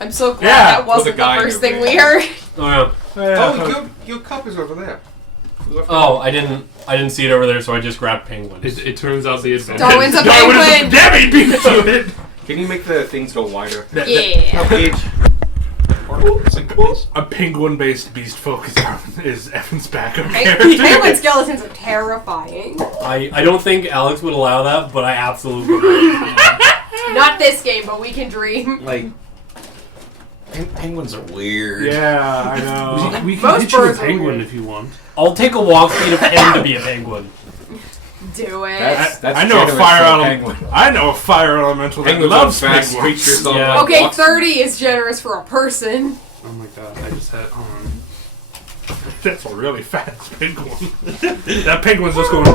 I'm so glad that wasn't the first thing we heard. Oh yeah. Your cup is over there. Oh, I didn't see it over there, so I just grabbed penguin. It turns out the advantage. Darwin's a penguin! Damn it! Can you make the things go wider? Yeah. A penguin-based beast folk is Evan's backup Penguin skeletons are terrifying. I don't think Alex would allow that, but I absolutely would. Not this game, but we can dream. Like, penguins are weird. Yeah, I know. We can Most hit you birds with are penguin weird. if you want. I'll take a walk speed of him to be a penguin. Do it. That's I know a generous fire for a elemental. I know a fire elemental that Penguins loves are fast penguins. creatures. On Yeah. like Okay, walks. 30 is generous for a person. Oh my god, I just had That's a really fast penguin. That penguin's just going.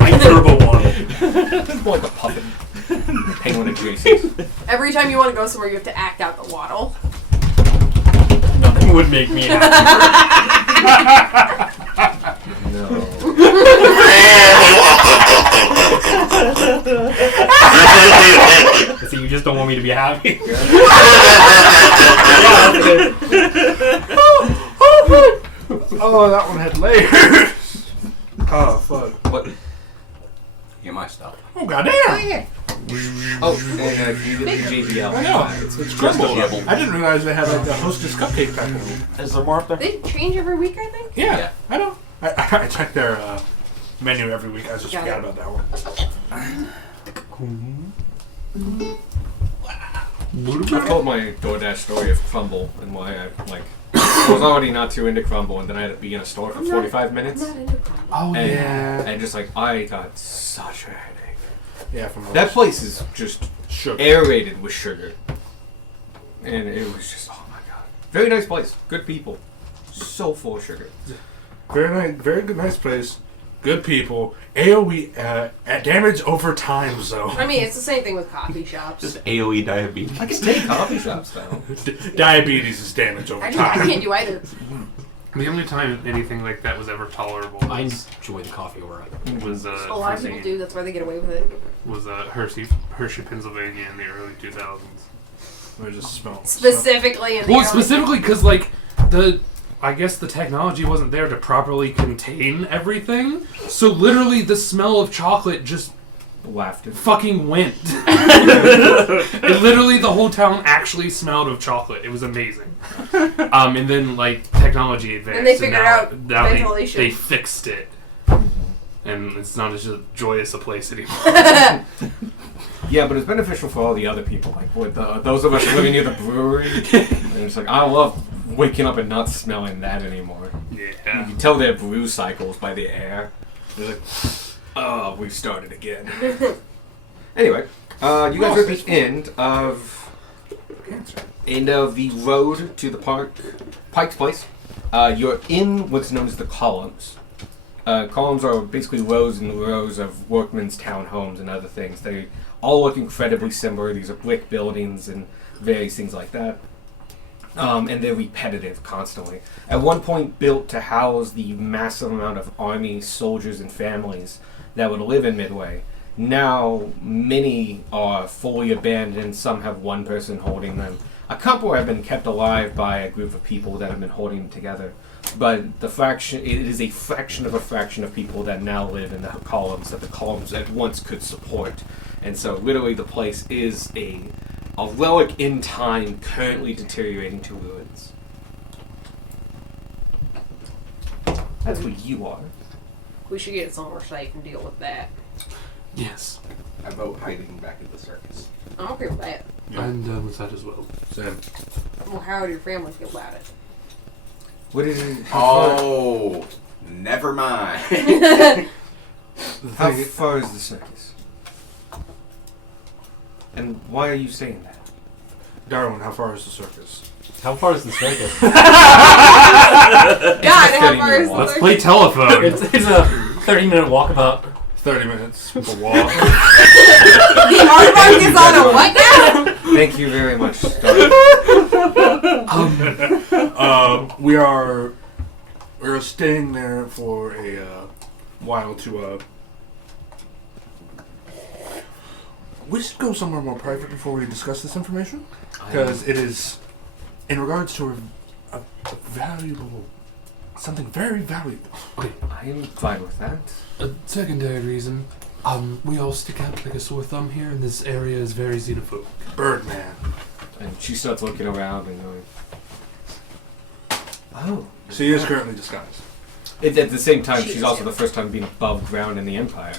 I turbo one. It's more like a puppet. Penguin adjacent. Every time you want to go somewhere, you have to act out the waddle. Nothing would make me happy. No. So you just don't want me to be happy? Oh, that one had layers. Oh, fuck. What? Get my stuff. Oh, goddamn. Oh, and you did the JBL. I know. It's crumbled. I didn't realize they had like a Hostess cupcake pack. Is there more up there? They change every week, I think. Yeah, I know. I check their menu every week. I just Got forgot it. about that one. I told my DoorDash story of Crumble and why I was already not too into Crumble, and then I had to be in a store for 45 minutes. I'm not into crumble. Oh, And, yeah. and just I got such a headache. Yeah, from That place is just sugar. aerated with sugar. And it was just, oh my god. Very nice place. Good people. So full of sugar. Very good, nice place. Good people. AOE damage over time, though. I mean, it's the same thing with coffee shops. Just AoE diabetes. I can take coffee shops down. Diabetes is damage over I time. can't do either. The only time anything like that was ever tolerable I was enjoy the coffee over it. A lot of people do. That's why they get away with it. Hershey, Pennsylvania in the early 2000s. Or just smell. Specifically in the Well, early- specifically because I guess the technology wasn't there to properly contain everything. So literally the smell of chocolate just Laughter. fucking went. Literally the whole town actually smelled of chocolate. It was amazing. And then technology advanced. And they figured now, out now ventilation. they fixed it. And it's not as joyous a place anymore. Yeah, but it's beneficial for all the other people. Like with those of us living near the brewery. And it's I love waking up and not smelling that anymore. You Yeah. can tell their brew cycles by the air. They're oh, we've started again. Anyway, you guys are at the end of the road to the Pike's Place. You're in what's known as the columns. Columns are basically rows and rows of workmen's townhomes and other things. They all look incredibly similar. These are brick buildings and various things like that. And they're repetitive constantly. At one point built to house the massive amount of army, soldiers, and families that would live in Midway. Now, many are fully abandoned. Some have one person holding them. A couple have been kept alive by a group of people that have been holding them together. But it is a fraction of people that now live in the columns that the columns at once could support. And so literally the place is a relic in time currently deteriorating to ruins. That's what you are. We should get somewhere safe and deal with that. Yes. I vote hiding back at the circus. I'm okay with that. I'm done with that as well. Same. Well, how would your family feel about it? What is it? Oh, never mind. How far is the circus? And why are you saying that? Darwin, how far is the circus? How far is the circus? God, how far is the Let's play telephone. It's a 30-minute walkabout. 30 minutes. A walk. The aardvark is on a what now? Thank you very much, Star. We're staying there for a while to we should go somewhere more private before we discuss this information, because it is in regards to a valuable, something very valuable. Okay, I am fine with that. a secondary reason. We all stick out like a sore thumb here, and this area is very xenophobic. Birdman. And she starts looking around and going, oh. She is currently disguised. At the same time, She she's is, also yeah. the first time being above ground in the Empire.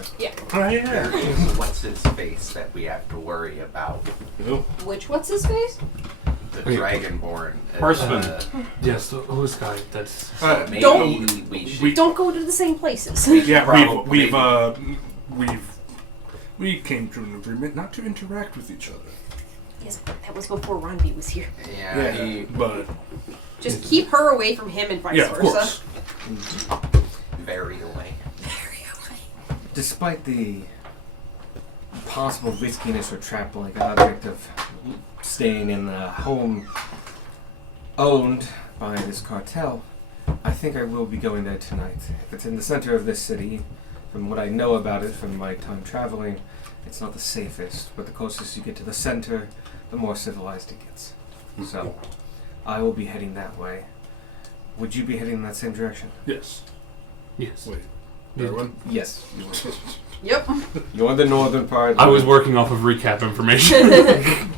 Oh yeah. What's his face that we have to worry about? Which, what's his face? The Wait. Dragonborn. Horseman. Yes, who's guy? That's So maybe Don't- we should. Don't go to the same places. Yeah, Probably. we came to an agreement not to interact with each other. Yes, but that was before Ronby was here. Yeah, he but Just keep her away from him and vice yeah, of versa. course. very away. Despite the possible riskiness or trap-like object of staying in a home owned by this cartel, I think I will be going there tonight. If it's in the center of this city, from what I know about it from my time traveling, it's not the safest, but the closest you get to the center, the more civilized it gets. So, I will be heading that way. Would you be heading in that same direction? Yes. yes. Wait. Did- Everyone? Yes. Yep. You're the northern part. I was working off of recap information.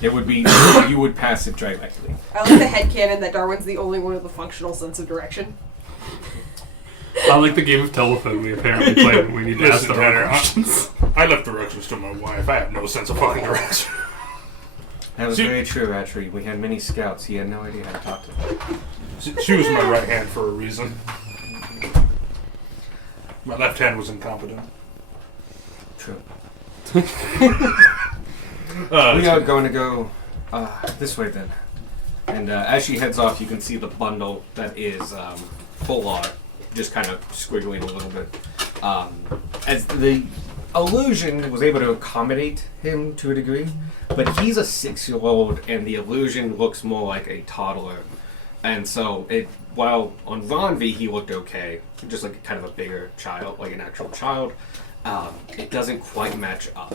It would be, you would pass it directly. I like the headcanon that Darwin's the only one with a functional sense of direction. I like the game of telephone we apparently play when we need to ask Listen, the Tanner, right questions. I left directions to my wife. I have no sense of fucking direction. That was See- very true, Ratry. We had many scouts. He had no idea how to talk to them. She was my right hand for a reason. My left hand was incompetent. True. Uh, We are going to go this way then. And as she heads off, you can see the bundle that is full art, just kind of squiggling a little bit. As the illusion was able to accommodate him to a degree, but he's a 6-year-old, and the illusion looks more like a toddler. And so, while on Ronvi he looked okay, just like kind of a bigger child, like an actual child, it doesn't quite match up.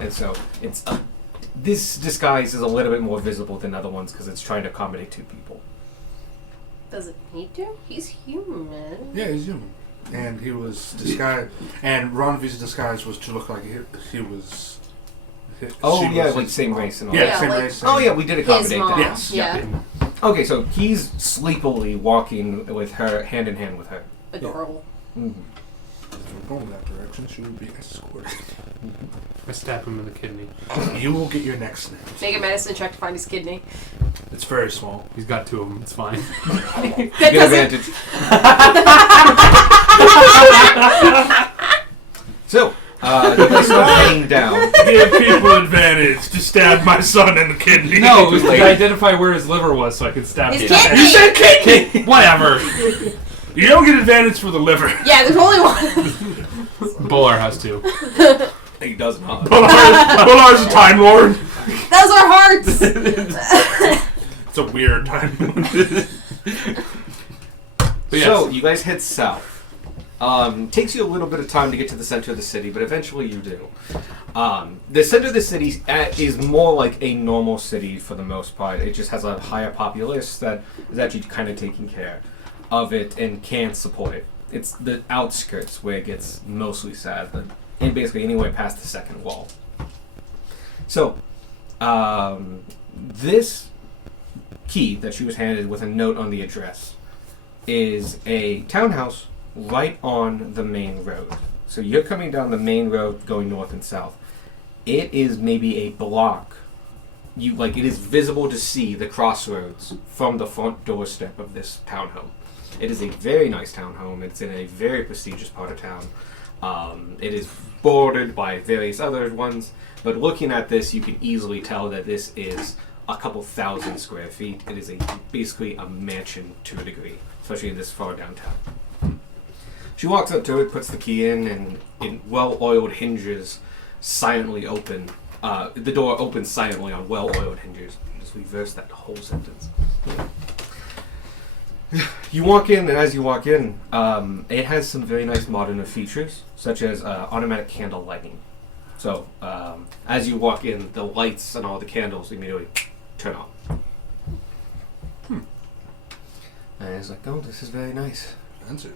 And so, this disguise is a little bit more visible than other ones because it's trying to accommodate 2 people. Does it need to? He's human. yeah, he's human. And he was disguised. And Ronvi's disguise was to look like he was. Oh she yeah, was like his same mom. race and all Yeah, Yeah, same like- race. Oh yeah, we did His accommodate mom. that. Yes. Yeah. Okay, so he's sleepily walking with her, hand in hand with her. Adorable. Mm-hmm. If we're going that direction, she would be escorted. I stab him in the kidney. You will get your next snaps. Make a medicine check to find his kidney. It's very small. He's got 2 of them. It's fine. That Get doesn't. advantage. So, you guys start heading down. Give people advantage to stab my son in the kidney. No, it was to identify where his liver was so I could stab His him. kidney! You said kidney! Whatever. You don't get advantage for the liver. Yeah, there's only one. Bowler has 2. He does not. Polar's a Time Lord. Those are hearts. It's a weird Time Lord. But So, yes. you guys head south. Takes you a little bit of time to get to the center of the city, but eventually you do. The center of the city is more like a normal city for the most part. It just has a higher populace that is actually kind of taking care of it and can support it. It's the outskirts where it gets mostly sad, and basically anywhere past the second wall. So, this key that she was handed with a note on the address is a townhouse right on the main road. So you're coming down the main road going north and south. It is maybe a block. It is visible to see the crossroads from the front doorstep of this townhome. It is a very nice townhome. It's in a very prestigious part of town. It is bordered by various other ones, but looking at this, you can easily tell that this is a couple thousand square feet. It is basically a mansion to a degree, especially this far downtown. She walks up to it, puts the key in, and in well-oiled hinges silently open. The door opens silently on well-oiled hinges. Just reverse that whole sentence. You walk in, and as you walk in, it has some very nice modern features, such as automatic candle lighting. So as you walk in, the lights and all the candles immediately turn on. And it's like, oh, this is very nice. Answer.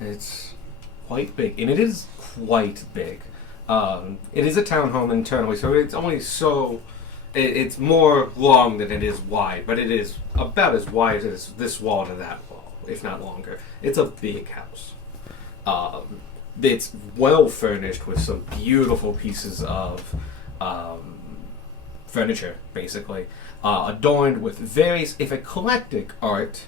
It's quite big, and it is quite big. It is a townhome internally, so it's only so. It's more long than it is wide, but it is about as wide as this wall to that wall, if not longer. It's a big house. It's well furnished with some beautiful pieces of furniture, basically, adorned with various, if eclectic art.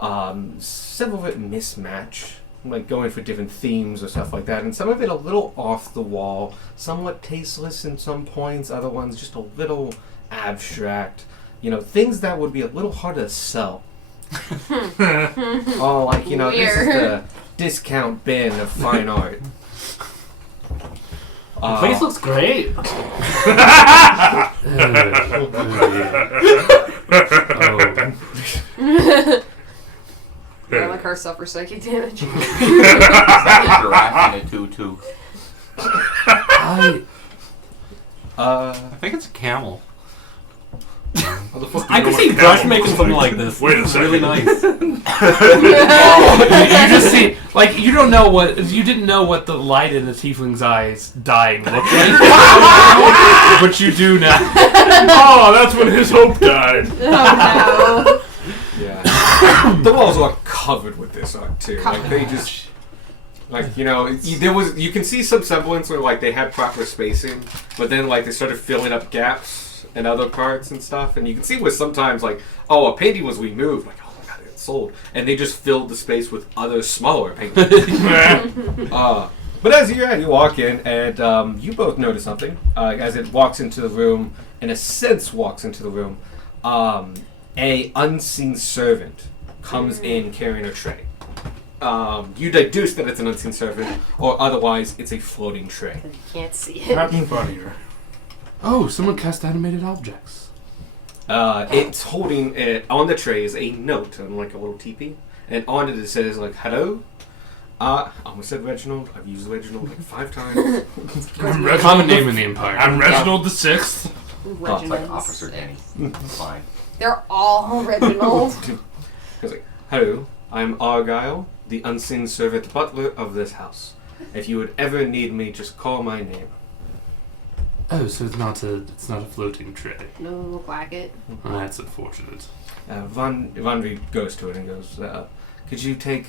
Several of it mismatch, like going for different themes or stuff like that, and some of it a little off the wall, somewhat tasteless in some points, other ones just a little abstract. You know, things that would be a little hard to sell. Oh, like, you know, this is the discount bin of fine art. The place looks great. I like her suffer psychic damage. Giraffe in a tutu. I think it's a camel. How the fuck do I you know could what see a Brush camel making looks something like? like this. Wait a It's second. really nice. you just see, like, you don't know what, you didn't know what the light in the tiefling's eyes dying looked like. But you do now. Oh, that's when his hope died. Oh Yeah. The walls are covered with this art too. Like they just, like, you know, there was, you can see some semblance where like they had proper spacing, but then like they started filling up gaps and other parts and stuff, and you can see where sometimes like, oh, a painting was removed, like, oh my god, it's sold, and they just filled the space with other smaller paintings. But as you walk in, and you both notice something as it walks into the room. In a sense, walks into the room. A unseen servant comes in carrying a tray. You deduce that it's an unseen servant, or otherwise it's a floating tray. You can't see it. That's funnier. Oh, someone cast animated objects. It's holding on the tray is a note on like a little teepee, and on it says like, "Hello." I almost said Reginald. I've used Reginald like 5 times. I'm Common name in the Empire. I'm Reginald the Sixth. It's like Reginald's. Officer Danny. It's fine. They're all Reginald. He's like, "Hello, I'm Argyle, the unseen servant butler of this house. If you would ever need me, just call my name." Oh, so it's not a floating tray. No, look like it. Oh, that's unfortunate. Vanvi goes to it and goes, "Could you take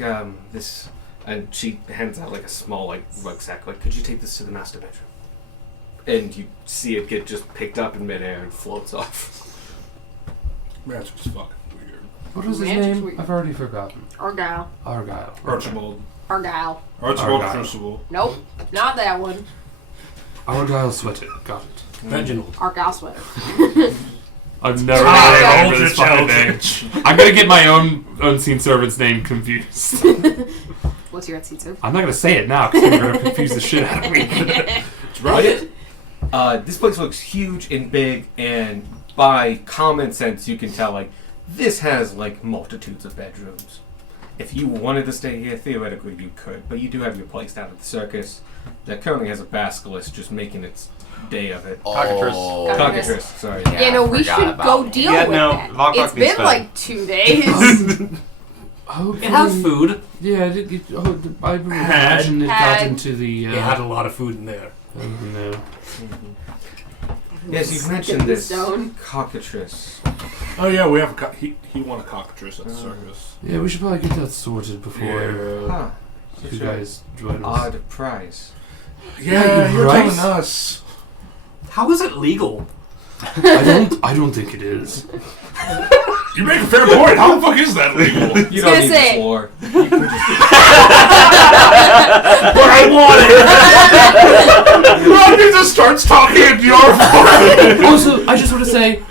this?" And she hands out like a small like rucksack. Like, "Could you take this to the master bedroom?" And you see it get just picked up in midair and floats off. That's just fucking weird. What was his Magic's name? weird. I've already forgotten. Argyle. Argyle. Archibald. Argyle. Archibald Argyle. Crucible. Nope, not that one. Argyle Sweater. Got it. Reginald. Argyle sweater. I've never High been able to remember Eldritch this fucking name. I'm gonna get my own unseen servant's name confused. What's your Etsy too? I'm not gonna say it now because you're gonna confuse the shit out of me. Right? This place looks huge and big, and by common sense, you can tell like this has like multitudes of bedrooms. If you wanted to stay here, theoretically you could, but you do have your place down at the circus that currently has a basilisk just making its day of it. Cockatrice. Oh. Cockatrice, sorry. Yeah, no, we forgot should about go me. deal Yeah, with no, that. Von It's Gogh needs been to- like 2 days. Hopefully, It has food. Yeah, I imagine it got Had- into the. It had a lot of food in there. Oh no. Yes, you've mentioned Get the this stone. cockatrice. Oh yeah, we have a he won a cockatrice at the circus. Yeah, we should probably get that sorted before Huh. you Such a guys join us. odd prize. Yeah, you're right? telling us. How is it legal? I don't think it is. You make a fair point. How the fuck is that legal? You gonna don't need say- this lore. But I want it. Robbie just starts talking in your voice. Also, I just want to say,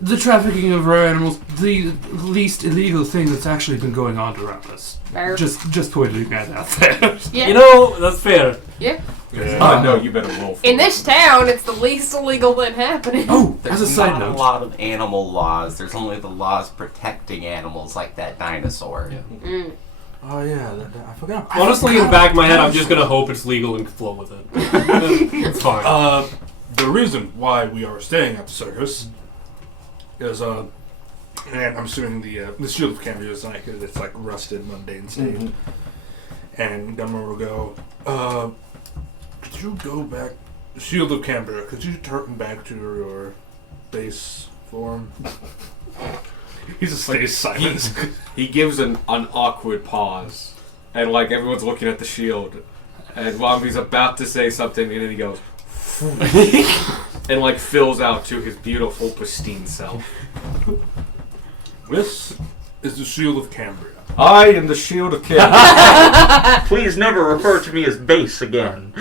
the trafficking of rare animals, the least illegal thing that's actually been going on around us. Fair. Just pointing that out there. Yeah. You know, that's fair. Yeah. No, you better roll for In it. this town, it's the least illegal thing happening. Oh, There's as a side not note, a lot of animal laws. There's only the laws protecting animals like that dinosaur. Mm. Oh yeah, I forgot. Honestly, in the back of my head, I'm just gonna hope it's legal and flow with it. It's fine. The reason why we are staying at the circus is and I'm assuming the shield of Cambria is like it's like rusted, mundane state. Mm-hmm. And Dunmore will go. Could you go back, Shield of Cambria? Could you turn back to your base form? He just stays silent. He gives an awkward pause, and like everyone's looking at the shield, and Wambi's about to say something, and then he goes, and like fills out to his beautiful, pristine self. This is the Shield of Cambria. I am the shield of Cambria. Please never refer to me as base again.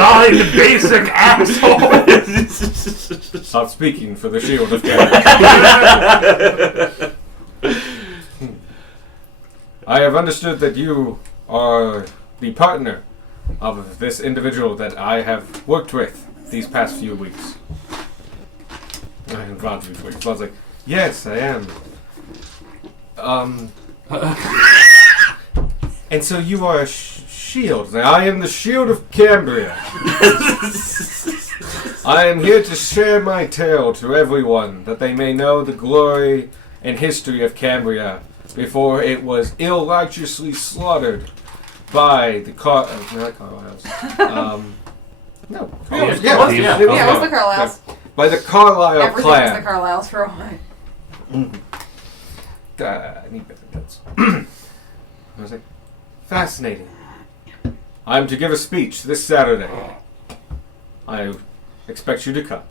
I'm the basic asshole. Stop speaking for the shield of Cambria. I have understood that you are the partner of this individual that I have worked with these past few weeks. And Ron's like, yes, I am. And so you are a shield. I am the shield of Cambria. I am here to share my tale to everyone, that they may know the glory and history of Cambria before it was righteously slaughtered by the not Carlisles. No. Yeah, Yeah, it was, yeah. it was Yeah, it was the Carlisles. by the Carlisle Everything clan. was the Carlisles for a while. I need better notes. I was like, fascinating. I'm to give a speech this Saturday. I expect you to come.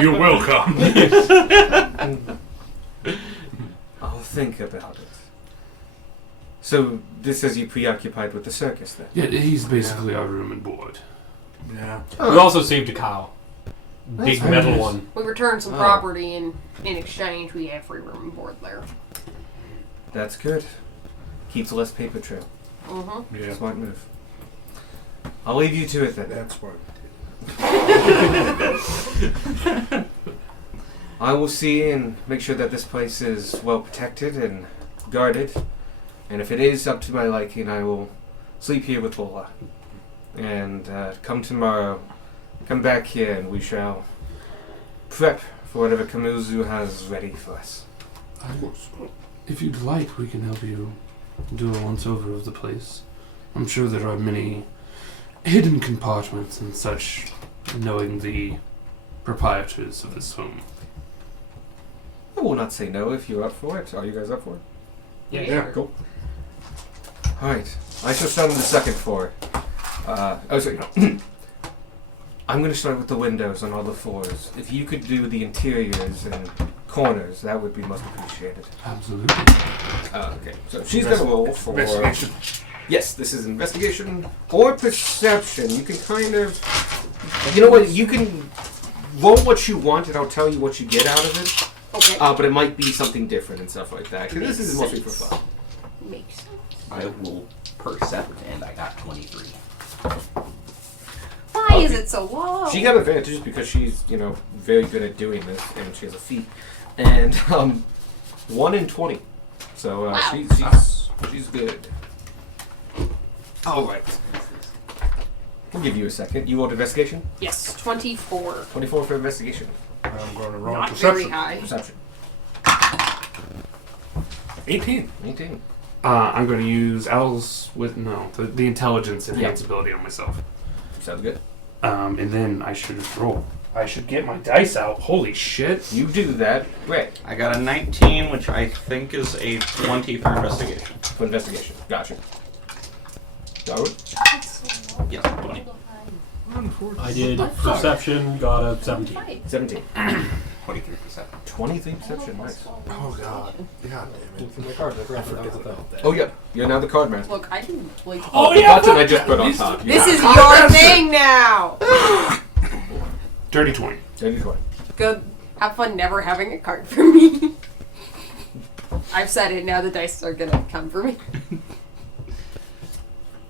You will come. I'll think about it. So, this has you preoccupied with the circus then? Yeah, he's basically our room and board. Yeah. We also saved a cow. Big That's metal nice. one. We returned some Oh. property, and in exchange, we have free room and board there. That's good. Keeps less paper trail. Mm-hmm. Yeah. Smart move. I'll leave you to it then. That's smart. I will see and make sure that this place is well protected and guarded. And if it is up to my liking, I will sleep here with Lola. And come tomorrow, come back here and we shall prep for whatever Kamuzu has ready for us. If you'd like, we can help you do a once-over of the place. I'm sure there are many hidden compartments and such, knowing the proprietors of this home. I will not say no if you're up for it. Are you guys up for it? Yeah. Cool. Alright. I shall start on the second floor. Sorry, no. I'm going to start with the windows on all the floors. If you could do the interiors and corners, that would be most appreciated. Absolutely. Okay, so she's going to roll for... Investigation. Yes, this is investigation or perception. You can kind of... You know what? You can roll what you want and I'll tell you what you get out of it. Okay. But it might be something different and stuff like that. Because this is mostly for fun. Makes sense. I will percept, and I got 23. Why is it so low? She got advantages because she's, very good at doing this, and she has a feat. And 1 in 20, so Wow. she's good. All right, we'll give you a second. You rolled investigation. Yes, 24. 24 for investigation. I'm going to roll Not perception. very high. Perception. 18. 18. I'm going to use Al's the intelligence enhance ability on myself. Sounds good. And then I should roll. I should get my dice out. Holy shit. You do that. Great. I got a 19, which I think is a 20 for investigation. For investigation. Gotcha. Darwood? Yes, 20. I did perception, got a 17. 17. 23%. 23 perception. Nice. Oh god. God damn it. Oh, yeah. You're now the card master. Look, I can like. Oh, The yeah, button I just put on top. This is your thing now. Dirty 20. 20. Good. Have fun never having a card for me. I've said it. Now the dice are gonna come for me.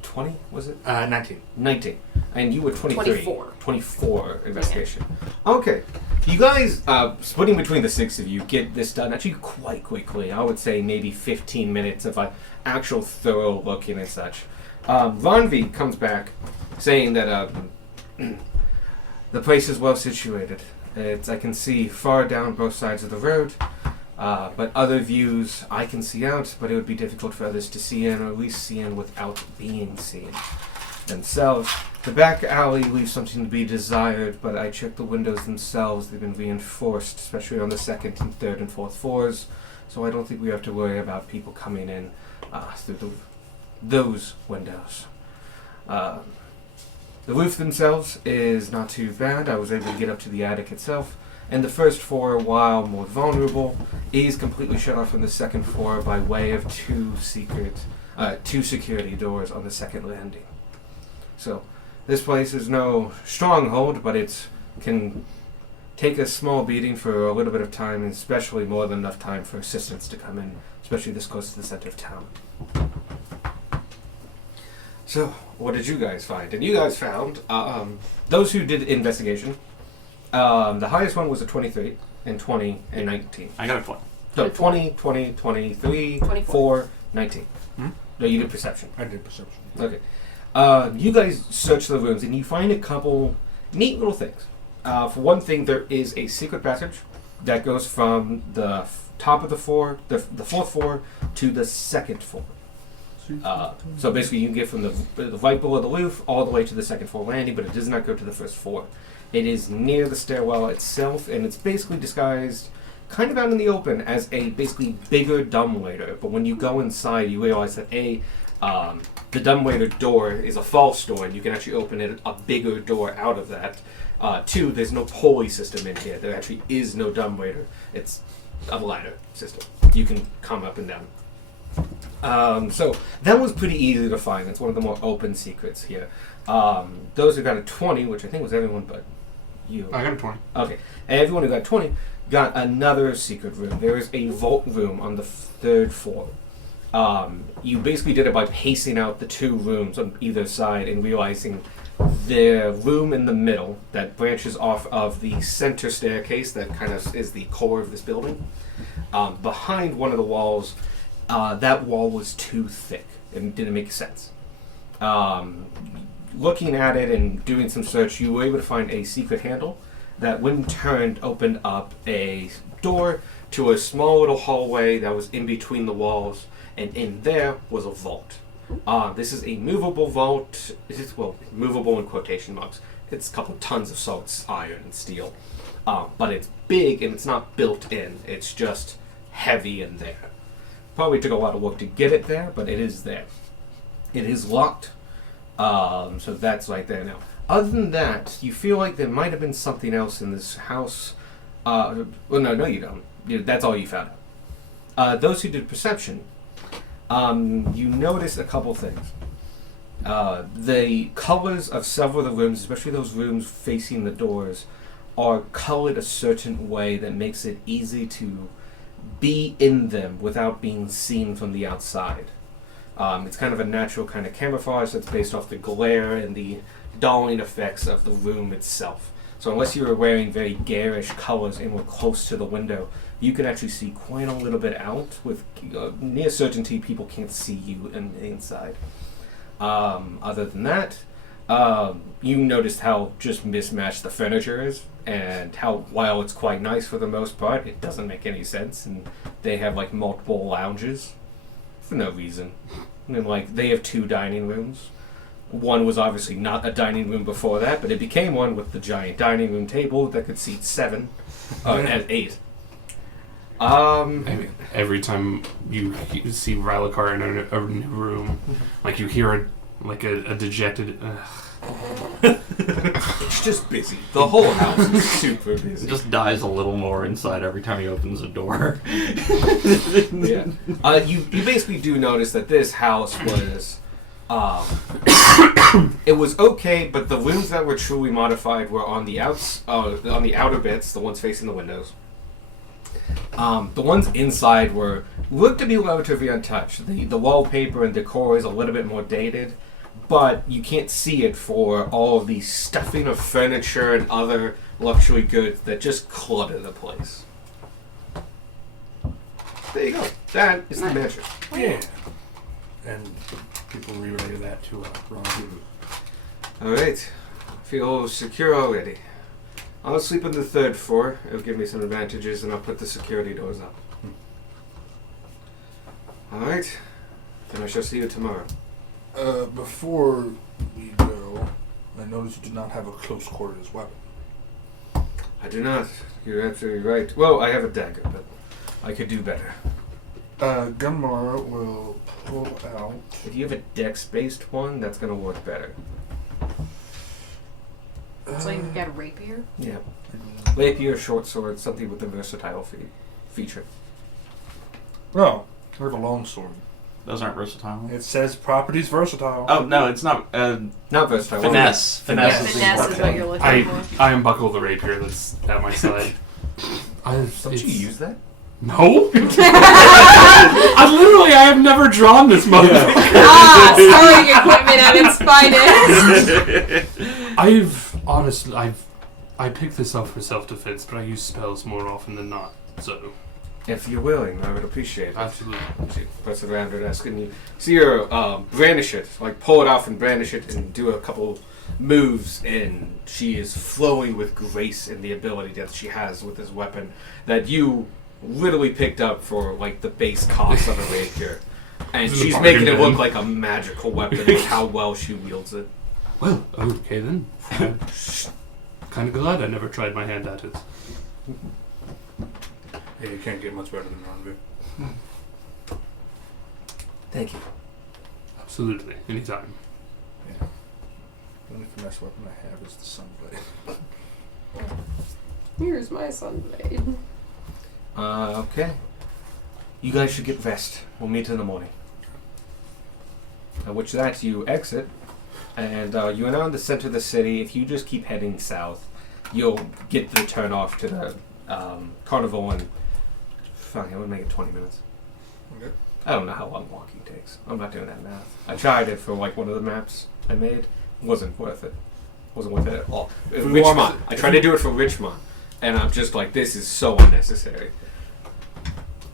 20, was it? 19. 19. And you were 23. 24. 24 investigation. Okay. You guys, splitting between the 6 of you, get this done actually quite quickly. I would say maybe 15 minutes of actual thorough looking and such. Vonvi comes back saying that the place is well situated. I can see far down both sides of the road, but other views I can see out, but it would be difficult for others to see in, or at least see in without being seen themselves. The back alley leaves something to be desired, but I checked the windows themselves. They've been reinforced, especially on the 2nd and 3rd and 4th floors, so I don't think we have to worry about people coming in through those windows. The roof themselves is not too bad. I was able to get up to the attic itself, and the first floor, while more vulnerable, is completely shut off from the 2nd floor by way of two security doors on the 2nd landing. So, this place is no stronghold, but it can take a small beating for a little bit of time, and especially more than enough time for assistance to come in, especially this close to the center of town. So, what did you guys find? And you guys found, those who did investigation, the highest one was a 23, and 20, and 19. I got a 20. So 20, 20, 23, 24. 4, 19. Hmm? No, you did perception. I did perception. Okay. You guys search the rooms, and you find a couple neat little things. For one thing, there is a secret passage that goes from the top of the floor, the 4th floor, to the 2nd floor. So basically, you can get from the right below the roof all the way to the 2nd floor landing, but it does not go to the 1st floor. It is near the stairwell itself, and it's basically disguised kind of out in the open as a basically bigger dumbwaiter. But when you go inside, you realize that the dumbwaiter door is a false door, and you can actually open it a bigger door out of that. 2, there's no pulley system in here. There actually is no dumbwaiter. It's a ladder system. You can come up and down. So that was pretty easy to find. It's one of the more open secrets here. Those who got a 20, which I think was everyone but you. I got a 20. Okay. And everyone who got 20 got another secret room. There is a vault room on the 3rd floor. You basically did it by pacing out the 2 rooms on either side and realizing the room in the middle that branches off of the center staircase that kind of is the core of this building. Behind one of the walls, that wall was too thick and didn't make sense. Looking at it and doing some search, you were able to find a secret handle that, when turned, opened up a door to a small little hallway that was in between the walls, and in there was a vault. This is a movable vault. Movable in quotation marks. It's a couple tons of salts, iron, and steel. But it's big and it's not built in. It's just heavy in there. Probably took a lot of work to get it there, but it is there. It is locked. So that's right there now. Other than that, you feel like there might have been something else in this house. No, you don't. That's all you found out. Those who did perception, you notice a couple things. The colors of several of the rooms, especially those rooms facing the doors, are colored a certain way that makes it easy to be in them without being seen from the outside. It's kind of a natural kind of camouflage that's based off the glare and the dulling effects of the room itself. So unless you were wearing very garish colors and were close to the window, you can actually see quite a little bit out with near certainty people can't see you in the inside. Other than that, you noticed how just mismatched the furniture is, and how, while it's quite nice for the most part, it doesn't make any sense, and they have like multiple lounges for no reason. And like, they have 2 dining rooms. One was obviously not a dining room before that, but it became one with the giant dining room table that could seat 7, at 8. Every time you see Rylakar in a new room, like you hear a dejected. It's just busy. The whole house is super busy. It just dies a little more inside every time he opens a door. Yeah. You basically do notice that this house was, it was okay, but the rooms that were truly modified were on the on the outer bits, the ones facing the windows. The ones inside looked to be relatively untouched. The wallpaper and decor is a little bit more dated, but you can't see it for all of the stuffing of furniture and other luxury goods that just clutter the place. There you go. That is the mansion. Yeah. And people relay that to Ron. Alright. Feel secure already. I'll sleep on the 3rd floor. It'll give me some advantages, and I'll put the security doors up. Alright. Then I shall see you tomorrow. Before we go, I noticed you do not have a close quarters weapon. I do not. You're absolutely right. Well, I have a dagger, but I could do better. Gunmar will pull out. If you have a dex-based one, that's going to work better. So you get a rapier? Yeah. Rapier, short sword, something with a versatile feature. No, I have a longsword. Those aren't versatile. It says properties versatile. Oh no, it's not. Not versatile. Finesse. Finesse is Finesse is what you're looking for. I unbuckle the rapier that's at my side. Don't you use that? No. I have never drawn this motherfucker. Throwing equipment at its finest. I picked this up for self-defense, but I use spells more often than not. So If you're willing, I would appreciate it. absolutely. She puts it around her desk, and you see her brandish it, like pull it off and brandish it, and do a couple moves, and she is flowing with grace and the ability that she has with this weapon that you literally picked up for like the base cost of a rapier. And This is a she's bargain making it bin. look like a magical weapon with how well she wields it. Well, okay then. Kind of glad I never tried my hand at it. Yeah, you can't get much better than Ronvi. Thank you. Absolutely, anytime. Yeah. The only finesse weapon I have is the Sunblade. Here's my sunblade. Okay. You guys should get rest. We'll meet in the morning. Which that you exit, and you are now in the center of the city. If you just keep heading south, you'll get the turn off to the carnival in. Fine, I would make it 20 minutes. Okay. I don't know how long walking takes. I'm not doing that math. I tried it for like one of the maps I made. It wasn't worth it. Wasn't worth it at all. Richmond. I tried to do it for Richmond, and I'm just like, this is so unnecessary.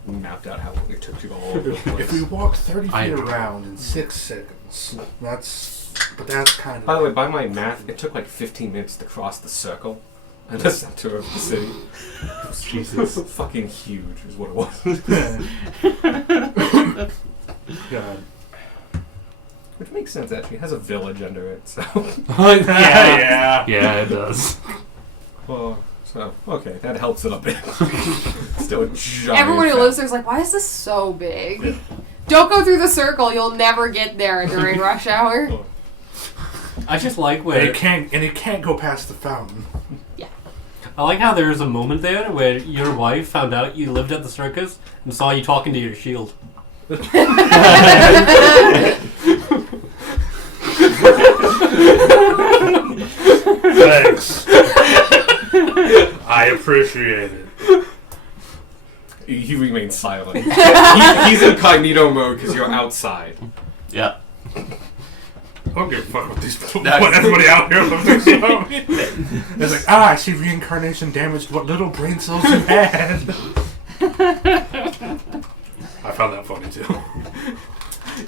Mapped out how long it took to go all over the place. If we walk 30 I feet know. around in 6 seconds, that's kind of. By the way, by my math, it took like 15 minutes to cross the circle in the center of the city. Jesus. Fucking huge is what it was. God. Which makes sense, actually. It has a village under it, so... Yeah. Yeah, it does. Well, so, okay, that helps it a bit. Still a giant... Everyone who lives there is like, why is this so big? Don't go through the circle. You'll never get there during rush hour. I just like And where it can't go past the fountain. I like how there was a moment there where your wife found out you lived at the circus and saw you talking to your shield. Thanks. I appreciate it. He remains silent. He's incognito mode because you're outside. Yeah. I don't give a fuck what these people That's- want everybody out here looking so. It's like, I see reincarnation damaged what little brain cells you had. I found that funny too.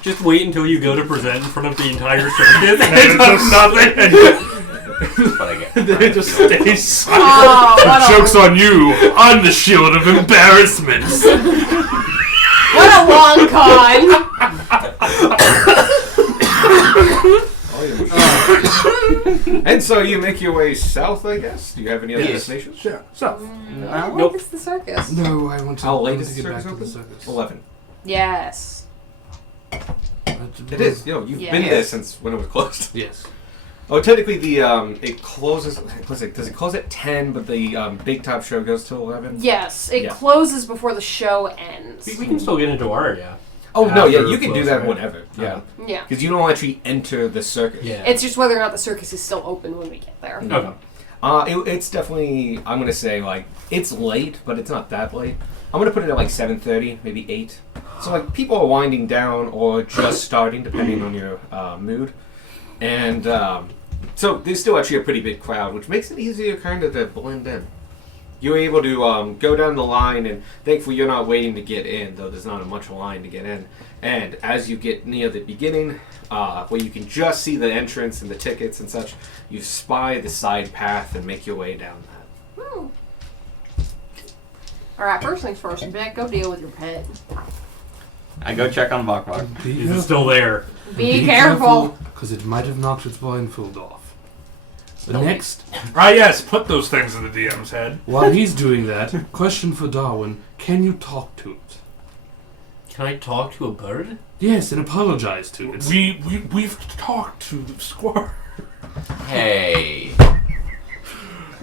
Just wait until you go to present in front of the entire circus and It does nothing. But I get. They just stay silent. Oh, what a, Joke's on you! I'm the shield of embarrassments! what a long con! And so you make your way south, I guess? Do you have any other Yes. destinations? Yeah, so. How Nope. long is the circus? No, I want to, How I late want is to the get back circus to the open? circus. 11. Yes. It is. Yo, you've been Yes. there since when it was closed. Yes. Oh, technically the it closes. Does it close at 10? But the big top show goes till 11. Yes, it Yeah. closes before the show ends. we can still get into our area. Oh no, yeah, After you can do close, that right? whenever. Yeah, Yeah. because you don't actually enter the circus. Yeah. It's just whether or not the circus is still open when we get there. Okay. It's definitely. I'm gonna say like it's late, but it's not that late. I'm gonna put it at like 7:30, maybe 8. So like people are winding down or just starting, depending on your mood. And so there's still actually a pretty big crowd, which makes it easier kind of to blend in. You're able to go down the line, and thankfully you're not waiting to get in, though there's not a much line to get in. And as you get near the beginning, where you can just see the entrance and the tickets and such, you spy the side path and make your way down that. Hmm. Alright, first things first, Beck, go deal with your pet. I go check on Bok Bok. Is it still there? Be careful. Because it might have knocked its blindfold off. But next, Ah, yes, put those things in the DM's head. while he's doing that, question for Darwin, can you talk to it? Can I talk to a bird? Yes, and apologize to it. We've talked to the squire. Hey.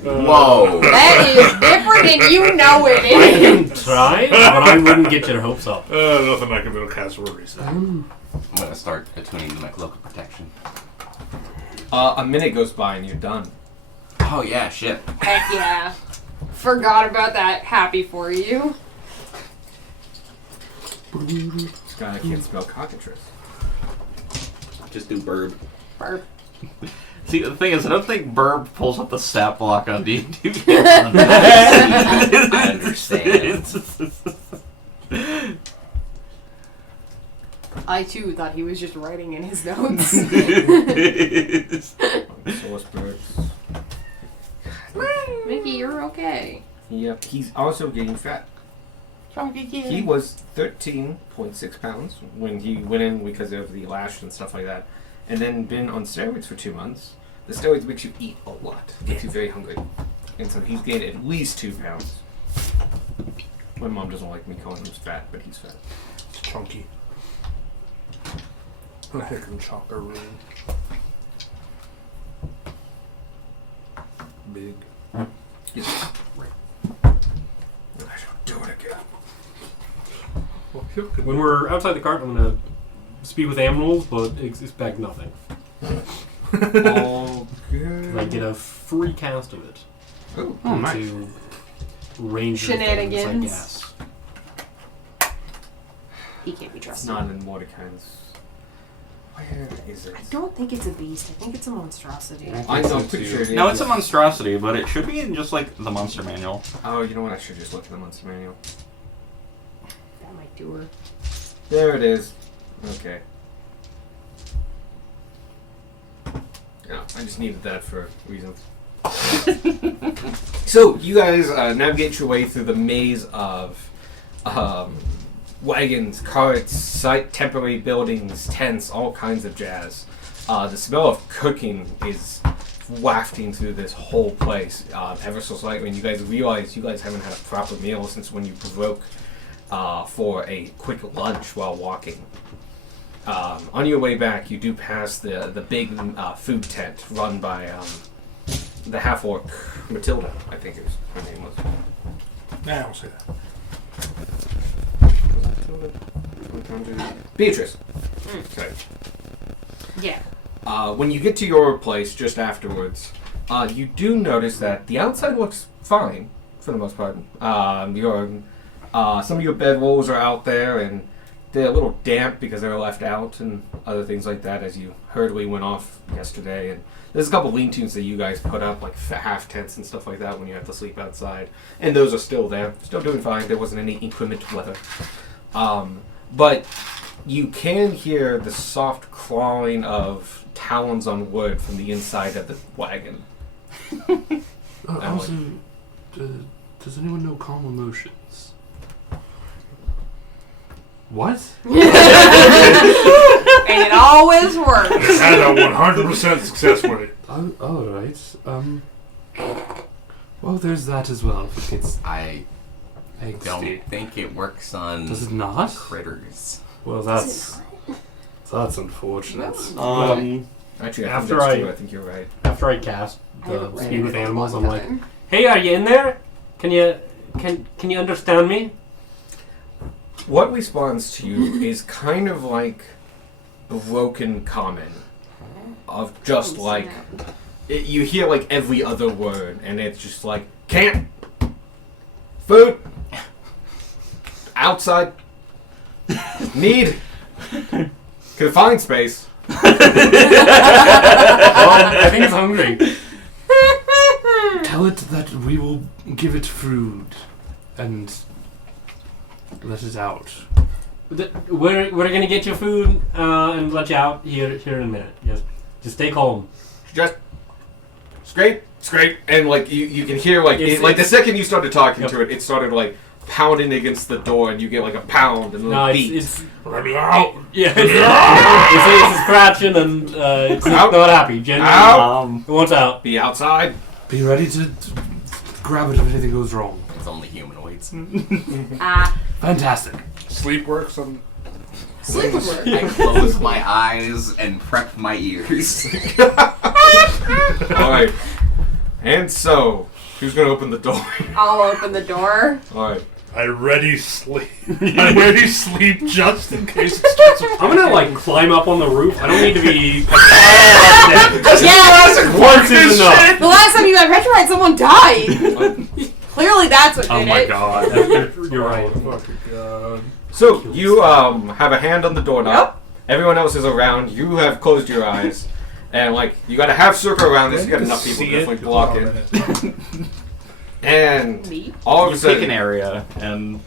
Whoa. That is different and you know it I is. can try, but I wouldn't get your hopes up. Nothing like a middle cast worries. I'm gonna start attuning to my cloak of protection. A minute goes by and you're done. Oh yeah, shit. Heck yeah. Forgot about that. Happy for you. This guy can't spell cockatrice. Just do Burb. Burp. See, the thing is, I don't think Burb pulls up the stat block on D&D. I understand. I too thought he was just writing in his notes. Source birds. Mickey, you're okay. Yep, he's also getting fat. He was 13.6 pounds when he went in because of the lash and stuff like that, and then been on steroids for 2 months. The steroids makes you eat a lot, makes you very hungry, and so he's gained at least 2 pounds. My mom doesn't like me calling him fat, but he's fat. It's chunky. A heck of a chonker room. Big. Yes. I shall do it again. When we're outside the cart, I'm gonna speak with animals, but expect nothing. All I good. get a free cast of it. Oh, Oh, nice. To ranger Shenanigans. things, I guess. He can't be it's trusted. not in Mordecai's. Where is it? I don't think it's a beast. I think it's a monstrosity. I know, I'm pretty sure it is. No, it's a monstrosity, but it should be in just like the monster manual. Oh, you know what? I should just look in the monster manual. That might do her. There it is. Okay. Yeah, I just needed that for reasons. So, you guys navigate your way through the maze of wagons, carts, temporary buildings, tents, all kinds of jazz. The smell of cooking is wafting through this whole place ever so slightly, and you guys realize you guys haven't had a proper meal since when you broke for a quick lunch while walking. On your way back, you do pass the big food tent run by the half-orc Matilda, I think is her name was. Nah, I don't say that. Beatrice. Mm. Okay. Yeah. When you get to your place just afterwards, you do notice that the outside looks fine for the most part. Some of your bedrolls are out there, and they're a little damp because they were left out, and other things like that as you hurriedly went off yesterday. And there's a couple lean-tos that you guys put up, like half tents and stuff like that, when you have to sleep outside, and those are still there, still doing fine. There wasn't any inclement weather, but you can hear the soft crawling of talons on wood from the inside of the wagon. Also, does anyone know calm emotions? What? And it always works. Had a 100% success rate. Oh, all right. Well, there's that as well. If it gets I angsty. don't think it works on Does it not? critters. Well, that's unfortunate. Actually, I think After that's I- true. I think you're right. After I cast I haven't the read speak it with in a animals, long I'm like, time. "Hey, are you in there? Can you understand me?" What responds to you is kind of like broken common, of just Oh, like snap. you hear like every other word, and it's just like can't, food, outside, need, confined space. I think it's hungry. Tell it that we will give it food and let it out. We're gonna get you food and let you out here in a minute. Just stay calm. Just scrape, and like you can hear like like the second you started talking to it, it started like pounding against the door, and you get like a pound and a little beat. It's Let me out! yeah. It's scratching and it's Out. not happy. Genuinely, Out. it wants out. Be outside. Be ready to grab it if anything goes wrong. It's only humanoids. Fantastic. Sleep works on. Sleep would work. I close my eyes and prep my ears. All right. And so, who's gonna open the door? I'll open the door. All right. I ready sleep. I ready sleep just in case it starts. I'm gonna like climb up on the roof. I don't need to be. Yeah. Once is enough. The last time you got petrified, someone died. Clearly, that's what did Oh my it. god. You're right. Fucking god. So you have a hand on the doorknob. Yep. Everyone else is around. You have closed your eyes, and like you got a half circle around this. You got enough people to definitely block it. And Me? all of a You pick an sudden, area and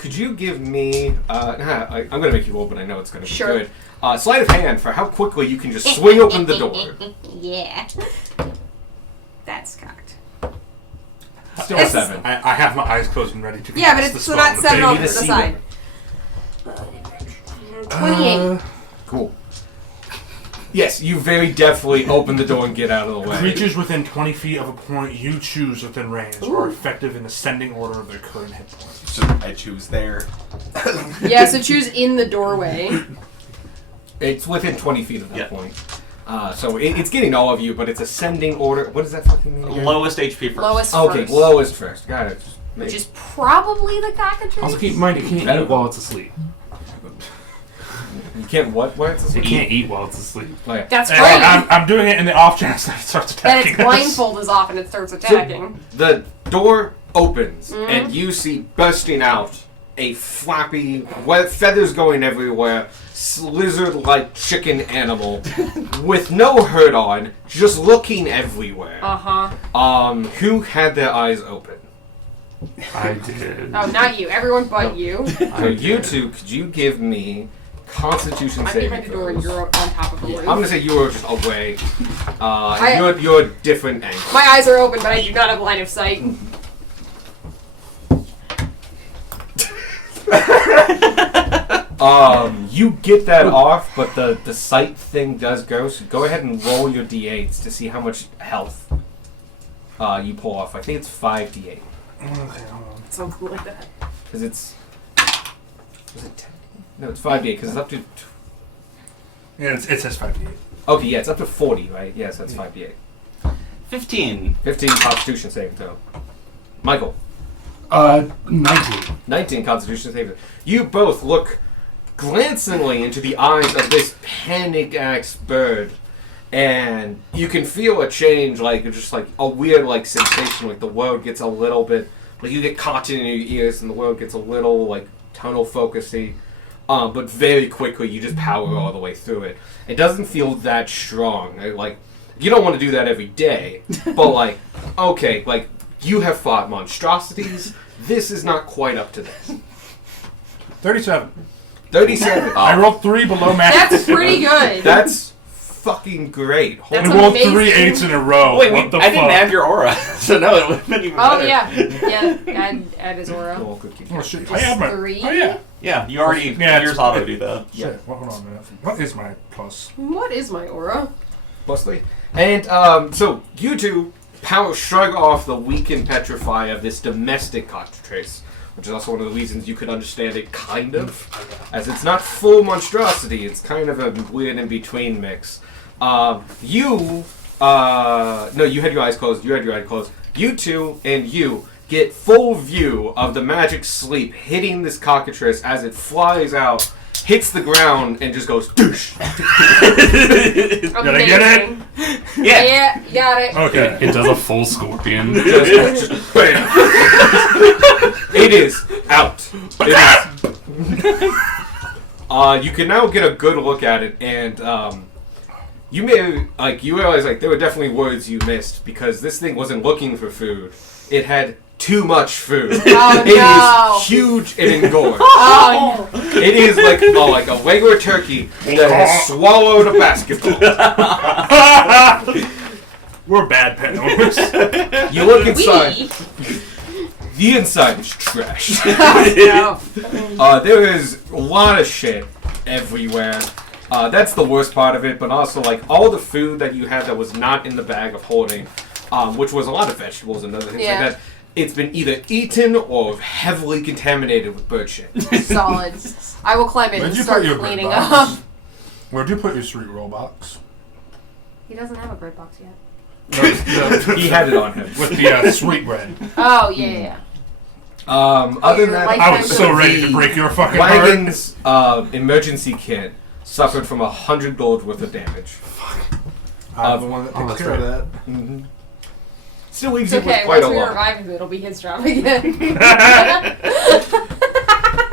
could you give me? I'm gonna make you roll, but I know it's gonna be Sure. good. Sleight of hand for how quickly you can just swing open the door. Yeah. That's cocked. Still It's- 7. I have my eyes closed and ready to. Yeah, but cast it's the so that's spell. 7 you over need to to the see side. 28. Cool. Yes, you very definitely open the door and get out of the way. Creatures within 20 feet of a point you choose within range are effective in ascending order of their current hit points. So I choose there. Yeah, so choose in the doorway. It's within 20 feet of that Yeah. point. So it's getting all of you, but it's ascending order. What does that fucking mean again? lowest HP first. Lowest Okay, first. lowest first. Got it. Just Which make- is probably the cockatrice. Also keep in mind, it can't Better. eat while it's asleep. You can't what? Why it's It can't eat while it's asleep. Okay. That's And great. I'm doing it in the off chance that it starts Then attacking its us. blindfold is off and it starts attacking. The door opens, Mm-hmm. and you see bursting out a flappy, feathers going everywhere, lizard-like chicken animal with no hurt on, just looking everywhere. Uh-huh. Who had their eyes open? I did. Oh, not you. Everyone but you. So you two, could you give me Constitution I'm saving behind the door and throws? you're on top of the roof. I'm gonna say you were just away. I- You're different angle. My eyes are open, but I do not have line of sight. You get that off, but the sight thing does go. So go ahead and roll your d8s to see how much health you pull off. I think it's 5d8 Okay, hold on. Something like that. because it's. Was it 10? No, it's 5d8 because it's up to. Yeah, it says 58. Okay, yeah, it's up to 40, right? Yes, that's 5d8. 15. 15 Constitution saving throw. Michael, 19. 19 Constitution saving. You both look glancingly into the eyes of this panic-axe bird, and you can feel a change, like just like a weird like sensation, like the world gets a little bit, like you get caught in your ears, and the world gets a little like tunnel focusy. But very quickly you just power all the way through it. It doesn't feel that strong. Like you don't want to do that every day, but like okay, like you have fought monstrosities. This is not quite up to this. 37. 37. I rolled 3 below max. That's pretty good. That's fucking great. That's We rolled 3 amazing. 8s in a row. Wait, what the I fuck? didn't have your aura, so no, it would have been even Oh, better. yeah. Add his aura. Cool, cookie. Oh, shit. I Just have my. 3? Oh, yeah. Yeah, you already. Yeah, yours it's- auto do that. Shit. Well, hold on a minute. What is my plus? What is my aura? Mostly. And so you two shrug off the weakened petrify of this domestic cockatrice, which is also one of the reasons you could understand it, kind of, as it's not full monstrosity. It's kind of a weird in between mix. No, you had your eyes closed. You had your eyes closed. You two and you get full view of the magic sleep hitting this cockatrice as it flies out, hits the ground, and just goes doosh. Did I get it? Yeah, you got it. Okay. It does a full scorpion. Just bam. It is out. It is. You can now get a good look at it, and you may you realize there were definitely words you missed because this thing wasn't looking for food. It had too much food. Oh, It no. is huge and engorged. Oh, It is like a regular turkey that has swallowed a basketball. We're bad pet owners. You look no. inside. We. The inside is trash. No. There is a lot of shit everywhere. That's the worst part of it, but also all the food that you had that was not in the bag of holding, which was a lot of vegetables and other things Yeah. like that. It's been either eaten or heavily contaminated with bird shit. Solid. I will climb in Where'd and you start put your cleaning bird up. box? Where'd you put your sweet roll box? He doesn't have a bird box yet. He had it on him. With the sweet bread. Oh, yeah. Other than that, Like- I was so ready to break your fucking heart. Wagon's emergency kit suffered from 100 gold worth of damage. I'm the one that takes that's care of right. that. Mm-hmm. Still leaves It's you with okay. quite Once a we lot. revive him, it'll be his job again.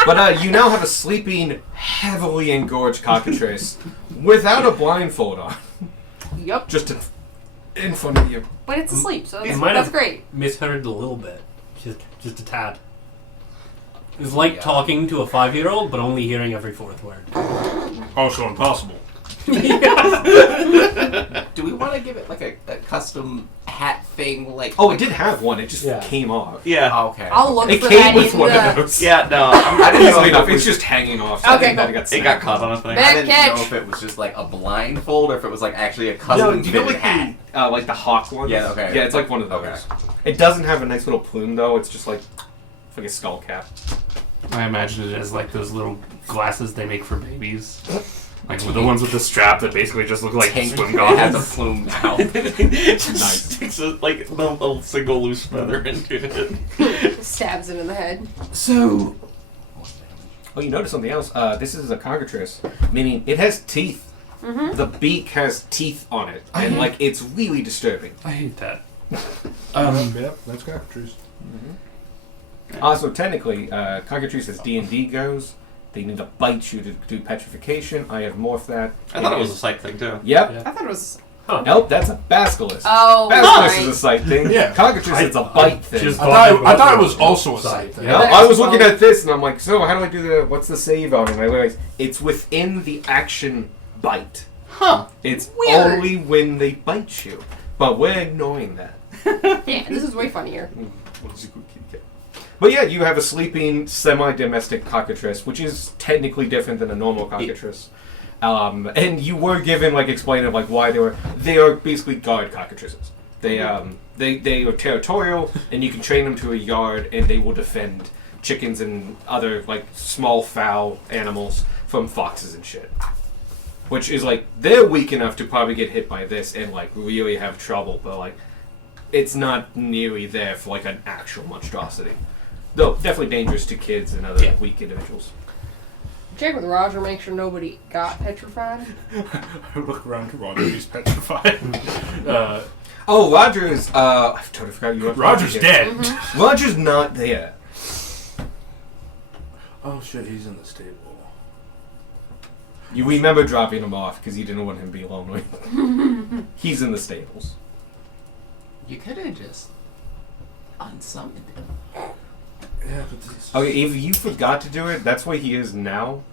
But you now have a sleeping, heavily engorged cockatrice without a blindfold on, Yup. just in front of you. But it's asleep, so It that's, might that's have- great. Misheard a little bit. Just a tad. It's like talking to a 5-year-old, but only hearing every fourth word. Also impossible. Do we want to give it like a custom hat thing? Oh, it did have one. It just Yeah. came off. Yeah. Oh, okay. I'll look It for came that with in one the... of those. Yeah, no. I didn't know Easily if enough. it It's was, just hanging off. So I Okay, think that cool. got It snapped. got caught on a thing. Back I didn't catch. know if it was just like a blindfold or if it was like actually a No, custom do you know fitted hat. the hawk ones? Yeah, okay. Yeah, it's like one of those. Okay. It doesn't have a nice little plume though. It's just like a skull cap. I imagine it as those little glasses they make for babies. With the ones with the strap that basically just look like Tank swim it has a goggles. plume now. Nice. Sticks a single loose feather into it. Stabs him in the head. So, Oh, you notice something else? This is a cockatrice, meaning it has teeth. Mm-hmm. The beak has teeth on it, and it's really disturbing. I hate that. Yep, that's cockatrice. Also, technically, cockatrice as D&D goes, they need to bite you to do petrification. I have morphed that. I thought it was a sight thing too. Yep. Yeah. I thought it was... Nope, that's a basilisk. Oh, Basilisk right. is a sight thing. Yeah. Cockatrice is a bite thing. just- I thought it was also a sight thing. Yeah, I was looking at this and I'm like, so how do I do what's the save on it? And I realized it's within the action bite. Huh. It's Weird. only when they bite you. But we're ignoring that. Yeah, this is way funnier. But yeah, you have a sleeping semi-domestic cockatrice, which is technically different than a normal cockatrice. And you were given explaining why they are basically guard cockatrices. They are territorial, and you can train them to a yard, and they will defend chickens and other small fowl animals from foxes and shit. Which is they're weak enough to probably get hit by this and really have trouble, but it's not nearly there for an actual monstrosity. Though definitely dangerous to kids and other weak individuals. Check with Roger, make sure nobody got petrified. I look around to Roger, he's petrified. Oh, Roger's. I totally forgot you were. Roger's dead. Roger's not there. Oh shit, he's in the stable. You remember dropping him off because you didn't want him to be lonely. He's in the stables. You could have just unsummoned him. Yeah, but this Okay, if you forgot to do it, that's why he is now.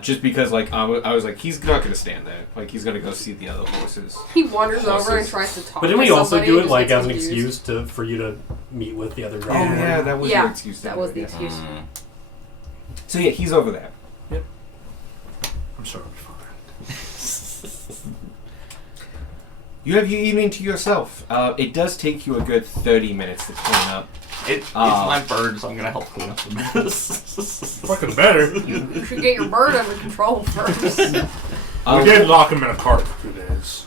Just because, I was like, he's not gonna stand there. He's gonna go see the other horses. He wanders over and Horses. tries to talk But didn't to we also somebody do and it just gets as an confused. excuse for you to meet with the other Oh guy? yeah, that was Yeah, your excuse. to that do was it, the yeah. excuse. So yeah, he's over there. I'm sorry, You have your evening to yourself. It does take you a good 30 minutes to clean up. It's my bird, so I'm gonna help clean up the mess. fucking better. You should get your bird under control first. We did lock him in a cart for 2 days.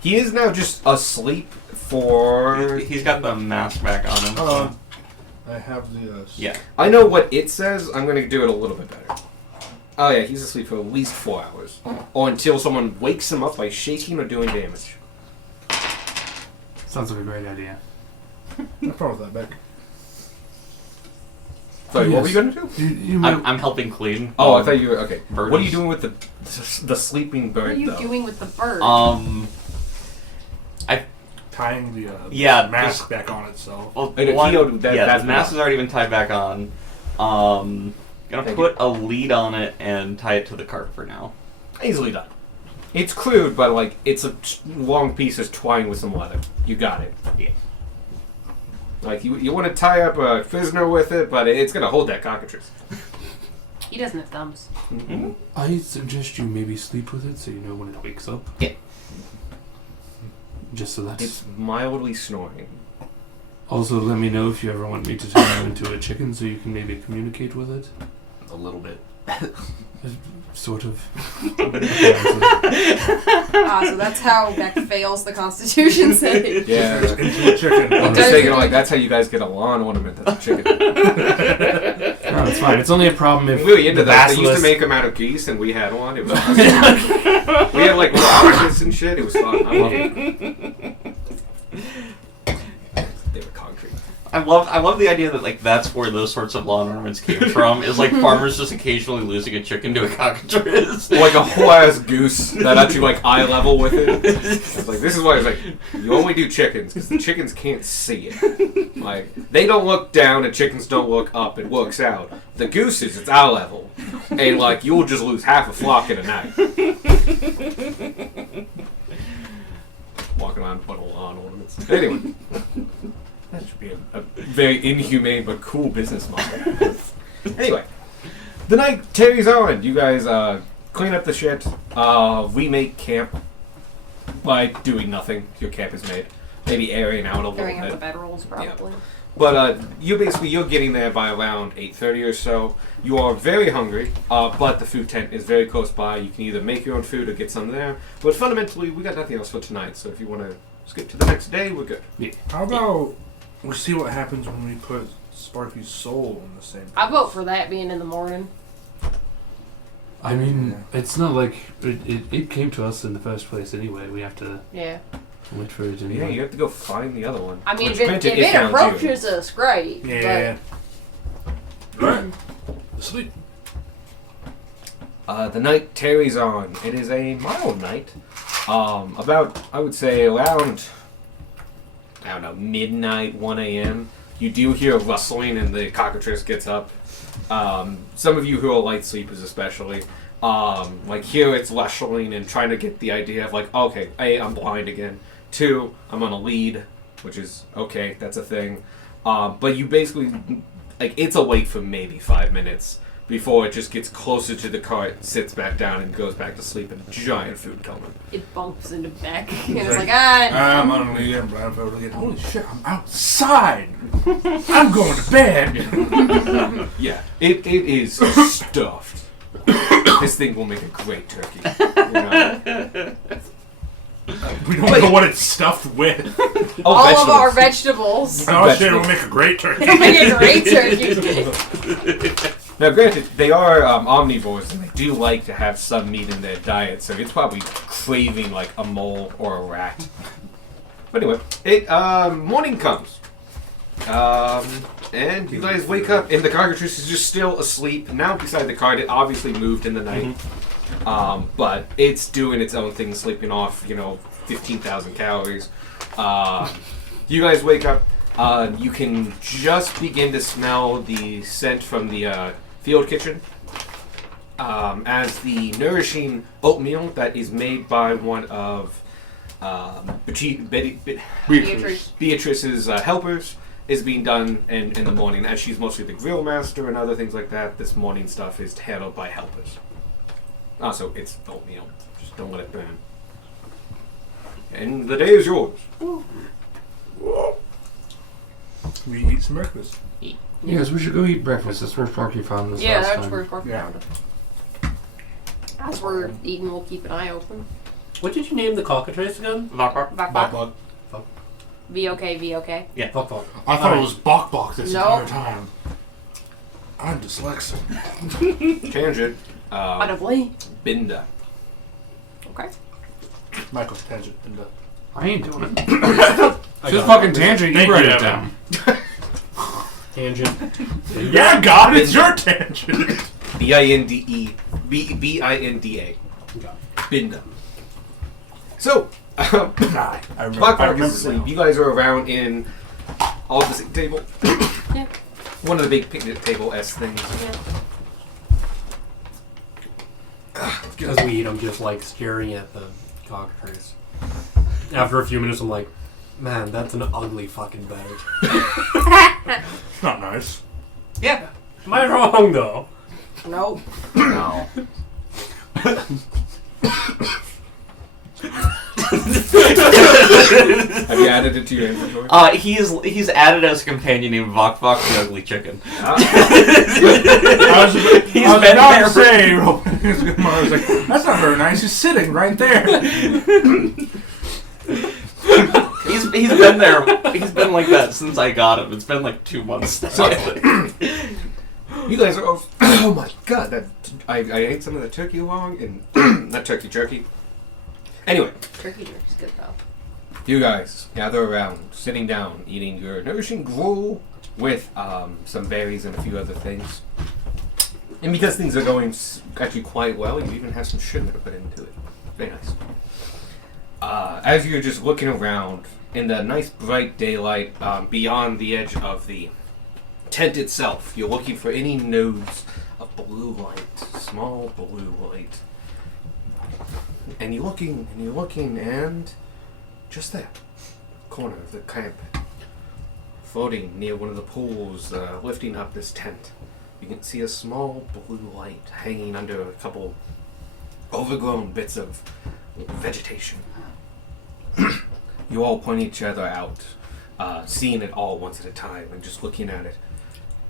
He is now just asleep for. He's got the mask back on him. I have the. Yeah. I know what it says. I'm going to do it a little bit better. Oh yeah, he's asleep for at least 4 hours, or until someone wakes him up by shaking or doing damage. sounds like a great idea. No problem with that, Beck. Sorry, what were you Yes. gonna do? You might, I'm helping clean. Oh, I thought you were okay. Bird What are you is- doing with the sleeping bird? What are you though? doing with the bird? Tying the Yeah, mask just- back on itself. Well, And one, that's the mask not- has already been tied back on. Gonna Thank put a lead on it and tie it to the cart for now. Easily done. It's crude, but like it's a long piece of twine with some leather. You got it. Yeah. Like you want to tie up a prisoner with it, but it's gonna hold that cockatrice. He doesn't have thumbs. I suggest you maybe sleep with it so you know when it wakes up. Yeah. Just so that's... It's mildly snoring. Also, let me know if you ever want me to turn you into a chicken so you can maybe communicate with it. A little bit. Sort of. So that's how Beck fails the Constitution save. Yeah. Into a chicken. I'm just thinking like that's how you guys get a lawn ornament that's a chicken. No, it's fine. It's only a problem if I'm really into the that. They used to basilisk... make them out of geese, and we had one. It was awesome. We had like little outfits and shit. It was fun. I loved it. They were concrete. I love the idea that like that's where those sorts of lawn ornaments came from. Is like farmers just occasionally losing a chicken to a cockatrice. Or like a whole ass goose that actually like eye level with it. It's like this is why it's like you only do chickens because the chickens can't see it. Like they don't look down and chickens don't look up. It works out. The gooses, it's eye level, and like you'll just lose half a flock in a night. Walking around putting lawn ornaments. Anyway. That should be a very inhumane but cool business model. Anyway, the night carries on. You guys clean up the shit. We make camp by doing nothing. Your camp is made. Maybe airing out a little Throwing out the bit. bedrolls, probably. But you're getting there by around 8:30 or so. You are very hungry, but the food tent is very close by. You can either make your own food or get some there. But fundamentally, we got nothing else for tonight. So if you want to skip to the next day, we're good. How about we see what happens when we put Sparky's soul in the same? I vote for that being in the morning. I mean, it's not like... It came to us in the first place anyway. We have to Yeah. wait for it Yeah, anyway. you have to go find the other one. I mean, Which, if granted, it found you. approaches us, great. Yeah. Right. Sleep. The night carries on. It is a mild night. About, I would say, around, I don't know, midnight, 1 a.m. You do hear a rustling and the cockatrice gets up. Some of you who are light sleepers especially, like here it's rustling and trying to get the idea of like, okay, A, I'm blind again. 2, I'm on a lead, which is, okay, that's a thing. But you basically, like, it's awake for maybe 5 minutes before it just gets closer to the cart, sits back down, and goes back to sleep in a giant food coma. It bumps into Beck. And it's like, ah. I'm on the end, but I'm over again. Holy shit, I'm outside. I'm going to bed. Yeah, it is stuffed. This thing will make a great turkey. You know? We don't know what it's stuffed with. Oh, all of our vegetables. vegetables. Oh shit, it'll make a great turkey. Make a great turkey. Now, granted, they are omnivores, and they do like to have some meat in their diet, so it's probably craving like a mole or a rat. But anyway, morning comes. And you guys wake up, and the cockatrice is just still asleep. Now beside the cart, it obviously moved in the night. But it's doing its own thing, sleeping off, 15,000 calories. You guys wake up. You can just begin to smell the scent from the field kitchen. As the nourishing oatmeal that is made by one of Beatrice's helpers is being done in the morning. As she's mostly the grill master and other things like that, this morning stuff is handled by helpers. Also, it's oatmeal. Just don't let it burn. And the day is yours. We eat some breakfast. Yes, we should go eat breakfast. That's where Sparky found us Yeah, last that's time. where Sparky Yeah. found it. As we're eating, we'll keep an eye open. What did you name the cockatrice again? Vok. Bok Bok bok. bok. VOK, VOK. Fuck, fuck. I thought it was bok bok this No. entire time. I'm dyslexic. Change it. Audibly. Binda. Okay. Michael Tangent. And, I ain't doing it. I Just got fucking tangent. You Thank write you, it Evan. down. Tangent. Yeah, God, it's your tangent. B-I-N-D-A. Binda. So, I remember. Blackrock is asleep. now. You guys are around in all the same table. Yeah. One of the big picnic table-esque things. Because we eat, I'm just like staring at the cockatrice. After a few minutes, I'm like, man, that's an ugly fucking bird. It's not nice. Yeah. Am I wrong though? No. No. Have you added it to your inventory? He's added as a companion named Vok Vok the Ugly Chicken. I was He's about been there to for- say, I was like, that's not very nice. He's sitting right there. He's been there. He's been like that since I got him. It's been like 2 months now. You guys are. Oh my god! I ate some of the turkey wrong and not turkey jerky. Anyway, Turkey jerky's good though. you guys gather around, sitting down, eating your nourishing gruel with some berries and a few other things. And because things are going actually quite well, you even have some sugar to put into it. Very nice. As you're just looking around in the nice bright daylight beyond the edge of the tent itself, you're looking for any nodes of blue light, small blue light. And you're looking, and just there, corner of the camp, floating near one of the pools, lifting up this tent, you can see a small blue light hanging under a couple overgrown bits of vegetation. You all point each other out, seeing it all once at a time, and just looking at it.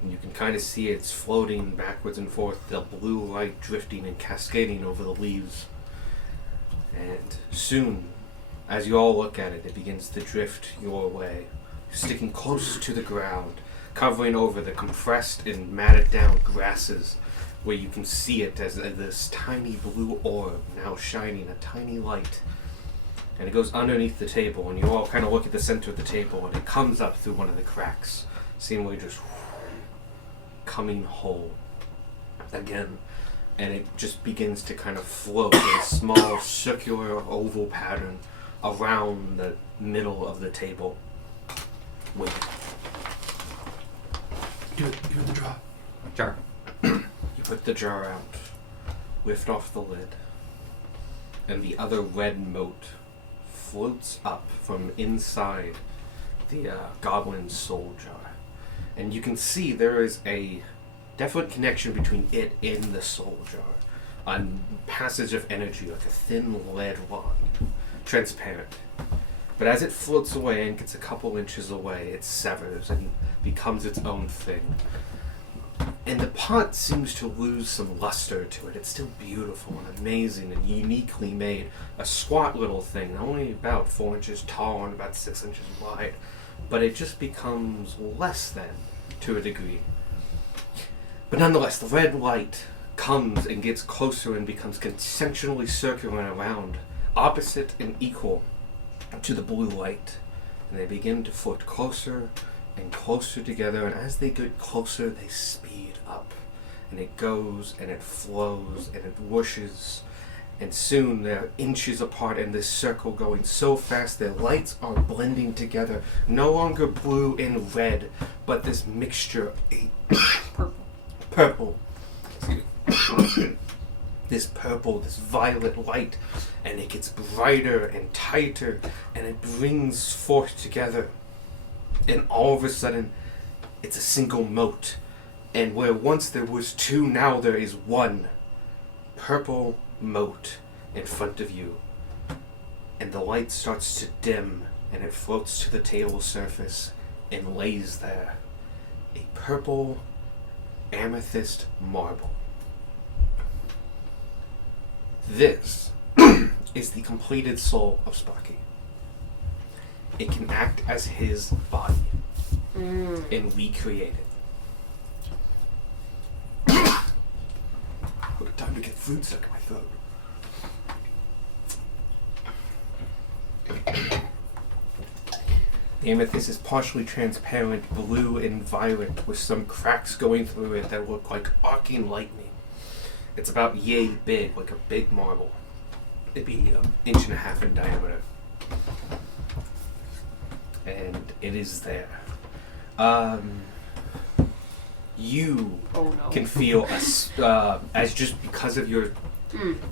And you can kind of see it's floating backwards and forth, the blue light drifting and cascading over the leaves. And soon, as you all look at it, it begins to drift your way, sticking close to the ground, covering over the compressed and matted down grasses, where you can see it as this tiny blue orb now shining a tiny light. And it goes underneath the table, and you all kind of look at the center of the table, and it comes up through one of the cracks, seemingly just coming whole again. And it just begins to kind of float in a small circular oval pattern around the middle of the table. Wait. Give it the draw. Jar. You put the jar out, lift off the lid, and the other red mote floats up from inside the goblin soul jar. And you can see there is a definite connection between it and the soul jar. A passage of energy, like a thin lead line, transparent. But as it floats away and gets a couple inches away, it severs and becomes its own thing. And the pot seems to lose some luster to it. It's still beautiful and amazing and uniquely made. A squat little thing, only about 4 inches tall and about 6 inches wide. But it just becomes less than, to a degree. But nonetheless, the red light comes and gets closer and becomes concentrically circular around, opposite and equal to the blue light. And they begin to float closer and closer together, and as they get closer, they speed up. And it goes, and it flows, and it whooshes. And soon they're inches apart in this circle, going so fast their lights are blending together. No longer blue and red, but this mixture of purple. Excuse me. This purple, this violet light, and it gets brighter and tighter, and it brings forth together. And all of a sudden, it's a single mote. And where once there was two, now there is one purple mote in front of you. And the light starts to dim, and it floats to the table surface and lays there. A purple amethyst marble. This is the completed soul of Sparky. It can act as his body and recreate it. Time to get food stuck in my throat. The amethyst is partially transparent, blue and violet, with some cracks going through it that look like arcing lightning. It's about yay big, like a big marble. Maybe an inch and a half in diameter. And it is there. You can feel as just because of your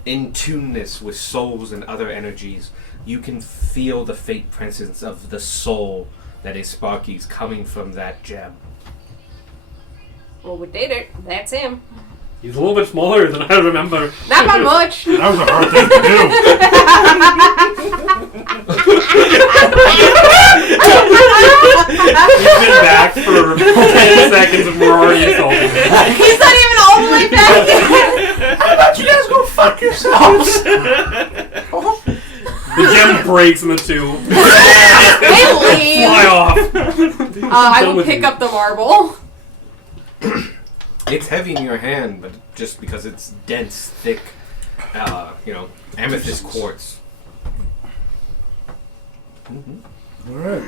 in tuneness with souls and other energies, you can feel the fate presence of the soul that is Sparky's coming from that gem. Well, we did it. That's him. He's a little bit smaller than I remember. Not by much. That was a hard thing to do. He's been back for 10 seconds and we're already assaulting him. He's not even all the way back yet. How about you guys go fuck yourselves? The gem breaks in the two. They leave. Fly off. I will pick up the marble. It's heavy in your hand, but just because it's dense, thick, amethyst quartz. Alright.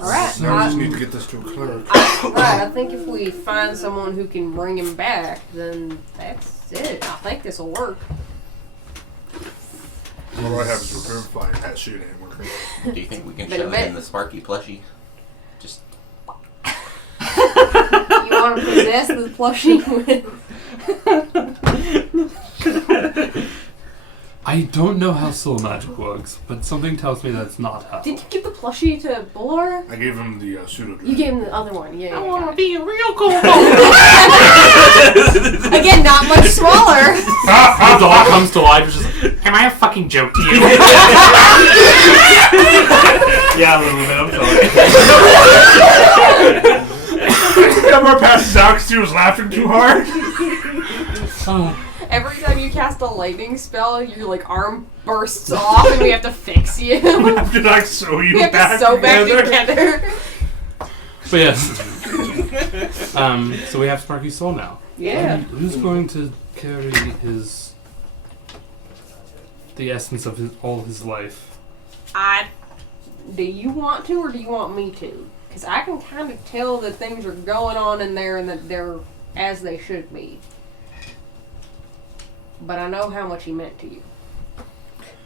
Alright. Now we just need to get this to a cleric. I think if we find someone who can bring him back, then that's it. I think this will work. All I have is revivify, and that shit ain't working. Do you think we can But show a bit- him the Sparky plushie? Just You want to possess the plushie with... I don't know how soul magic works, but something tells me that's not how. Did you give the plushie to Bullor? I gave him the pseudo. You gave him the other one. Yeah, I yeah, want got to be a real cool it. Again, not much smaller. The dog comes to life. It's just like, am I a fucking joke to you? Yeah, a little bit. I'm sorry. Emma passes out because he was laughing too hard. Every time you cast a lightning spell, your arm bursts off, and we have to fix you. We have to like sew you We have back to sew back together. together. But yes. So we have Sparky's soul now. Yeah. Who's going to carry the essence of all his life? Do you want to, or do you want me to? Because I can kind of tell that things are going on in there and that they're as they should be. But I know how much he meant to you.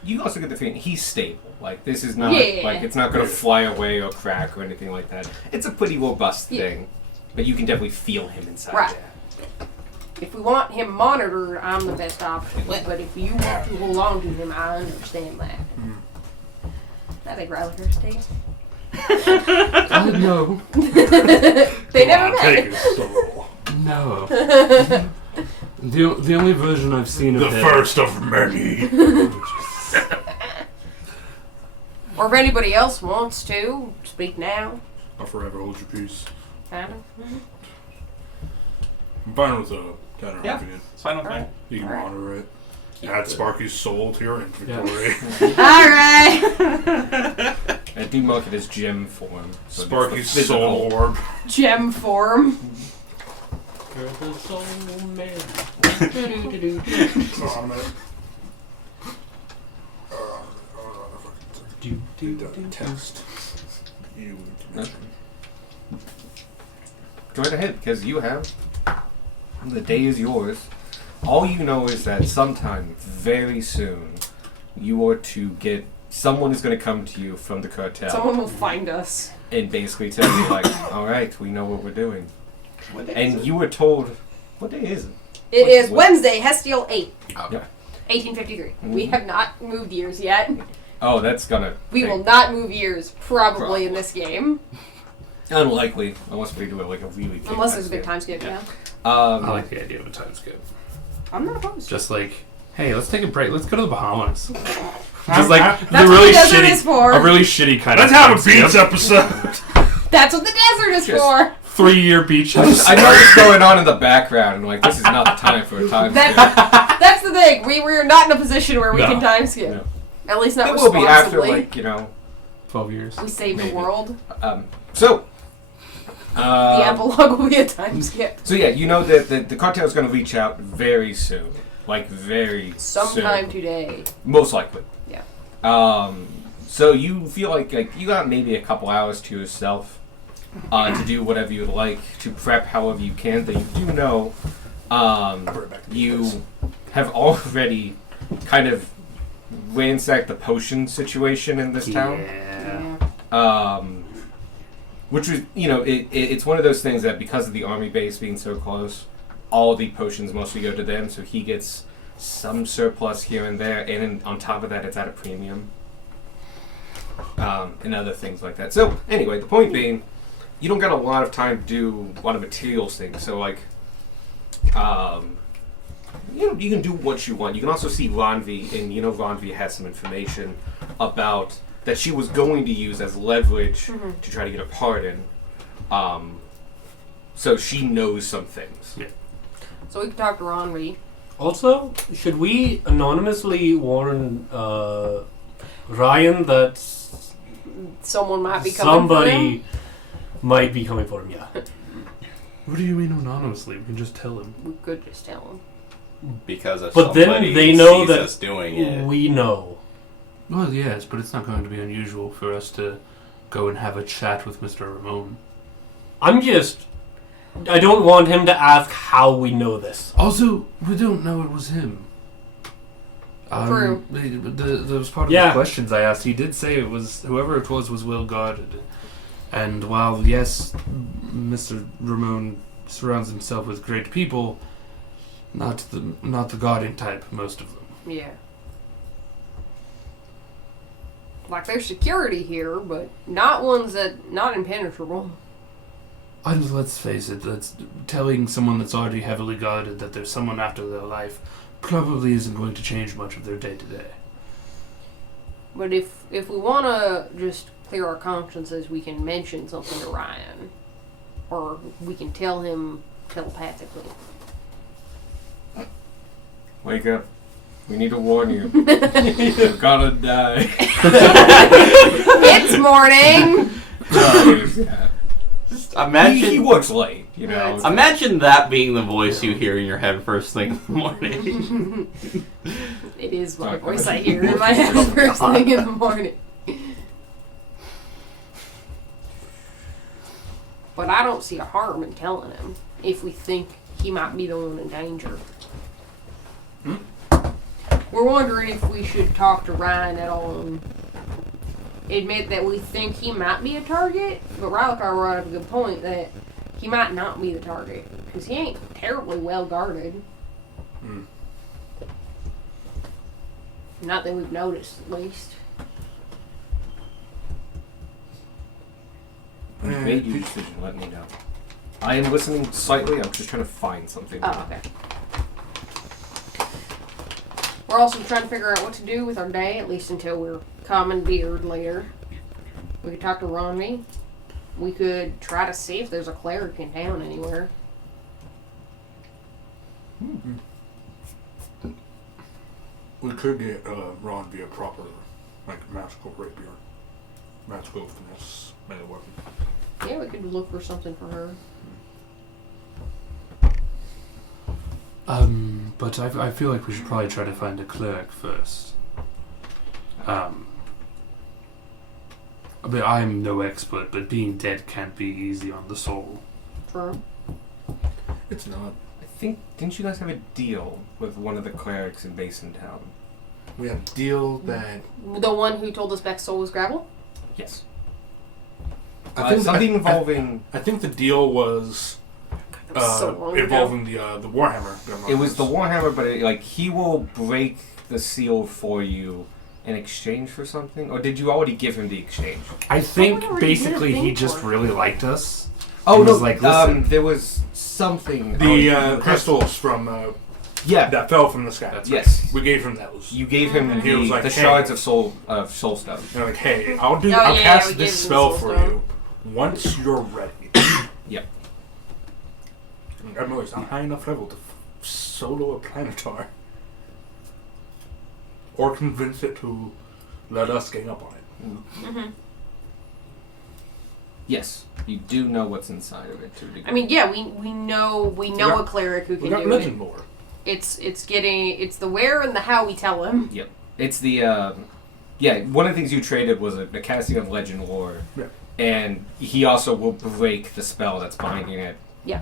You also get the feeling he's stable. Like, this is not, it's not going to fly away or crack or anything like that. It's a pretty robust thing, but you can definitely feel him inside Right. there. If we want him monitored, I'm the best option. But if you want to hold on to him, I understand that. I think Riley first takes. No. They never met. Take his soul. No. The only version I've seen of The him. first of many. Or if anybody else wants to, speak now. I'll forever hold your peace. Kind of. I'm fine with that. Yeah. It's fine with me. You can Alright. monitor it. Add Sparky's soul to your inventory. Alright. I do mark it as gem form. So Sparky's it's the soul physical- orb. Gem form. You're the soul man. Oh, I'm at- text. You information. Go right ahead, because you have. The day is yours. All you know is that sometime very soon, you are to get. Someone is going to come to you from the cartel Someone will find us. and basically tell you, like, all right, we know what we're doing. what day is And it? you were told. What day is it? It is What- Wednesday, Hestial 8, Okay. 1853. We have not moved years yet. Oh, that's gonna. We take- will not move years, probably, in this game. Unlikely, unless we do it like a really big. Unless there's a big time time skip, yeah. I like the idea of a time skip. I'm not opposed. Just like, hey, let's take a break. Let's go to the Bahamas. I'm- Just like I'm- the That's really what the desert shitty, is for. a really shitty kind Let's of. have a time skip. beats episode. That's what the desert is for. 3-year beach house. I know what's going on in the background, and like this is not the time for a time. That's the thing. We're not in a position where we No. can time skip. No. At least not It will be after, responsibly. like 12 years. We save Maybe. the world. So. The epilogue will be a time skip. So yeah, you know that the cartel is going to reach out very soon, like very Sometime soon. today. Most likely. Yeah. So you feel like you got maybe a couple hours to yourself to do whatever you'd like, to prep however you can. That you do know you have already kind of ransacked the potion situation in this town. Yeah. Which was, it's one of those things that because of the army base being so close, all the potions mostly go to them, so he gets some surplus here and there, and on top of that, it's at a premium. And other things like that. So, anyway, the point being, you don't got a lot of time to do a lot of materials things, so, you can do what you want. You can also see Ronvi, and Ronvi has some information about that she was going to use as leverage to try to get a pardon. So she knows some things. Yeah. So we can talk to Ronvi. Also, should we anonymously warn Ryan that Someone might be coming for him. somebody might be coming for him? Yeah. What do you mean anonymously? We can just tell him. We could just tell him. Because if But then somebody they know sees that us doing it, we know. Well, yes, but it's not going to be unusual for us to go and have a chat with Mr. Ramon. I don't want him to ask how we know this. Also, we don't know it was him. True. That was part of Yeah. the questions I asked. He did say it was whoever it was well guarded. And while yes, Mr. Ramon surrounds himself with great people, not the guarding type, most of them. Yeah. Like there's security here, but not impenetrable. And let's face it, that's telling someone that's already heavily guarded that there's someone after their life probably isn't going to change much of their day to day. But if we want to just clear our consciences, we can mention something to Ryan, or we can tell him telepathically. Wake up. We need to warn you. You're gonna die. It's morning. Imagine He works late, you know. Yeah, Imagine that being the voice you hear in your head first thing in the morning. It is my Sorry, voice I'm I hear in my head first thing in the morning. But I don't see a harm in telling him if we think he might be the one in danger. We're wondering if we should talk to Ryan at all and admit that we think he might be a target, but Rylikar brought up a good point that he might not be the target because he ain't terribly well guarded. Not that we've noticed, at least. When you made your decision, let me know. I am listening slightly, I'm just trying to find something. Oh, okay. We're also trying to figure out what to do with our day, at least until we're commandeered later. We could talk to Ronvi. We could try to see if there's a cleric in town anywhere. We could get Ron via proper, magical rapier. Magical finesse melee weapon. Yeah, we could look for something for her. But I feel like we should probably try to find a cleric first. I mean, I'm no expert, but being dead can't be easy on the soul. True. It's not. I think, didn't you guys have a deal with one of the clerics in Basin Town? We have a deal that The one who told us Beck's soul was gravel? Yes. I think something involving... I think the deal was That was so long ago. involving the Warhammer. It was the Warhammer, but he will break the seal for you in exchange for something? Or did you already give him the exchange? I think Someone already did a basically he thing just for it. really liked us. Oh, and no, was like, listen. there was something... The crystals from Yeah, that fell from the sky. That's yes. We gave him those. You gave him He was like, the hey. shards of soul stone. They're like, hey, I'll yeah, we cast gave this him spell the for soul you once you're ready. Yep. Emily's not high enough level to solo a planetar. Or convince it to let us gang up on it. Mm-hmm. Yes, you do know what's inside of it to a degree. I mean, yeah, we know got- a cleric who We can got do legend it. lore. It's the where and the how we tell him. Yep. It's the Yeah, one of the things you traded was a casting of legend lore. Yeah. And he also will break the spell that's binding it. Yeah.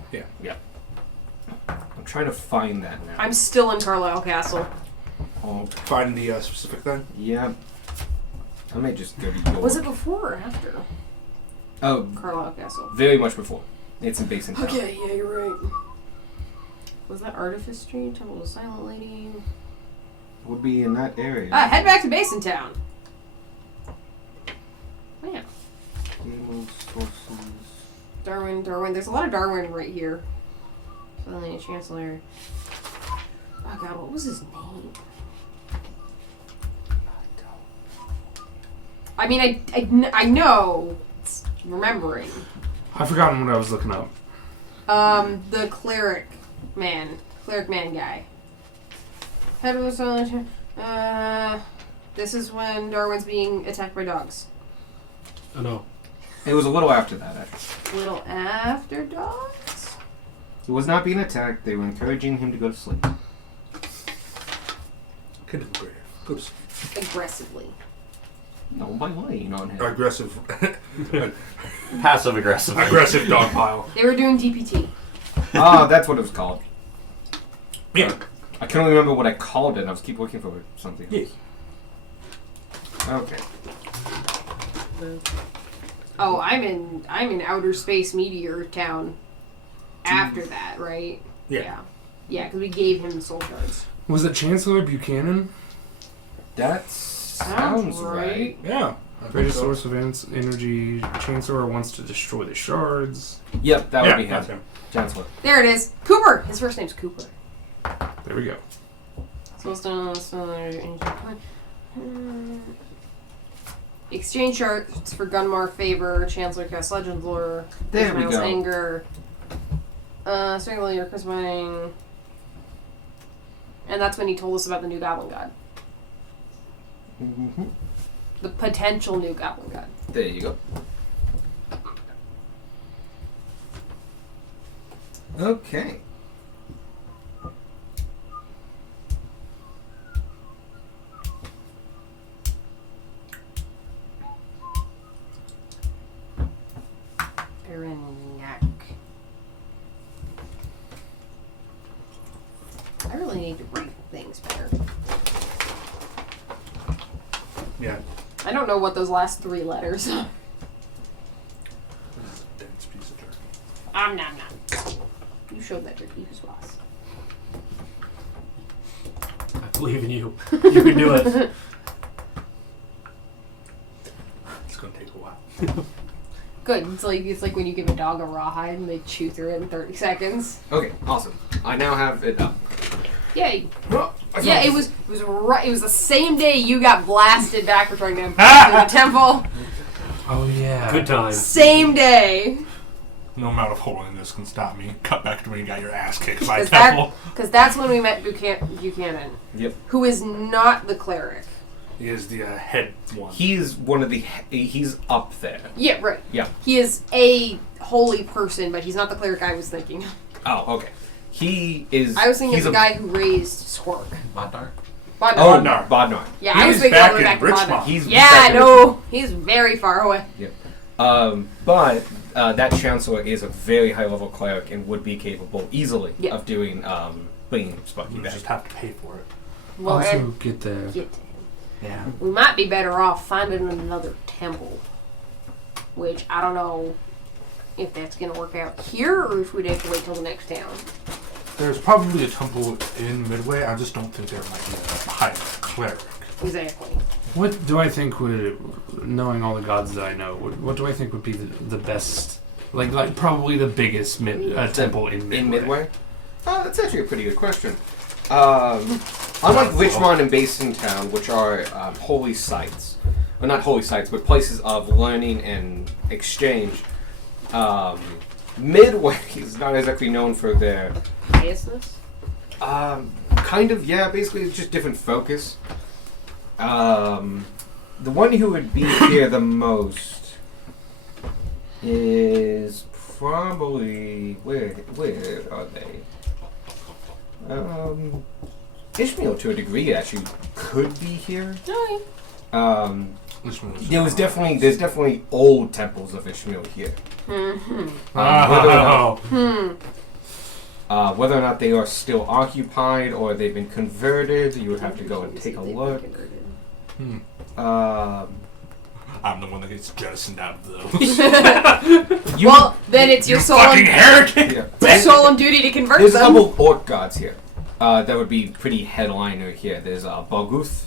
I'm trying to find that now. I'm still in Carlisle Castle. Oh, Find the specific thing. yeah. I may just go to your... Was it before or after Oh, Carlisle Castle? very much before. It's in Basin Town. Okay, yeah, you're right. Was that Artificery, Temple of the Silent Lady? Would be in that area. Head back to Basin Town. Man. Healing sources. Darwin. There's a lot of Darwin right here. Silent Lady Chancellor. Oh god, what was his name? I mean, I know. It's remembering. I've forgotten what I was looking up. The cleric man guy. Head of the Silent. This is when Darwin's being attacked by dogs. Oh no. It was a little after that, actually. A little after dogs. He was not being attacked. They were encouraging him to go to sleep. Kingdom Grave. Go to sleep. Aggressively. No, by laying on him. Aggressive. Passive aggressive. Aggressive dog pile. They were doing DPT. Ah, that's what it was called. Yeah. I can't remember what I called it. I was keep looking for something else. Okay. Oh, I'm in outer space meteor town. After that, right? Yeah. Yeah, because we gave him the soul shards. Was it Chancellor Buchanan? That sounds right. Yeah. I think Greatest so. source of energy. Chancellor wants to destroy the shards. Yep, that would be that's him. him. Chancellor. There it is. Cooper. His first name's Cooper. There we go. Exchange shards for Gunmar favor. Chancellor casts Legend lore. There we Ismail's go. anger. Strangling or Christmas. And that's when he told us about the new Goblin God. Mm-hmm. The potential new Goblin God. There you go. Okay. Arignac. I really need to write things better. Yeah. I don't know what those last three letters are. This is a dense piece of jerky. I'm not. You showed that turkey who's boss. I believe in you. You can do it. It's gonna take a while. Good. It's like when you give a dog a rawhide and they chew through it in 30 seconds. Okay, awesome. I now have it up. Yay. Well, Yeah, it was right. It was the same day you got blasted back for trying to enter the temple. Oh yeah. Good time. Same day. no amount of holiness can stop me. Cut back to when you got your ass kicked by a Because temple. that's when we met Buchanan. Yep. Who is not the cleric. He is the head one. He's one of the. He's up there. Yeah, right. Yeah. He is a holy person, but he's not the cleric I was thinking. Oh, okay. He is. I was thinking he's of the guy who raised Squark. Bodnar. Bodnar. Oh, Bodnar. Bodnar. Yeah, He I was is thinking all the way back back in to Richmond. Bodnar. He's Yeah, back in no, he's very far away. But that chancellor is a very high level cleric and would be capable easily Yeah. of doing bringing Spucky You back. just have to pay for it. Well, Also and get there. get to him. Yeah. We might be better off finding another temple, which I don't know if that's gonna work out here or if we'd have to wait till the next town. There's probably a temple in Midway. I just don't think there might be a high cleric. Exactly. What do I think would, knowing all the gods that I know, what do I think would be the best, like probably the biggest temple in Midway? In Midway? Oh, that's actually a pretty good question. Unlike Richmond and Basin Town, which are holy sites, well, not holy sites, but places of learning and exchange, Midway is not exactly known for their Piousness? kind of, yeah, basically it's just different focus. The one who would be here the most is probably where are they? Ishmael to a degree actually could be here. No. there's definitely old temples of Ishmael here. Whether or not they are still occupied or they've been converted, you would have to go and take a look. I'm the one that gets jettisoned out of those. Well, then it's your fucking heretic! Yeah. It's your solemn duty to convert There's a them. couple orc gods here. That would be pretty headliner here. There's Balguth,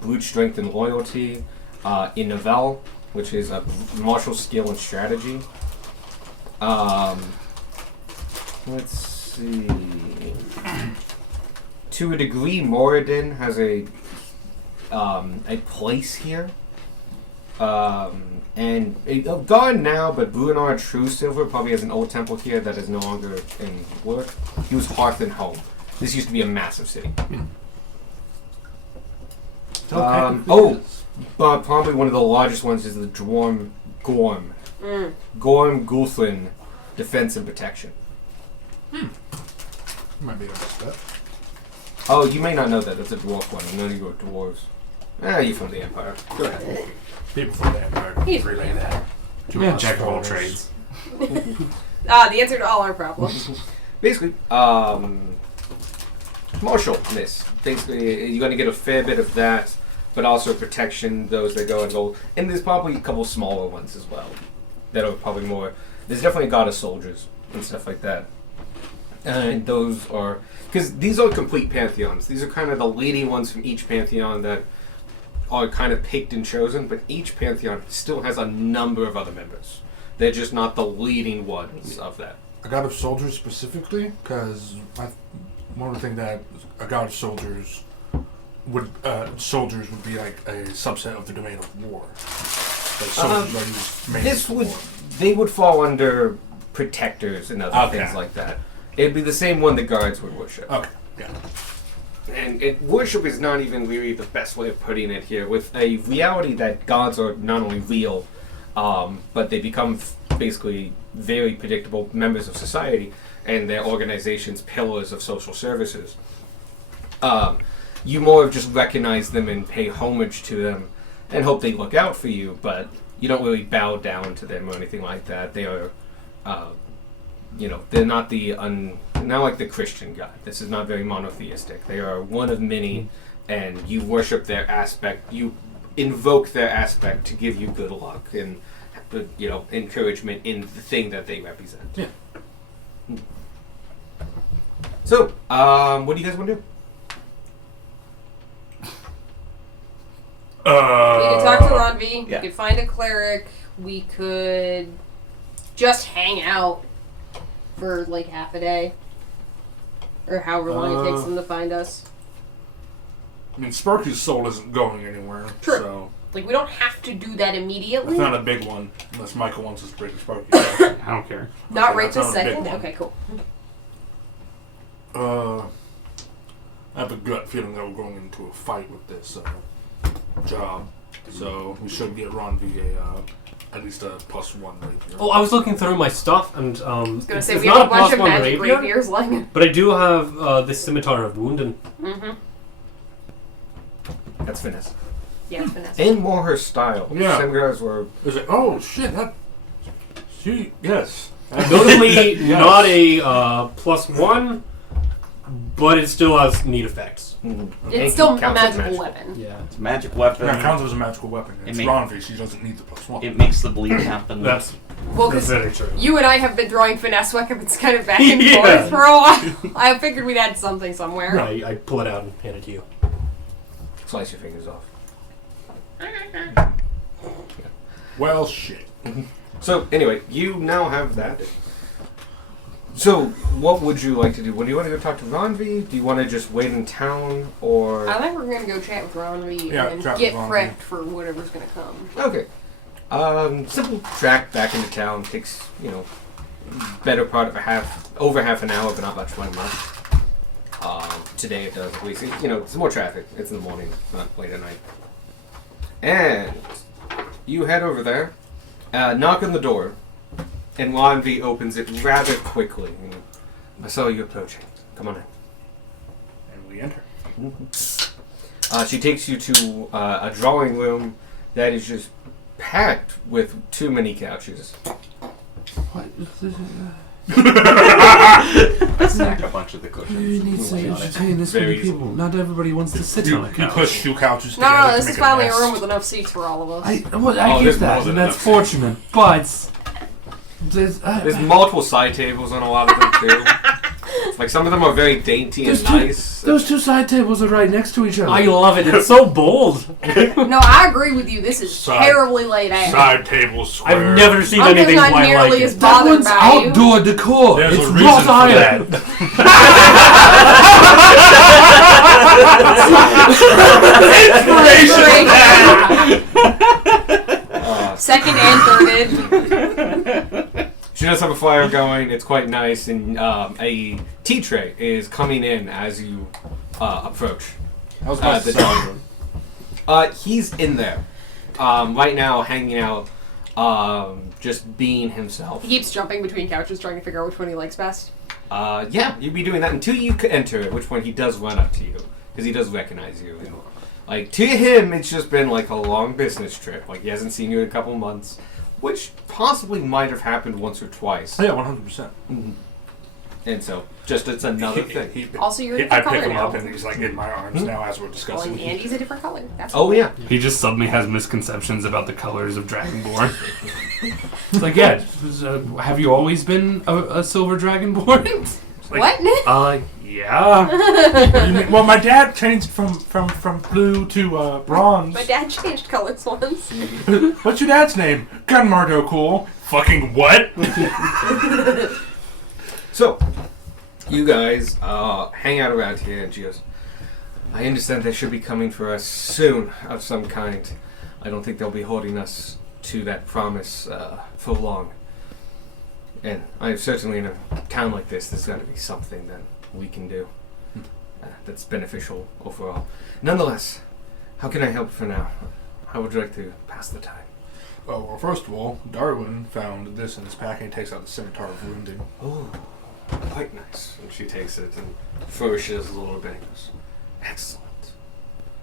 brute strength and loyalty. Inavel, which is martial skill and strategy. Let's see. To a degree, Moradin has a place here. And gone now, but Brunar True Silver probably has an old temple here that is no longer in work. He was Hearth and Home. This used to be a massive city. Probably one of the largest ones is the Gorm Gulthin Defense and Protection. Might be able to that. Oh, you may not know that. That's a dwarf one. None of you are dwarves. You're from the Empire. Go ahead. People from the Empire relay that. Yeah, jack of all trades. The answer to all our problems. Basically, martialness. Basically, you're going to get a fair bit of that, but also protection, those that go and gold. And there's probably a couple smaller ones as well that are probably more. There's definitely a god of soldiers and stuff like that. And those are. Because these are complete pantheons. These are kind of the leading ones from each pantheon that are kind of picked and chosen, but each pantheon still has a number of other members. They're just not the leading ones of that. A god of soldiers specifically, because one of the things that a god of soldiers would be like a subset of the domain of war. Like soldiers are used mainly for war. They would fall under protectors and other things like that. It'd be the same one the guards would worship. Okay, yeah. And worship is not even really the best way of putting it here, with a reality that gods are not only real, but they become basically very predictable members of society and their organizations pillars of social services. You more of just recognize them and pay homage to them and hope they look out for you, but you don't really bow down to them or anything like that. They are, they're not not like the Christian God. This is not very monotheistic. They are one of many, and you worship their aspect. You invoke their aspect to give you good luck and, encouragement in the thing that they represent. Yeah. So, what do you guys want to do? We could talk to Ronvi. Yeah. We could find a cleric. We could just hang out for like half a day. Or however long it takes them to find us. I mean, Sparky's soul isn't going anywhere, True. so Like, we don't have to do that immediately. that's not a big one, unless Michael wants us to break Sparky. I don't care. Not Okay, right that's this not a big second. one. Okay, cool. I have a gut feeling that we're going into a fight with this job, so we should get Ron VA at least a +1 rapier. Oh, I was looking through my stuff, and I was gonna say, it's we have not a bunch of +1 magic rapier, rapiers lying. but I do have the Scimitar of Wounding. Mm-hmm. That's finesse. Yeah, it's finesse. And more her style. Yeah. Some guys were. It's like, oh shit, yes. Notably, Yes. not a +1, but it still has neat effects. It's still a magical weapon. Yeah. It's a magic weapon. That counts as a magical weapon. It's It Ron V, she doesn't need the +1. It makes the bleed happen. That's Well, because very true. you and I have been drawing finesse weapons kind of back and Yeah. forth for a while. I figured we'd had something somewhere. I pull it out and hand it to you. Slice your fingers off. Well, shit. So, anyway, you now have that. So, what would you like to do? Would you want to go talk to Ronvi? Do you want to just wait in town, or... I think we're going to go chat with Ronvi Yeah, and chat get with Ronvi. prepped for whatever's going to come. Okay. Simple track back into town takes, better part of over half an hour, but not much more than much. Today it does, at least. It's more traffic. It's in the morning, not late at night. And you head over there, knock on the door, and Ronvi opens it rather quickly. I saw you approaching. Come on in. And we enter. She takes you to a drawing room that is just packed with too many couches. What? Stack a bunch of the cushions. You need to entertain this Very many people. Not everybody wants to sit on a You couch. push 2 couches No, together no, to this make is finally a nest. room with enough seats for all of us. I Oh, get there's that, more than and that's enough fortunate, but There's multiple side tables on a lot of them too. Like some of them are very dainty and nice. those 2 side tables are right next to each other. I love it. It's so bold. No, I agree with you. This is Side- terribly laid out. Side table square. I've never seen I'm just anything not quite nearly like as it. that bothered one's by you. outdoor decor. There's it's a reason wrought for iron. Second and thirded. She does have a fire going. It's quite nice, and a tea tray is coming in as you approach. I was about the to say. dining room. He's in there right now, hanging out, just being himself. He keeps jumping between couches trying to figure out which one he likes best. Yeah, you'd be doing that until you enter it, which one he does run up to you because he does recognize you. And, like to him, it's just been like a long business trip. Like he hasn't seen you in a couple months, which possibly might have happened once or twice. Yeah, 100%. And so, just it's another thing. Also, you're a I different pick color him up now. and he's like in my arms now as we're Well, discussing. and Andy's a different color. That's Oh yeah, He just suddenly has misconceptions about the colors of Dragonborn. It's like, yeah, have you always been a silver Dragonborn? what? Yeah. Well, my dad changed from blue to bronze. My dad changed colors once. What's your dad's name? Gunmardo Cool. Fucking what? So, you guys hang out around here, and she goes, I understand they should be coming for us soon of some kind. I don't think they'll be holding us to that promise for long. And I certainly in a town like this, there's got to be something that we can do that's beneficial overall. Nonetheless, how can I help for now? How would you like to pass the time? Oh, well, first of all, Darwin found this in his pack and he takes out the Scimitar of Wounding. Oh, quite nice. And she takes it and flourishes a little bit and goes, excellent.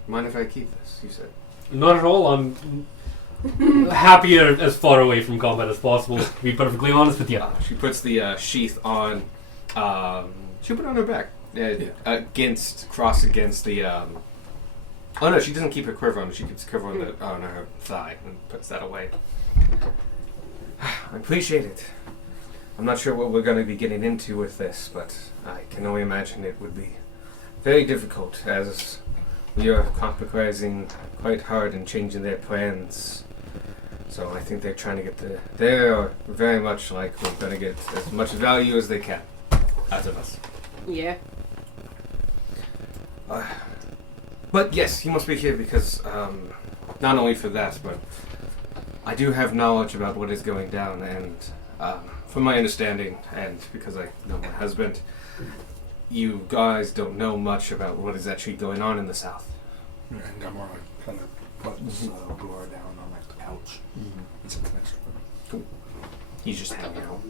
Mind if I keep this? You said. Not at all. I'm happy as far away from combat as possible, to be perfectly honest with you. She puts the sheath on. She put it on her back, crossed against the. Oh no, she doesn't keep her quiver on. She keeps the quiver on her thigh and puts that away. I appreciate it. I'm not sure what we're going to be getting into with this, but I can only imagine it would be very difficult as we are compromising quite hard and changing their plans. So I think they're trying to get they are very much like we're going to get as much value as they can out of us. Yeah. But yes, you must be here because not only for that, but I do have knowledge about what is going down, and from my understanding, and because I know my husband, you guys don't know much about what is actually going on in the South. And Gamora kind of puts Glora down on like the couch. And sits next to her. Cool. He's just hanging out.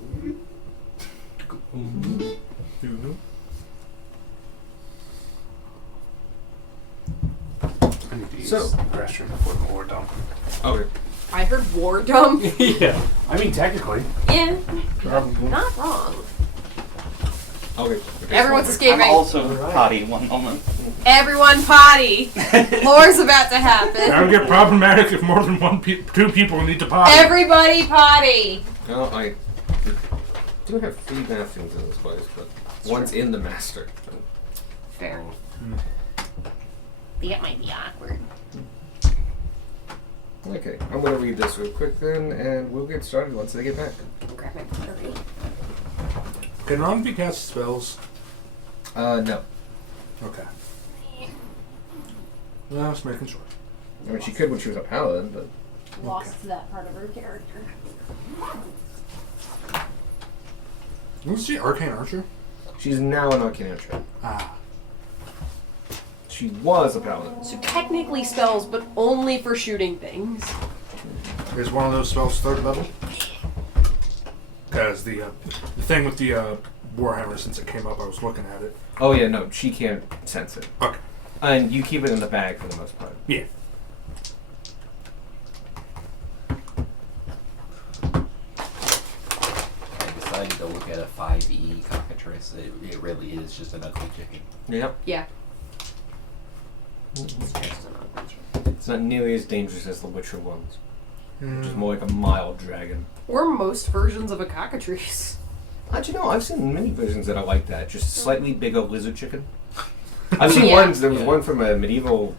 I need to use So- the restroom before the war dump. Okay. I heard war dump. Yeah. I mean, technically. Yeah, not wrong. Okay. Everyone's I'm escaping. also potty one moment. Everyone potty. War's about to happen. That would get problematic if more than two people need to potty. Everybody potty. No, I do have 3 bathrooms in this place, but one's in the master. Fair. That might be awkward. Okay, I'm gonna read this real quick then, and we'll get started once they get back. Grab my pottery. Can Ron cast spells? No. Okay. No, I was making sure. I mean, she could when she was a paladin, but Lost that part of her character. Wasn't she Arcane Archer? she's now an arcane archer. Ah. She was a paladin. So technically spells, but only for shooting things. Is one of those spells 3rd level? Because the thing with the Warhammer, since it came up, I was looking at it. Oh yeah, no, she can't sense it. Okay. And you keep it in the bag for the most part. Yeah. I decided to look at a 5E cockatrice. It really is just an ugly chicken. Yep. Yeah. Mm-hmm. It's just an ugly chicken. It's not nearly as dangerous as the Witcher ones. Which is more like a mild dragon. Or most versions of a cockatrice. How'd you know? I've seen many versions that are like that. Just slightly bigger lizard chicken. I've seen Yeah. ones. There was one from a medieval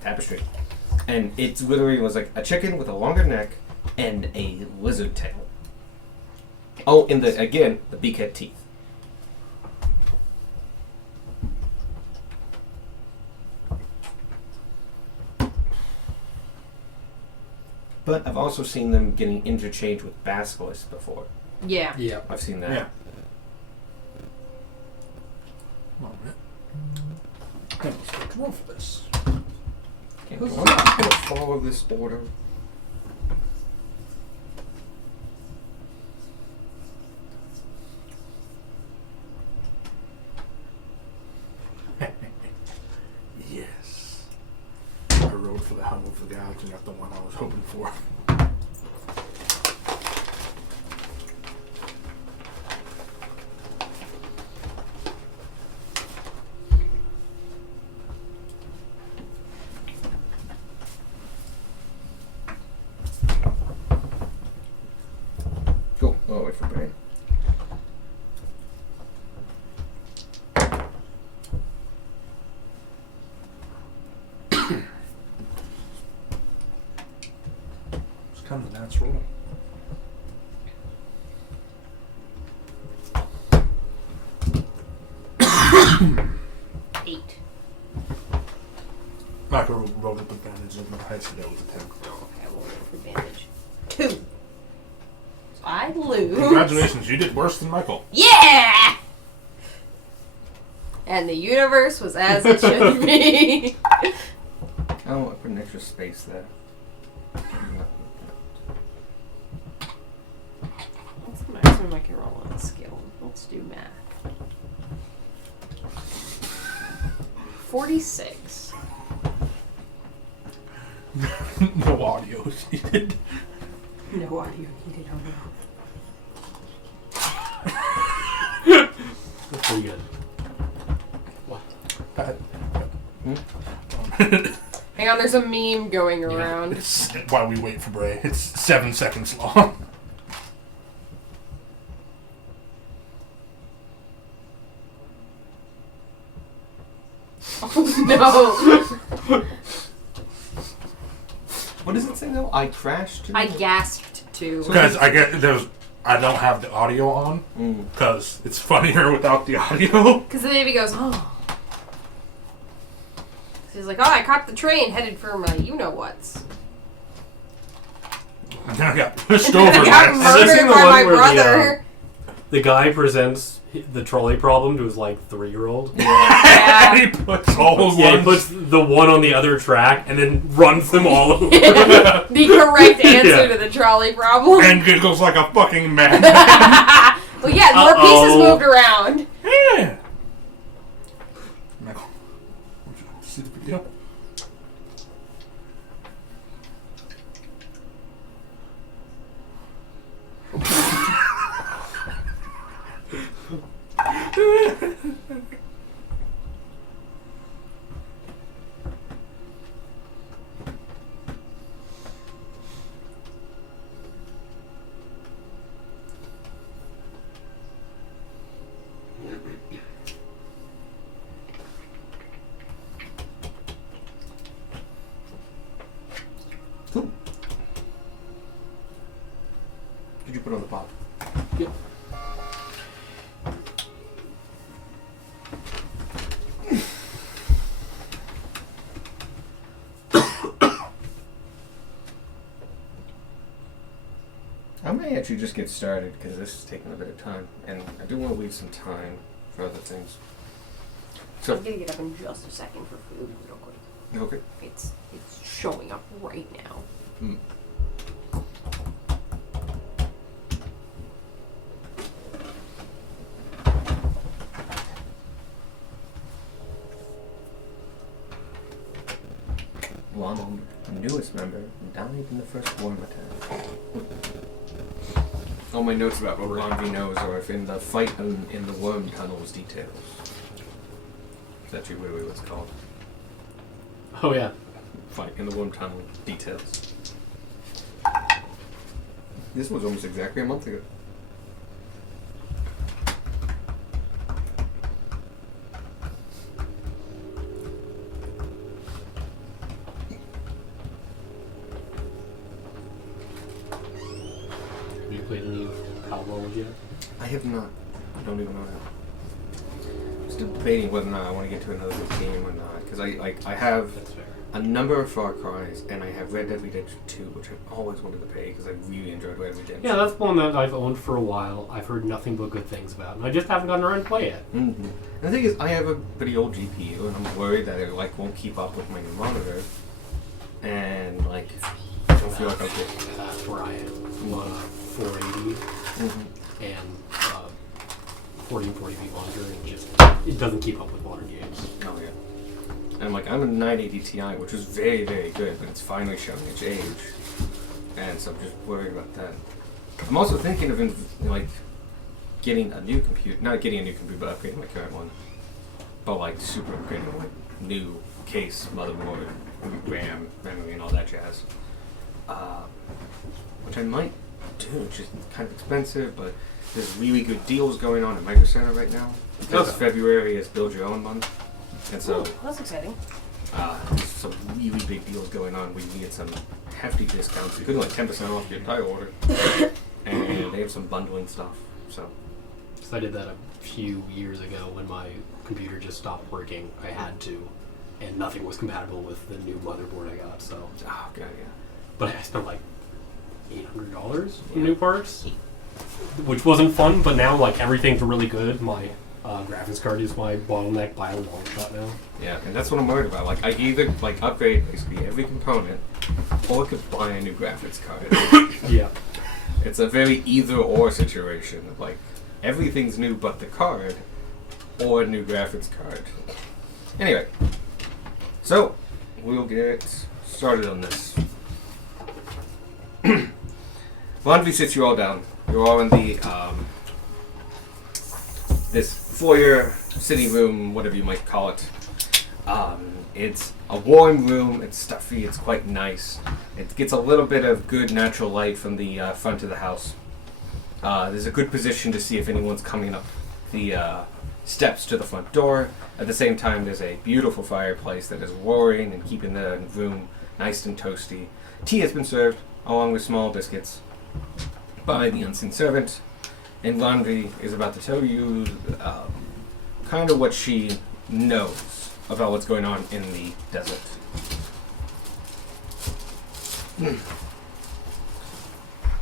tapestry, and it literally was like a chicken with a longer neck and a lizard tail. Oh, and the beak had teeth. But I've also seen them getting interchanged with basilisks before. Yeah. Yeah. I've seen that. Yeah. Oh, man. Then let's go to roll for this. Okay, I'm just gonna follow this order. Yes. I rolled for the Helm of the Gods and got the one I was hoping for. Cool. Oh, wait for Brian. It's kind of natural. Eight. Michael rolled up advantage and I said that was a 10. Okay, I will roll for advantage. 2. So I lose. Congratulations, you did worse than Michael. Yeah! And the universe was as it should be. Oh, I put an extra space there. What's the maximum I can roll on a skill? Let's do math. 46. No audio needed. No audio needed, oh no. That's pretty good. Hang on, there's a meme going around. It's while we wait for Bray. It's 7 seconds long. Oh no! What does it say though? I crashed? I gasped too. Because I don't have the audio on because it's funnier without the audio. Because the baby goes, oh. He's like, oh, I caught the train headed for my you-know-whats. And then I got pushed over. I got I've murdered seen the by one my where brother. The guy presents the trolley problem to his 3-year-old. Yeah. And he puts all Yeah, he ones. puts the one on the other track and then runs them all over. The correct answer Yeah. to the trolley problem. And giggles like a fucking man. Well, yeah, more pieces moved around. Yeah. Michael, would you like to see the video? Cool. Did you put on the pot? Yep. I may actually just get started because this is taking a bit of time, and I do want to leave some time for other things. So, I'm gonna get up in just a second for food real quick. okay. It's showing up right now. Hmm. Ronald, the newest member, died in the first worm attack. All my notes about what Ronvi knows are if in the fight in the worm tunnels details. That's actually what it was called. Oh yeah. Fight in the worm tunnel details. This was almost exactly a month ago. Have you played any Palworld yet? I have not. I don't even know that. I'm still debating whether or not I want to get to another game or not, because I have That's fair. a number of Far Cries, and I have Red Dead Redemption 2, which I've always wanted to play because I really enjoyed Red Dead Redemption. Yeah, that's one that I've owned for a while. I've heard nothing but good things about, and I just haven't gotten around to play it. Mm-hmm. And the thing is, I have a pretty old GPU, and I'm worried that it won't keep up with my new monitor, and I don't feel like I'll get. That's where I am. I'm on a 480 Mm-hmm. and 1440p monitor, and it doesn't keep up with modern games. Oh yeah. And I'm a 980 Ti, which was very, very good, but it's finally showing its age, and so I'm just worried about that. I'm also thinking of getting a new computer, not getting a new computer, but upgrading my current one, but super upgrading, new case, motherboard, RAM, memory, and all that jazz. Which I might do. It's just kind of expensive, but there's really good deals going on at Micro Center right now. Because Okay. February is Build Your Own month. And so That's exciting. there's some really big deals going on where you can get some hefty discounts, including 10% off your entire order. And they have some bundling stuff. So Because I did that a few years ago when my computer just stopped working. I had to, and nothing was compatible with the new motherboard I got. So, oh god, yeah. but I spent $800 for new parts, which wasn't fun. But now everything's really good. My graphics card is my bottleneck by a long shot now. Yeah, and that's what I'm worried about. I either upgrade basically every component, or I could buy a new graphics card. Yeah. It's a very either or situation. Everything's new but the card, or a new graphics card. Anyway, so we'll get started on this. Laundry sits you all down. You're all in the this foyer, sitting room, whatever you might call it. It's a warm room. It's stuffy. It's quite nice. It gets a little bit of good natural light from the front of the house. There's a good position to see if anyone's coming up the steps to the front door. At the same time, there's a beautiful fireplace that is roaring and keeping the room nice and toasty. Tea has been served, along with small biscuits, by the unseen servant. And Laundry is about to tell you kind of what she knows about what's going on in the desert.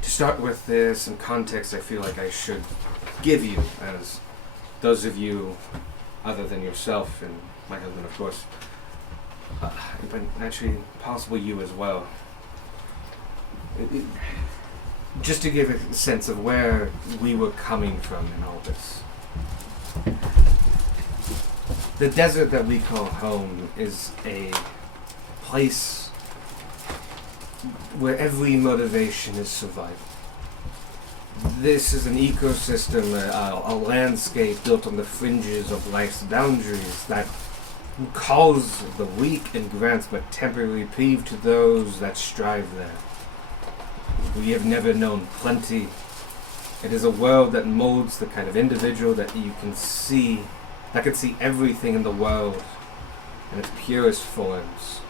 To start with, there's some context I feel like I should give you, as those of you other than yourself and my husband, of course, but actually possibly you as well. Just to give a sense of where we were coming from in all this. The desert that we call home is a place where every motivation is survival. This is an ecosystem, a landscape built on the fringes of life's boundaries that calls the weak and grants but temporary reprieve to those that strive there. We have never known plenty. It is a world that molds the kind of individual that you can see, that can see everything in the world in its purest forms,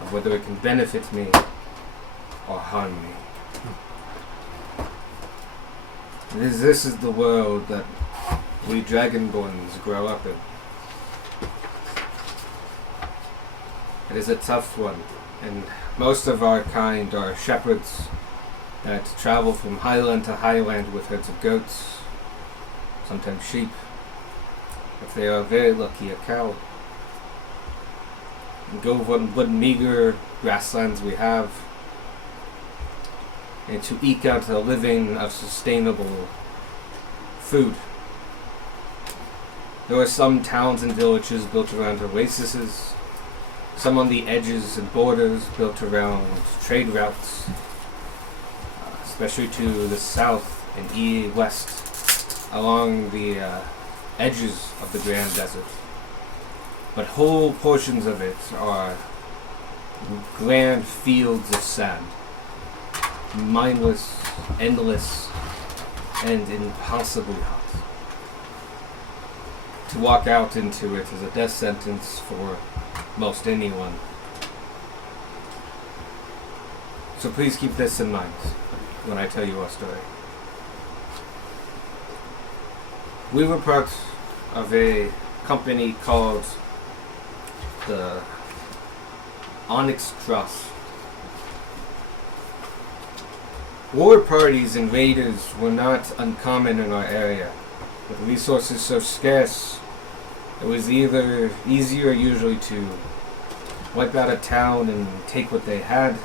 of whether it can benefit me or harm me. This is the world that we Dragonborns grow up in. It is a tough one, and most of our kind are shepherds that travel from highland to highland with herds of goats, sometimes sheep. If they are very lucky, a cow. And go what meager grasslands we have, and to eke out a living of sustainable food. There are some towns and villages built around oases, some on the edges and borders built around trade routes, especially to the south and west, along the edges of the Grand Desert. But whole portions of it are grand fields of sand, mindless, endless, and impossibly hot. To walk out into it is a death sentence for most anyone. So please keep this in mind when I tell you our story. We were part of a company called the Onyx Cross. War parties and raiders were not uncommon in our area. With resources so scarce, it was either easier usually to wipe out a town and take what they had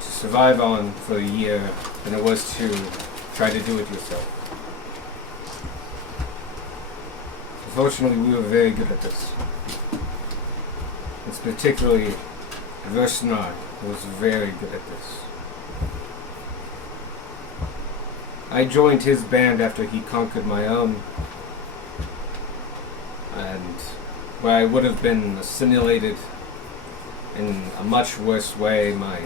to survive on for a year than it was to try to do it yourself. Unfortunately, we were very good at this. It's particularly Versnar was very good at this. I joined his band after he conquered my own, and where I would have been assimilated in a much worse way, my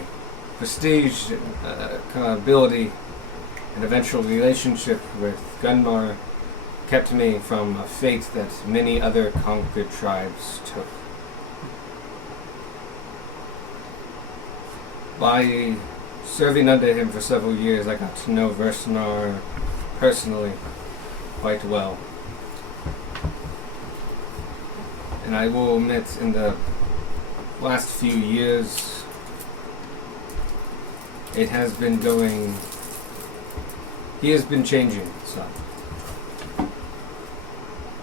prestige, ability, and eventual relationship with Gunmar kept me from a fate that many other conquered tribes took. By serving under him for several years, I got to know Versnar personally quite well. And I will admit, in the last few years, it has been going... He has been changing some.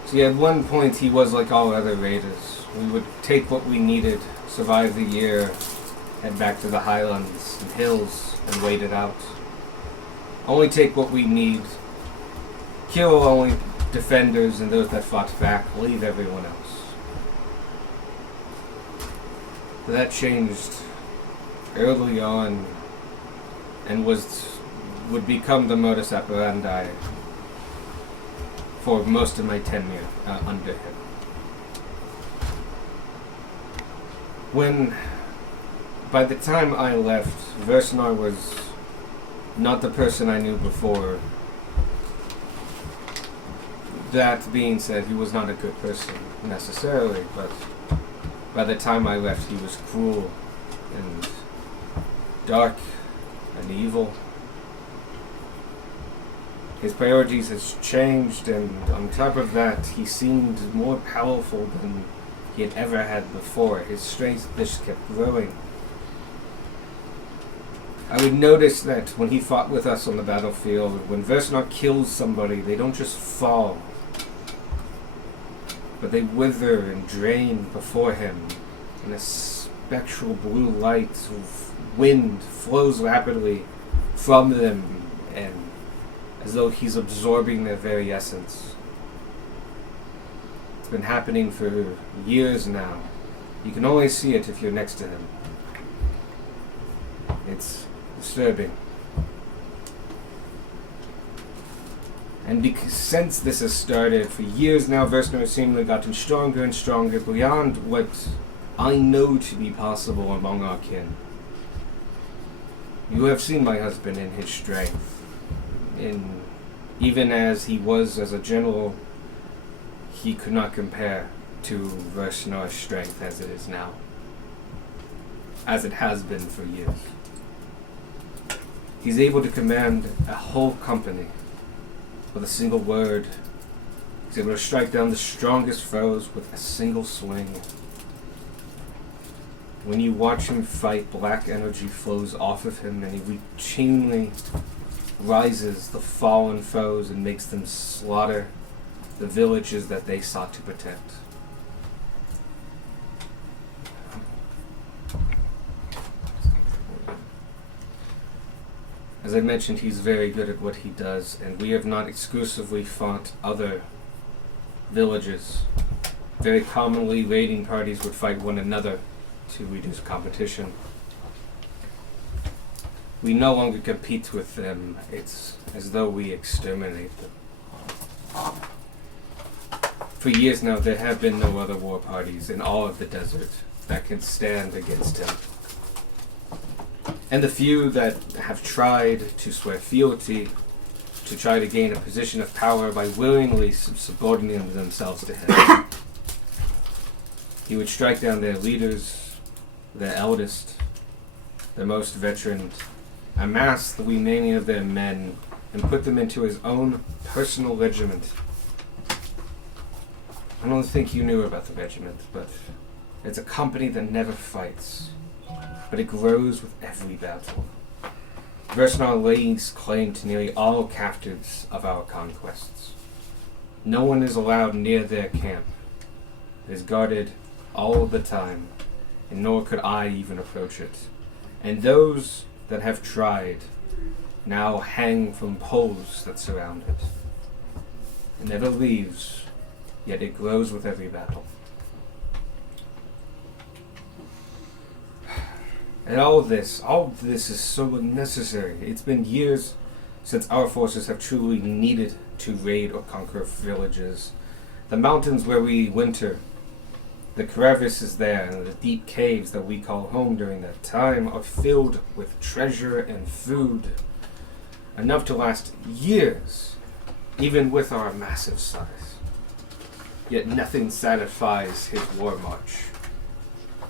See, at one point he was like all other raiders. We would take what we needed, survive the year, head back to the highlands and hills, and wait it out. Only take what we need, kill only defenders and those that fought back, leave everyone else. That changed early on and would become the modus operandi for most of my tenure under him. By the time I left, Versnar was not the person I knew before. That being said, he was not a good person necessarily, but by the time I left, he was cruel and dark and evil. His priorities has changed, and on top of that, he seemed more powerful than he had ever had before. His strength just kept growing. I would notice that when he fought with us on the battlefield, when Versnar kills somebody, they don't just fall, but they wither and drain before him, and a spectral blue light of wind flows rapidly from them, and as though he's absorbing their very essence. It's been happening for years now. You can only see it if you're next to him. It's disturbing. And since this has started, for years now, Versnar has seemingly gotten stronger and stronger beyond what I know to be possible among our kin. You have seen my husband in his strength. Even as he was as a general, he could not compare to Versnar's strength as it is now. As it has been for years. He's able to command a whole company with a single word. He's able to strike down the strongest foes with a single swing. When you watch him fight, black energy flows off of him, and he routinely rises the fallen foes and makes them slaughter the villages that they sought to protect. As I mentioned, he's very good at what he does, and we have not exclusively fought other villages. very commonly raiding parties would fight one another to reduce competition. We no longer compete with them. It's as though we exterminate them. For years now, there have been no other war parties in all of the desert that can stand against him. And the few that have tried to swear fealty, to try to gain a position of power by willingly subordinating themselves to him, he would strike down their leaders, their eldest, their most veteran, amass the remaining of their men, and put them into his own personal regiment. I don't think you knew about the regiment, but it's a company that never fights, but it grows with every battle. Versanar lays claim to nearly all captives of our conquests. No one is allowed near their camp. It is guarded all the time, and nor could I even approach it. And those that have tried now hang from poles that surround it. It never leaves, yet it grows with every battle. And all of this is so unnecessary. It's been years since our forces have truly needed to raid or conquer villages. The mountains where we winter, the crevices there, and the deep caves that we call home during that time are filled with treasure and food, enough to last years, even with our massive size. Yet nothing satisfies his war march.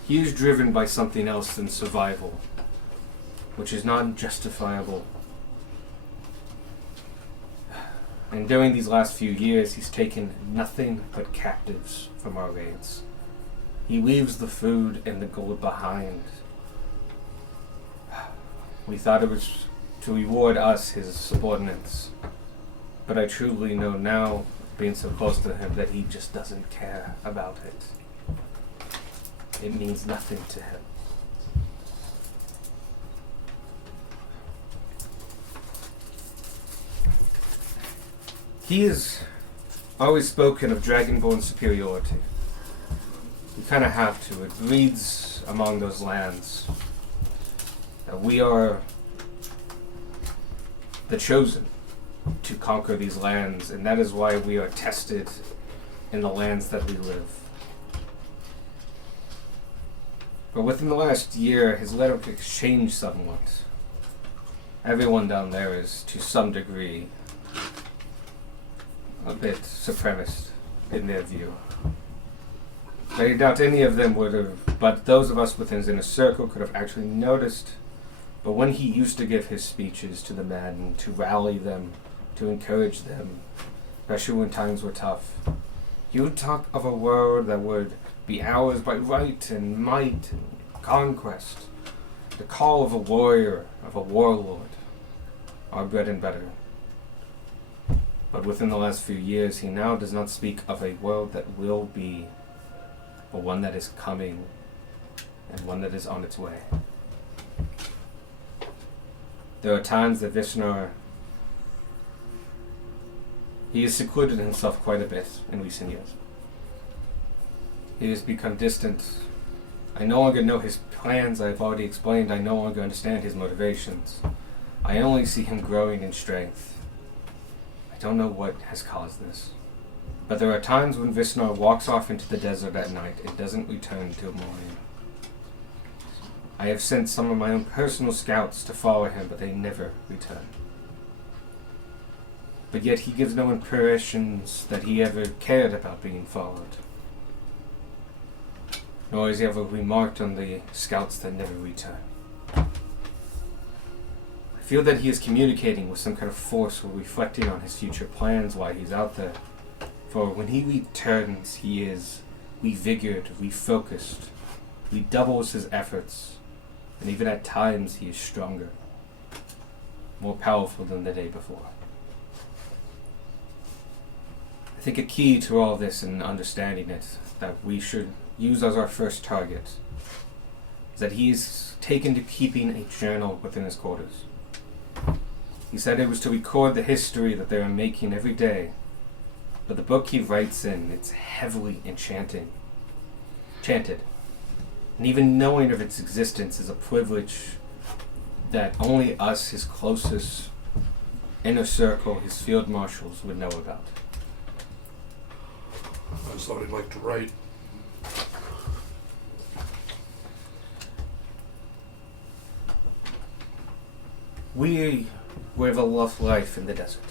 He is driven by something else than survival, which is not justifiable. And during these last few years, he's taken nothing but captives from our raids. He leaves the food and the gold behind. We thought it was to reward us, his subordinates. But I truly know now, being so close to him, that he just doesn't care about it. It means nothing to him. He has always spoken of Dragonborn superiority. We kind of have to. It reads among those lands that we are the chosen to conquer these lands, and that is why we are tested in the lands that we live. But within the last year, his rhetoric has changed somewhat. Everyone down there is, to some degree, a bit supremacist in their view. I doubt any of them would have, but those of us within his inner circle could have actually noticed. But when he used to give his speeches to the men, to rally them, to encourage them, especially when times were tough, he would talk of a world that would be ours by right and might and conquest. The call of a warrior, of a warlord, our bread and butter. But within the last few years, he now does not speak of a world that will be, but one that is coming, and one that is on its way. There are times that Vishnar, he has secluded himself quite a bit in recent years. He has become distant. I no longer know his plans. I've already explained. I no longer understand his motivations. I only see him growing in strength. I don't know what has caused this. But there are times when Vishnar walks off into the desert at night and doesn't return till morning. I have sent some of my own personal scouts to follow him, but they never return. But yet he gives no impressions that he ever cared about being followed. Nor has he ever remarked on the scouts that never return. I feel that he is communicating with some kind of force or reflecting on his future plans while he's out there. For when he returns, he is revigored, refocused, redoubles his efforts, and even at times he is stronger, more powerful than the day before. I think a key to all this and understanding it, that we should use as our first target, is that he's taken to keeping a journal within his quarters. He said it was to record the history that they are making every day, But the book he writes in, it's heavily chanted. And even knowing of its existence is a privilege that only us, his closest inner circle, his field marshals, would know about. I just thought he'd like to write. We live a rough life in the desert.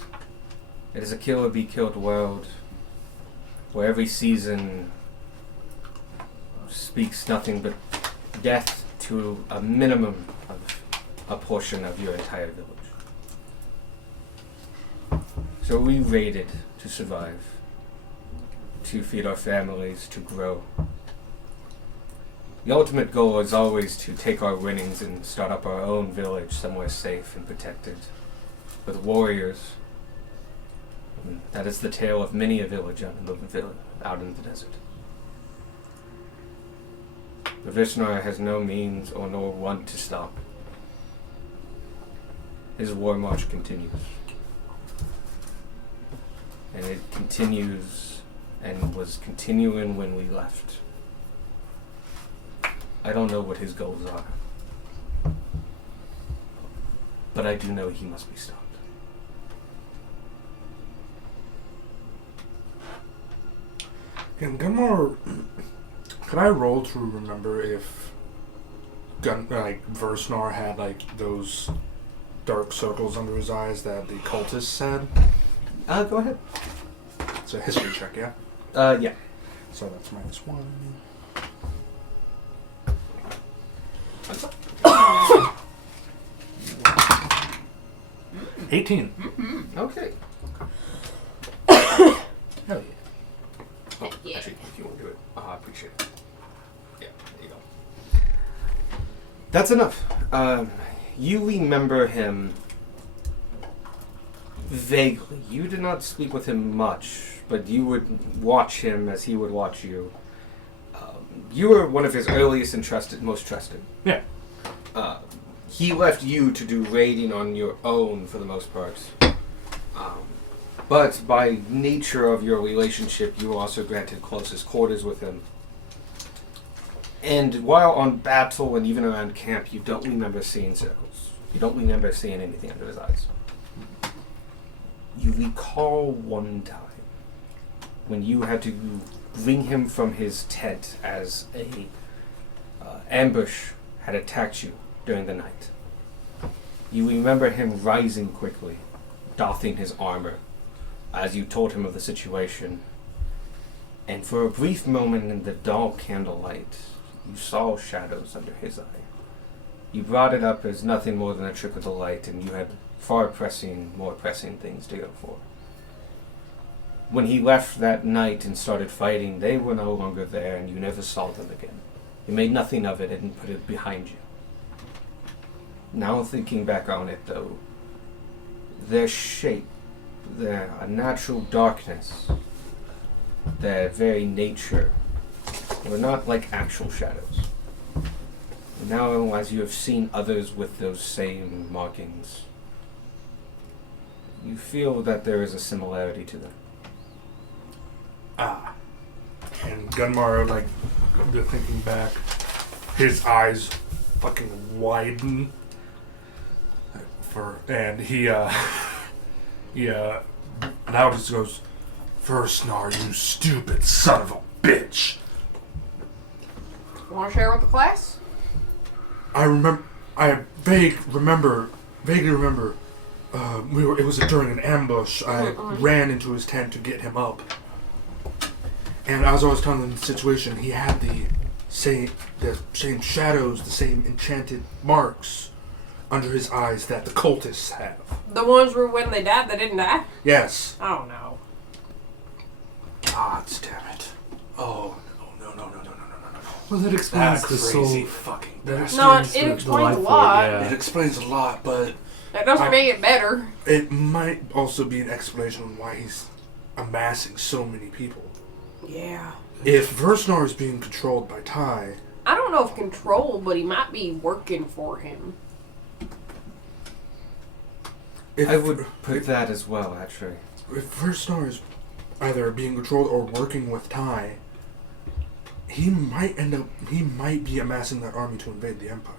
It is a kill or be killed world where every season speaks nothing but death to a minimum of a portion of your entire village. So we raided to survive, to feed our families, to grow. The ultimate goal is always to take our winnings and start up our own village somewhere safe and protected, with warriors. And that is the tale of many a village out in the desert. The Vishnar has no means or nor want to stop. His war march continues. And it continues and was continuing when we left. I don't know what his goals are. But I do know he must be stopped. Can Gunmar... Could I roll to remember if Versnar had those dark circles under his eyes that the cultists had? Go ahead. It's a history check, yeah? Yeah. So that's -1. What's up? 18. Okay. Hell yeah. Oh, Yeah. actually, if you want to do it, I appreciate it. Yeah, there you go. That's enough. You remember him vaguely. You did not speak with him much, but you would watch him as he would watch you. You were one of his earliest and most trusted. Yeah. He left you to do raiding on your own for the most part. But by nature of your relationship, you were also granted closest quarters with him. And while on battle and even around camp, you don't remember seeing circles. You don't remember seeing anything under his eyes. You recall one time when you had to bring him from his tent as a ambush had attacked you during the night. You remember him rising quickly, doffing his armor, as you told him of the situation. And for a brief moment in the dull candlelight, you saw shadows under his eye. You brought it up as nothing more than a trick of the light, and you had more pressing things to go for. When he left that night and started fighting, they were no longer there, and you never saw them again. You made nothing of it and put it behind you. Now thinking back on it, though, their shape, their natural darkness, their very nature, were not like actual shadows. Now, as you have seen others with those same markings, you feel that there is a similarity to them. And Gunmar, thinking back, his eyes fucking widen. And he now just goes, Versnar, you stupid son of a bitch. Want to share with the class? I vaguely remember, it was during an ambush. I ran into his tent to get him up. And as I was telling him the situation, he had the same shadows, the same enchanted marks under his eyes that the cultists have. The ones where when they died, they didn't die? Yes. Oh, no. God damn it. Oh, no. Well, that explains That the crazy soul. fucking That bastard. No, explains it the explains a life force, lot. yeah. It explains a lot, but That doesn't make it better. it might also be an explanation on why he's amassing so many people. Yeah. If Versnar is being controlled by Ty, I don't know if control, but he might be working for him. I would put that as well, actually. If Versnar is... either being controlled or working with Ty, he might be amassing that army to invade the Empire.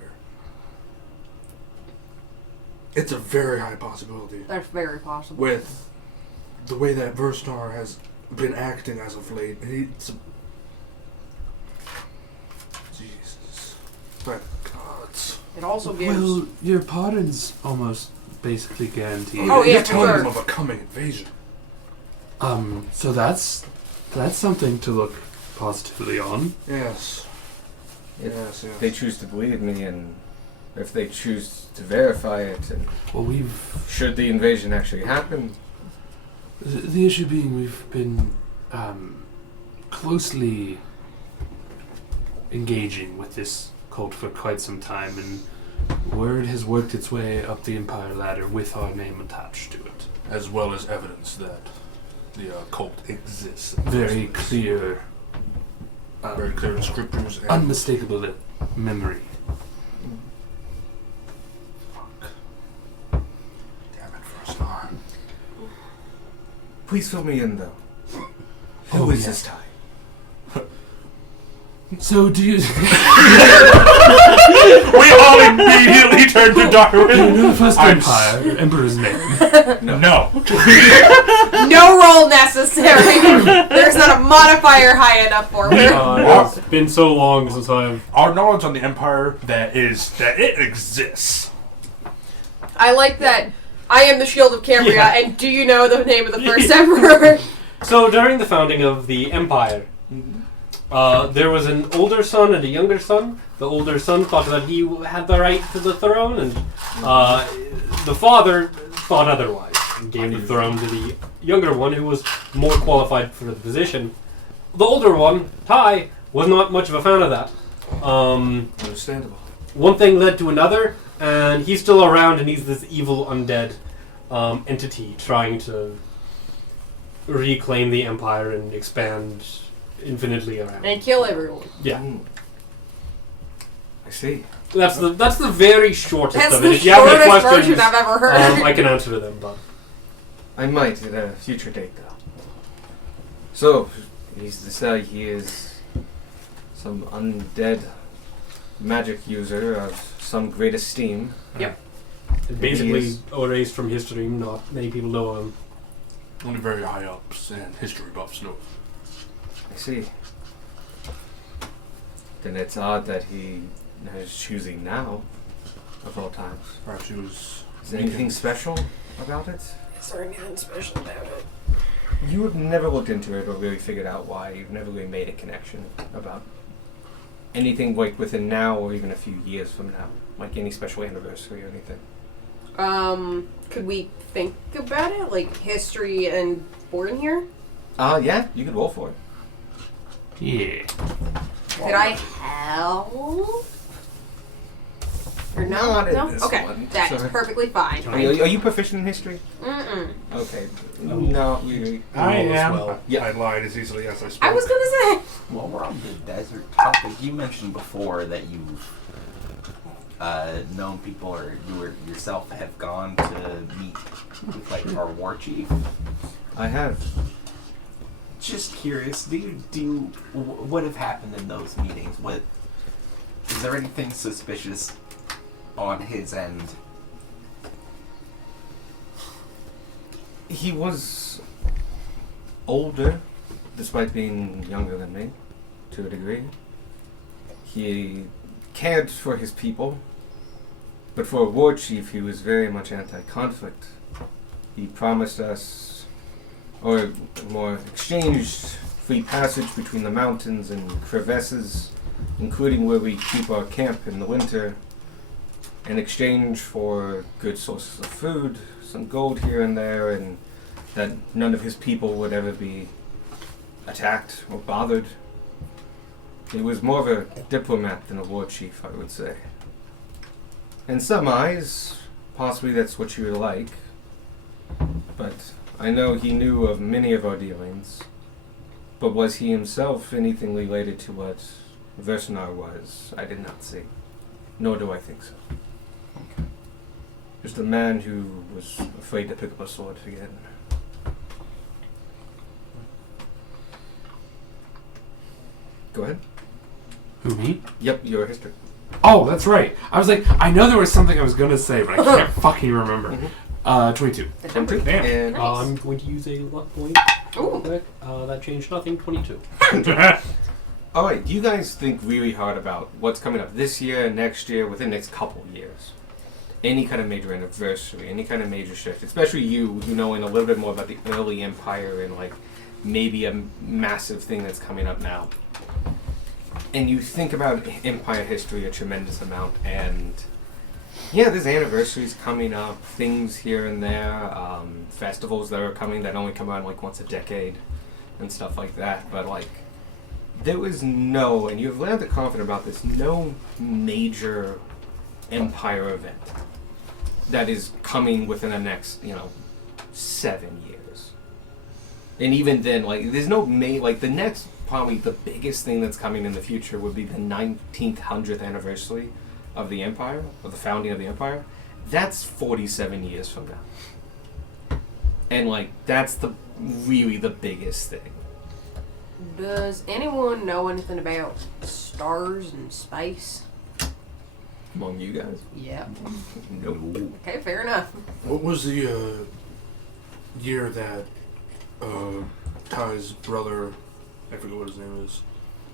It's a very high possibility. That's very possible. With the way that Verstar has been acting as of late, Jesus. My gods. It also gives. Well, your pardon's almost basically guaranteed. Oh, yeah, You're for telling sure. them of a coming invasion. So that's something to look positively on. Yes. If Yes, yes. they choose to believe me, and if they choose to verify it, and Well, should the invasion actually happen, the issue being we've been closely engaging with this cult for quite some time, and word has worked its way up the Empire ladder with our name attached to it. As well as evidence that the cult exists. Very clear, Very clear in scriptures and unmistakable memory. damn it, Verstar. please fill me in though. Oh, Who is yes. this Ty? So do you? We all immediately turned to Do you Darwin. know the first I'm Empire Emperor's name? No. No roll necessary. There's not a modifier high enough for me. It's been so long since I've. Our knowledge on the Empire that it exists. I like that. I am the Shield of Cambria, Yeah. and do you know the name of the first emperor? So during the founding of the Empire, there was an older son and a younger son. The older son thought that he had the right to the throne, and the father thought otherwise and gave the throne to the younger one, who was more qualified for the position. The older one, Ty, was not much of a fan of that. Understandable. One thing led to another, and he's still around, and he's this evil undead entity trying to reclaim the Empire and expand infinitely around. And kill everyone. Yeah. I see. That's the very shortest That's of it. the If you have any shortest questions, version I've ever heard. I can answer them. But I might at a future date, though. So, he's to say he is some undead magic user of some great esteem. basically He is- erased from history. Not many people know him. Only very high ups and history buffs know. I see. Then it's odd that he is choosing now, of all times. Perhaps he was. Is there anything special about it? Is there anything special about it? You have never looked into it or really figured out why. You've never really made a connection about anything like within now or even a few years from now. Like any special anniversary or anything. Could we think about it? Like history and born here? Yeah, you could roll for it. Yeah. Could I help? Or no? Not in No? this Okay, one. that's Sorry. perfectly fine. Are you proficient in history? Mm-mm. Okay. Not really. I Roll as am. well. Yeah. I lied as easily as I spoke. I was gonna say. While we're on the desert topic, you mentioned before that you've known people, or you yourself have gone to meet with like our war chief. I have. Just curious, what have happened in those meetings? What is there anything suspicious on his end? He was older, despite being younger than me, to a degree. He cared for his people, but for a war chief, he was very much anti-conflict. He promised us, or more, exchanged free passage between the mountains and crevasses, including where we keep our camp in the winter, in exchange for good sources of food, some gold here and there, and that none of his people would ever be attacked or bothered. He was more of a diplomat than a war chief, I would say. In some eyes, possibly that's what you would like, but I know he knew of many of our dealings. But was he himself anything related to what Versanar was? I did not see. Nor do I think so. Just a man who was afraid to pick up a sword again. Go ahead. Who, me? Yep, your history. Oh, that's right. I was like, I know there was something I was gonna say, but I can't fucking remember. 22. The number. Damn. And Nice. I'm going to use a luck point. Ooh. Quick. That changed nothing. 22. all right, you guys think really hard about what's coming up this year, next year, within the next couple years. Any kind of major anniversary, any kind of major shift, especially you knowing a little bit more about the early empire and like maybe a massive thing that's coming up now. And you think about empire history a tremendous amount, and yeah, there's anniversaries coming up, things here and there, festivals that are coming that only come around like once a decade and stuff like that. But like, there was no, and you've landed confident about this, no major empire event that is coming within the next, 7 years. And even then, like, there's no like the next, probably the biggest thing that's coming in the future would be the 100th anniversary of the empire, of the founding of the empire. That's 47 years from now. And like, that's really the biggest thing. Does anyone know anything about stars and space? Among you guys? Yeah. No. Okay, fair enough. What was the year that Ty's brother, I forget what his name is,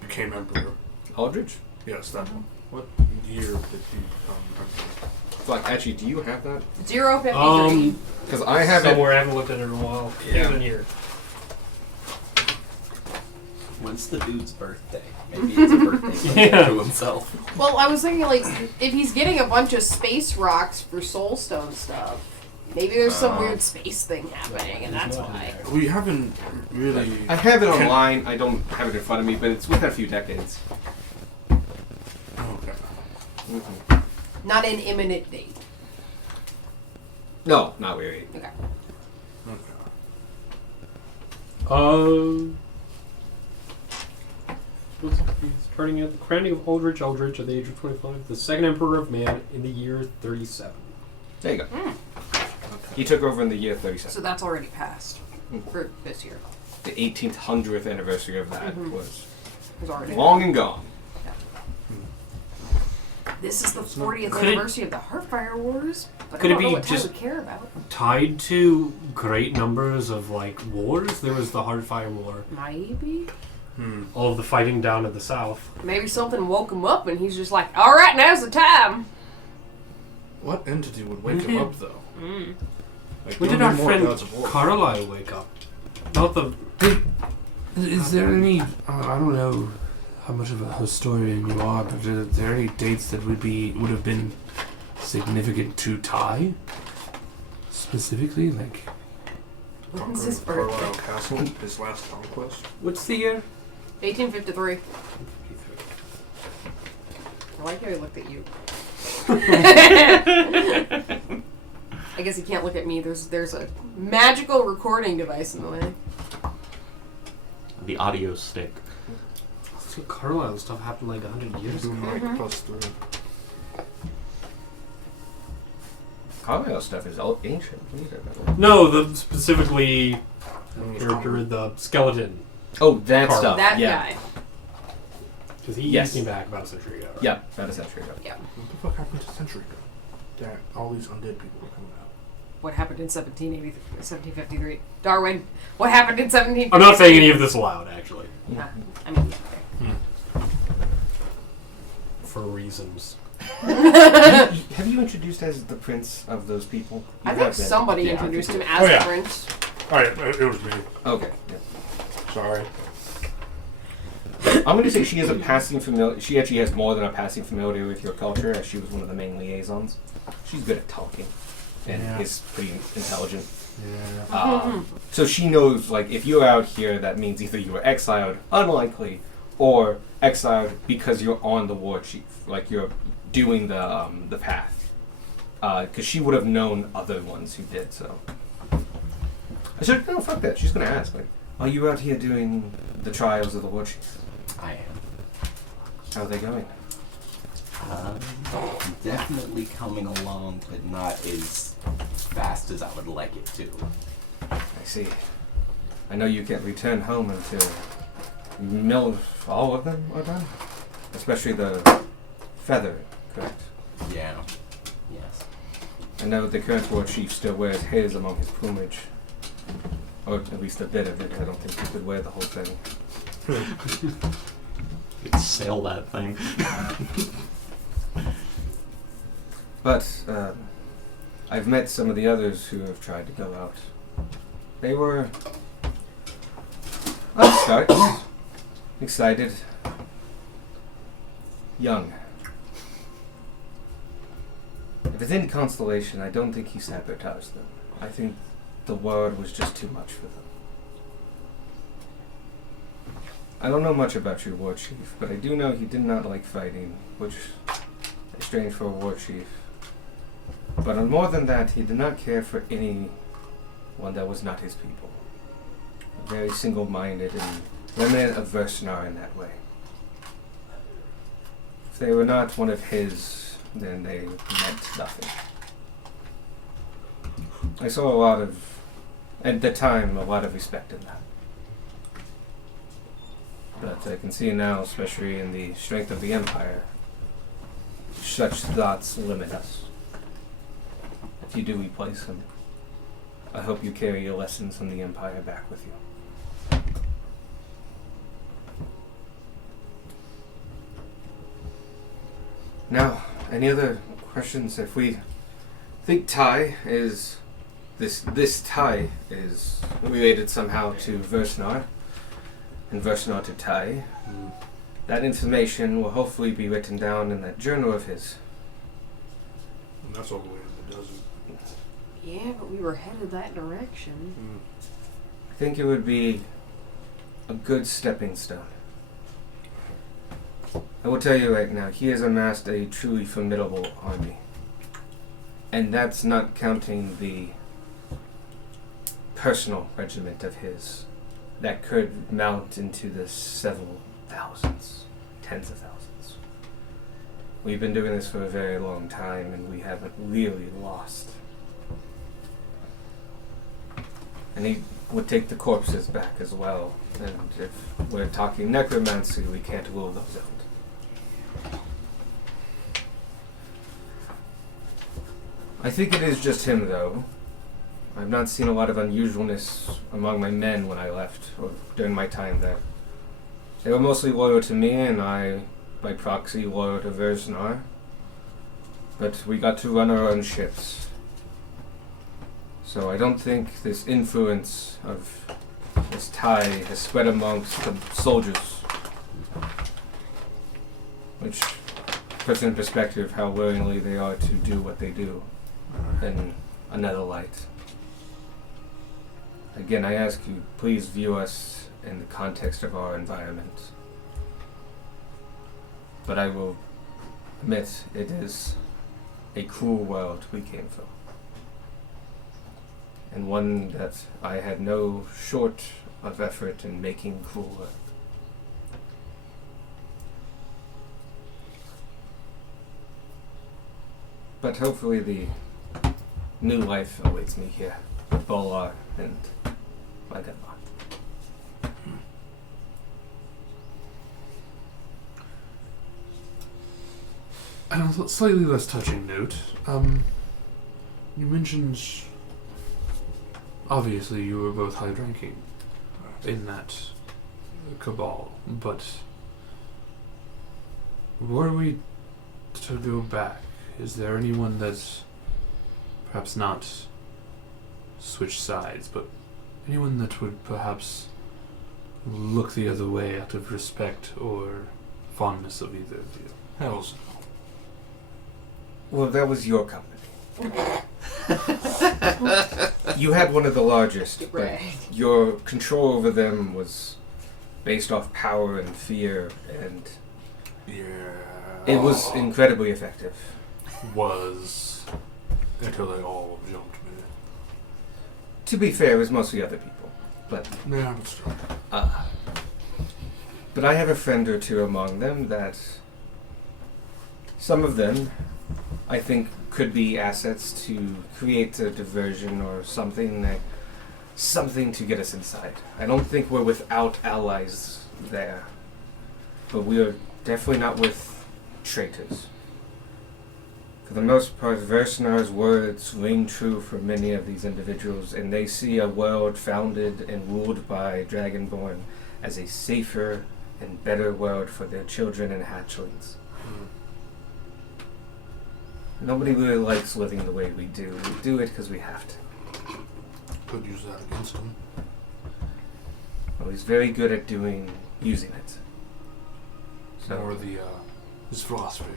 became emperor? Aldrich? Yes, that one. What year did he become emperor? Like, actually, do you have that? 053. Because I have it. Somewhere I haven't looked at it in a while. Yeah. Even here. When's the dude's birthday? Maybe it's a birthday Yeah. to himself. Well, I was thinking, like, if he's getting a bunch of space rocks for soulstone stuff, maybe there's some weird space thing happening, and that's why. We haven't really. I have it online. I don't have it in front of me, but it's within a few decades. Okay. Mm-mm. Not an imminent date. No, not really. Okay. Okay. He's turning at the crowning of Aldrich at the age of 25, the second emperor of man in the year 37. There you go. He took over in the year 37. So that's already passed for this year. The 1800th anniversary of that Mhm. was It's already long and gone. This is the 40th Could it- anniversary of the Heartfire Wars, but Could I it don't know be what Ty just- would care about. Tied to great numbers of like wars, there was the Hardfire War, Maybe. all of the fighting down in the south. Maybe something woke him up and he's just like, all right, now's the time. What entity would wake him up, though? Like, When there did would our be more friend gods of war. Carlisle wake up? Not the. Is there any? I don't know how much of a historian you are, but are there any dates that would have been significant to Ty? Specifically, like When's his Carlisle birthday? Castle, his last conquest. What's the year? 1853. I like how he looked at you. I guess he can't look at me. There's a magical recording device in the way. The audio stick. So Carlisle stuff happened like 100 years ago. Doing like +3. Carlisle stuff is all ancient. Either. No, the specifically character, the skeleton. Oh, that Carl. stuff. That yeah. guy. Because he Yes. came back about a century ago. Yeah, about a century ago. Yeah. What the fuck happened to century ago? That all these undead people were coming out. What happened in 1753? Darwin. What happened in 1753? I'm not saying any of this aloud, actually, I mean, okay. for reasons. Have you introduced as the prince of those people? You I think have been. somebody Yeah, introduced I him think as Oh, a yeah. prince. Alright, it was me. Okay. Yeah. Sorry. I'm going to say she is a passing familiar. She actually has more than a passing familiarity with your culture, as she was one of the main liaisons. She's good at talking, and Yeah. is pretty intelligent. Yeah. So she knows, like, if you're out here, that means either you were exiled, unlikely, or exiled because you're on the war chief, like you're doing the path. Because she would have known other ones who did so. I said, no, fuck that. She's going to ask, like, are you out here doing the trials of the war chief? I am. How are they going? Definitely coming along, but not as fast as I would like it to. I see. I know you can't return home until All of them are done? Especially the feather, correct? Yeah. Yes. I know the current war chief still wears his among his plumage. Or at least a bit of it. I don't think he could wear the whole thing. You could sail that thing. But I've met some of the others who have tried to go out. They were upstart, excited, young. Within Constellation, I don't think he sabotaged them. I think the world was just too much for them. I don't know much about your war chief, but I do know he did not like fighting, which is strange for a war chief. But on more than that, he did not care for anyone that was not his people. Very single-minded and remnant of Versnar in that way. If they were not one of his, then they meant nothing. I saw a lot of, at the time, a lot of respect in that. But I can see now, especially in the strength of the Empire, such thoughts limit us. If you do replace him, I hope you carry your lessons from the Empire back with you. Now, any other questions? If we think Ty is this Ty is related somehow to Versnar, and Versnar to Ty, that information will hopefully be written down in that journal of his. And that's all the way in the desert. Yeah, but we were headed that direction. I think it would be a good stepping stone. I will tell you right now, he has amassed a truly formidable army. And that's not counting the personal regiment of his that could mount into the several thousands, tens of thousands. We've been doing this for a very long time and we haven't really lost. And he would take the corpses back as well. And if we're talking necromancy, we can't rule those out. I think it is just him, though. I've not seen a lot of unusualness among my men when I left, or during my time there. They were mostly loyal to me, and I, by proxy, loyal to Versnar. But we got to run our own ships. So I don't think this influence of this tie has spread amongst the soldiers. Which puts in perspective how willingly they are to do what they do in another light. Again, I ask you, please view us in the context of our environment. But I will admit it is a cruel world we came from. And one that I had no short of effort in making crueler. But hopefully the new life awaits me here with Bolar and my Denmark. On a slightly less touching note, you mentioned, obviously you were both high-ranking in that cabal, but were we to go back, is there anyone that's perhaps not switch sides, but anyone that would perhaps look the other way out of respect or fondness of either of you? Hells Well, that was your company. You had one of the largest, but Right. your control over them was based off power and fear, and yeah. it was incredibly effective. Was until they all jumped me. To be fair, it was mostly other people, but Yeah, but still. but I have a friend or two among them that some of them I think could be assets to create a diversion or something to get us inside. I don't think we're without allies there. But we are definitely not with traitors. For the most part, Versenar's words ring true for many of these individuals, and they see a world founded and ruled by Dragonborn as a safer and better world for their children and hatchlings. Nobody really likes living the way we do. We do it because we have to. Could use that against him. Well, he's very good at using it. Or his philosophy.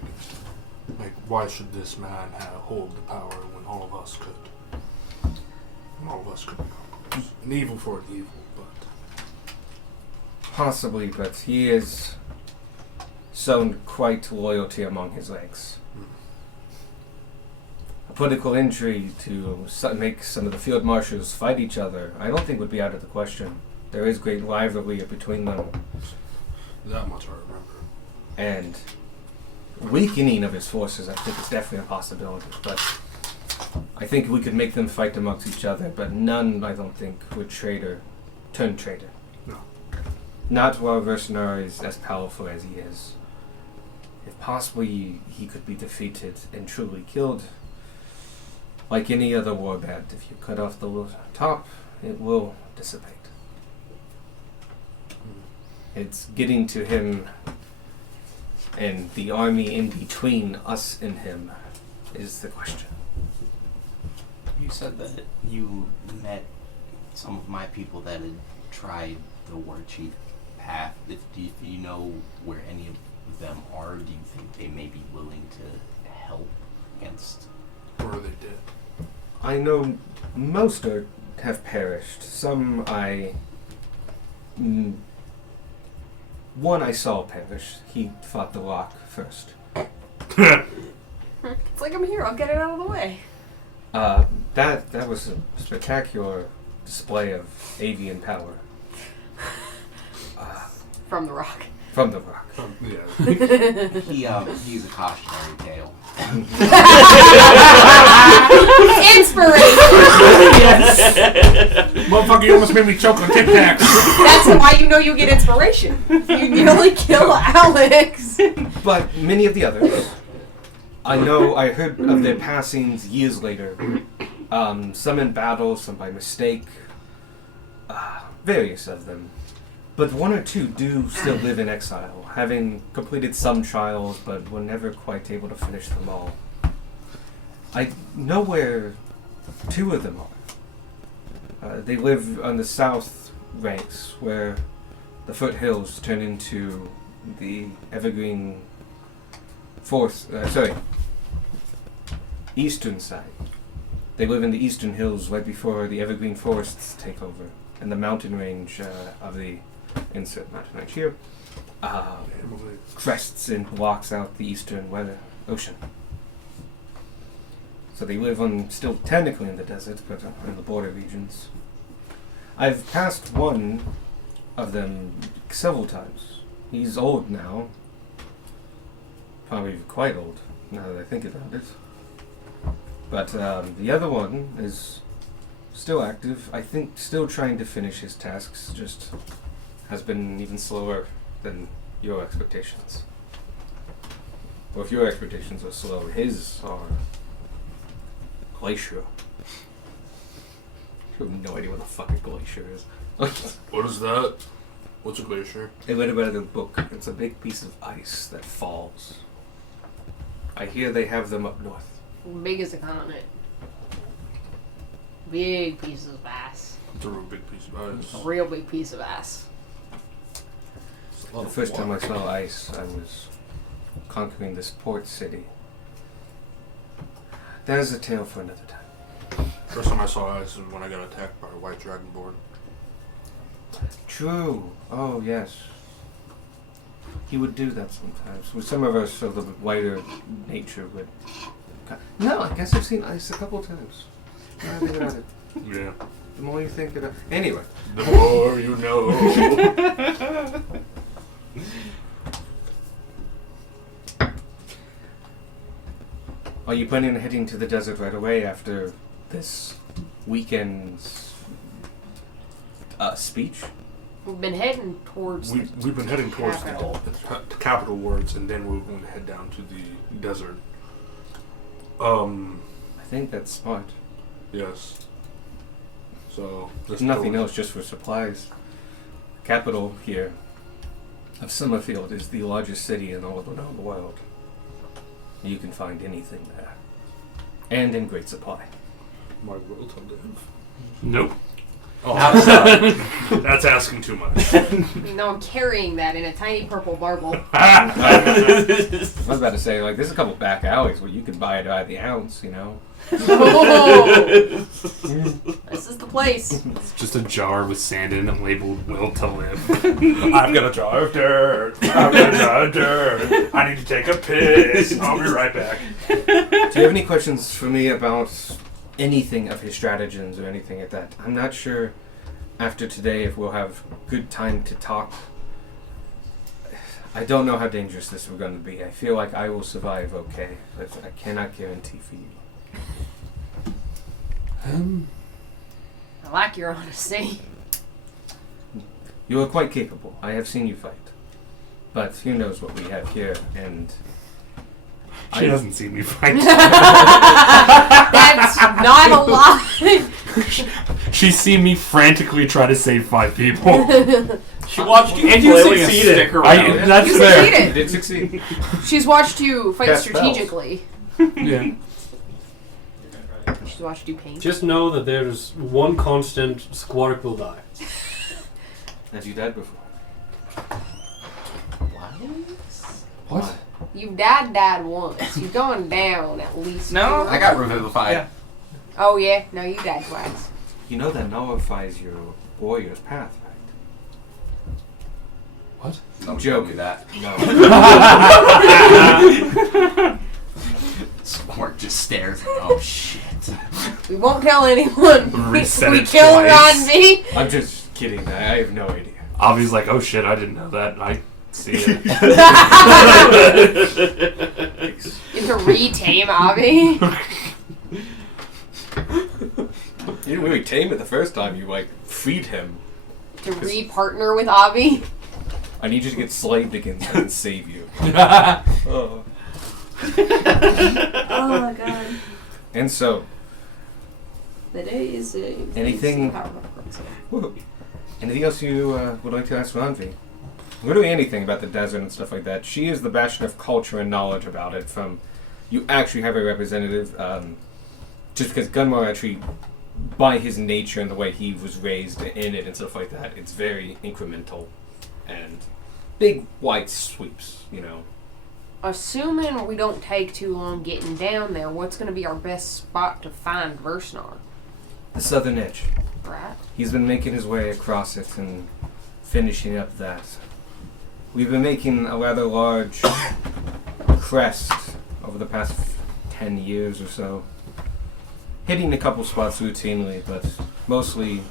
Like, why should this man hold the power when all of us could? And all of us could become an evil for an evil, but... Possibly, but he has shown quite loyalty among his ranks. A political injury to make some of the field marshals fight each other, I don't think would be out of the question. There is great rivalry between them. That much I remember. And weakening of his forces, I think, is definitely a possibility. But I think we could make them fight amongst each other, but none, I don't think, would turn traitor. No. Not while Versenar is as powerful as he is. If possibly he could be defeated and truly killed, like any other warband, if you cut off the top, it will dissipate. It's getting to him and the army in between us and him is the question. You said that you met some of my people that had tried the war chief path. Do you know where any of them are? Do you think they may be willing to help against? Or are they dead? I know most have perished. Some one I saw perish. He fought the rock first. It's like I'm here. I'll get it out of the way. That was a spectacular display of avian power. From the rock. From the rock. Yeah. He's a cautionary tale. Inspiration! Motherfucker, you almost made me choke on Tic Tacs. That's why you know you get inspiration. You nearly kill Alex. But many of the others, I heard of their passings years later. Some in battle, some by mistake. Various of them. But one or two do still live in exile, having completed some trials, but were never quite able to finish them all. I know where two of them are. They live on the south ranks, where the foothills turn into the Evergreen eastern side. They live in the eastern hills right before the Evergreen forests take over, and the mountain range of the insert mountain range here crests and blocks out the eastern ocean. So they live still technically in the desert, but in the border regions. I've passed one of them several times. He's old now. Probably quite old, now that I think about it. But the other one is still active. I think still trying to finish his tasks, just has been even slower than your expectations. Or if your expectations are slow, his are glacier. You have no idea what the fuck a glacier is. What is that? What's a glacier? I read about it in a book. It's a big piece of ice that falls. I hear they have them up north. Big as a continent. Big pieces of ass. It's a real big piece of ice. A real big piece of ass. The first time I saw ice, I was conquering this port city. That is a tale for another time. First time I saw ice was when I got attacked by a white dragonborn. True. Oh, yes. He would do that sometimes. With some of us of the whiter nature would... No, I guess I've seen ice a couple times. Now I think about it. Yeah. The more you think about it... Anyway. The more you know. Are you planning on heading to the desert right away after this weekend's speech? We've been heading towards We've been heading towards capital. the capital wards, and then we're going to head down to the desert. I think that's smart. Yes. So If nothing else, just for supplies. Capital here of Summerfield is the largest city in all of the known world. You can find anything there. And in great supply. My world to live. Nope. Oh, that's asking too much. No, I'm carrying that in a tiny purple marble. I was about to say, like, there's a couple back alleys where you could buy it by the ounce, you know? Oh, this is the place. It's just a jar with sand in it labeled "Will to Live." I've got a jar of dirt. I've got a jar of dirt. I need to take a piss. I'll be right back. Do you have any questions for me about anything of his stratagems or anything like that? I'm not sure after today if we'll have good time to talk. I don't know how dangerous this is going to be. I feel like I will survive okay, but I cannot guarantee for you. I like your honesty. You are quite capable. I have seen you fight. But who knows what we have here, and... She hasn't seen me fight. That's not a lie. She's seen me frantically try to save 5 people. She watched you And you flailing a succeeded. stick around. That's You fair. You succeeded. did succeed. She's watched you fight Cast spells. strategically. Yeah. She's watched you paint. Just know that there's one constant: Squark will die. Have you died before? What? You've died once. You've gone down at least. No, 4. I got revivified. Yeah. Oh yeah, no, you died twice. You know that nullifies your warrior's path, right? What? Don't Joke. do that. No. Squirt just stares. Oh shit. We won't tell anyone. Reset we it kill twice. Ron I'm just kidding. I have no idea. Avi's like, oh shit, I didn't know that. I see it. You have to retame Avi. You didn't really tame it the first time. You, like, freed him. To re-partner with Avi. I need you to get slaved against him and save you. Oh. Oh my god. And so, The day is Anything- whoa. Anything else you would like to ask Ranvi? Literally anything about the desert and stuff like that. She is the bastion of culture and knowledge about it. From you actually have a representative, just because Gunmar actually, by his nature and the way he was raised in it and stuff like that, it's very incremental and big wide sweeps. You know, Assuming we don't take too long getting down there, what's going to be our best spot to find Versnar? the southern edge. Right? He's been making his way across it and finishing up that. We've been making a rather large crest over the past 10 years or so. Hitting a couple spots routinely, but mostly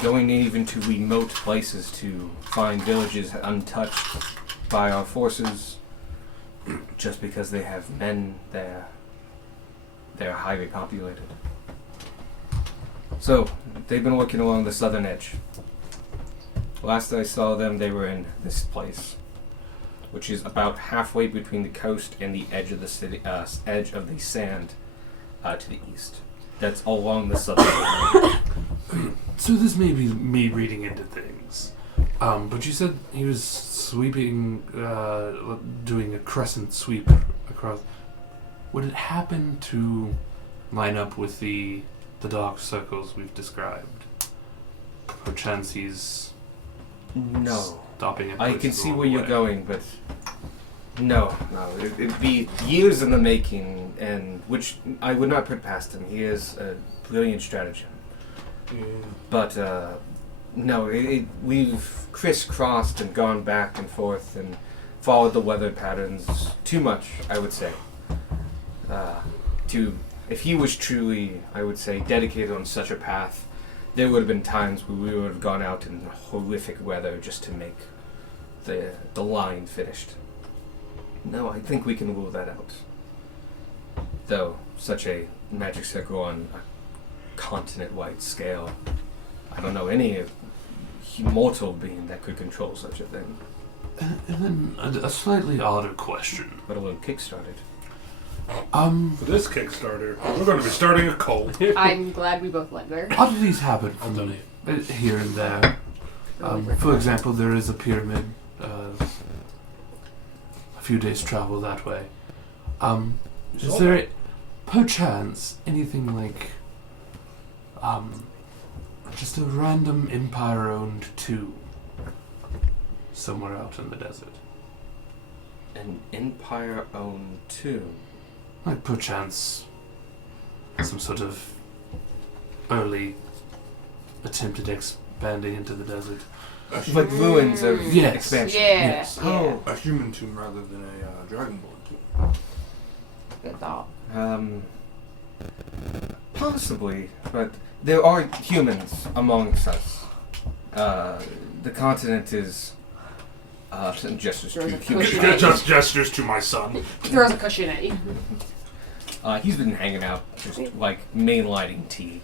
going even to remote places to find villages untouched by our forces just because they have men there. They're highly populated. So, they've been working along the southern edge. Last I saw them, they were in this place, which is about halfway between the coast and the edge of the city, edge of the sand to the east. That's along the southern edge. So this may be me reading into things. But you said he was sweeping, doing a crescent sweep across. Would it happen to line up with the dark circles we've described? Perchance he's No. stopping at I places can see along where the you're way. going, but no. It'd be years in the making, and which I would not put past him. He is a brilliant stratagem. But no, we've crisscrossed and gone back and forth and followed the weather patterns too much, I would say. If he was truly, I would say, dedicated on such a path, there would have been times where we would have gone out in horrific weather just to make the line finished. No, I think we can rule that out. Though, such a magic circle on a continent-wide scale, I don't know any mortal being that could control such a thing. And then a slightly odder question. But a little kick-started. For this Kickstarter, we're going to be starting a cult. I'm glad we both went there. Oddities happen from here and there. For example, there is a pyramid a few days' travel that way. Is there, perchance, anything like just a random Empire-owned tomb somewhere out in the desert? An Empire-owned tomb. Like perchance some sort of early attempted expanding into the desert. Like ruins of Yes. expansion. Yeah. Yes. Oh. A human tomb rather than a dragonborn tomb. Good thought. Possibly, but there are humans amongst us. The continent is gestures There's to a humans. cushion. Just gestures to my son. Throws a cushion at you. He's been hanging out, just like mainlighting tea.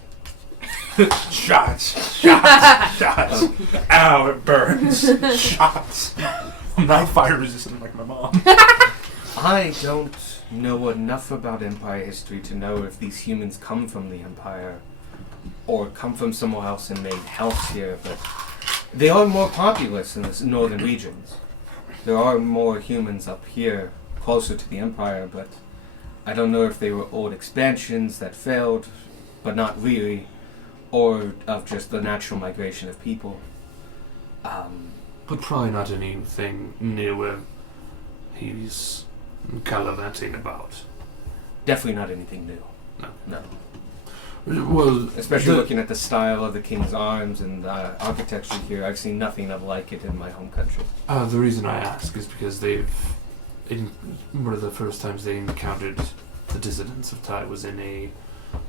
Shots. Shots. Ow, it burns. Shots. I'm not fire resistant like my mom. I don't know enough about Empire history to know if these humans come from the Empire or come from somewhere else and made house here, but they are more populous in the northern regions. There are more humans up here, closer to the Empire, but I don't know if they were old expansions that failed, but not really, or of just the natural migration of people. But probably not anything near where he's gallivanting about. Definitely not anything new. No. No. Well, Especially looking at the style of the King's Arms and the architecture here, I've seen nothing like it in my home country. The reason I ask is because one of the first times they encountered the dissidents of Tai was in a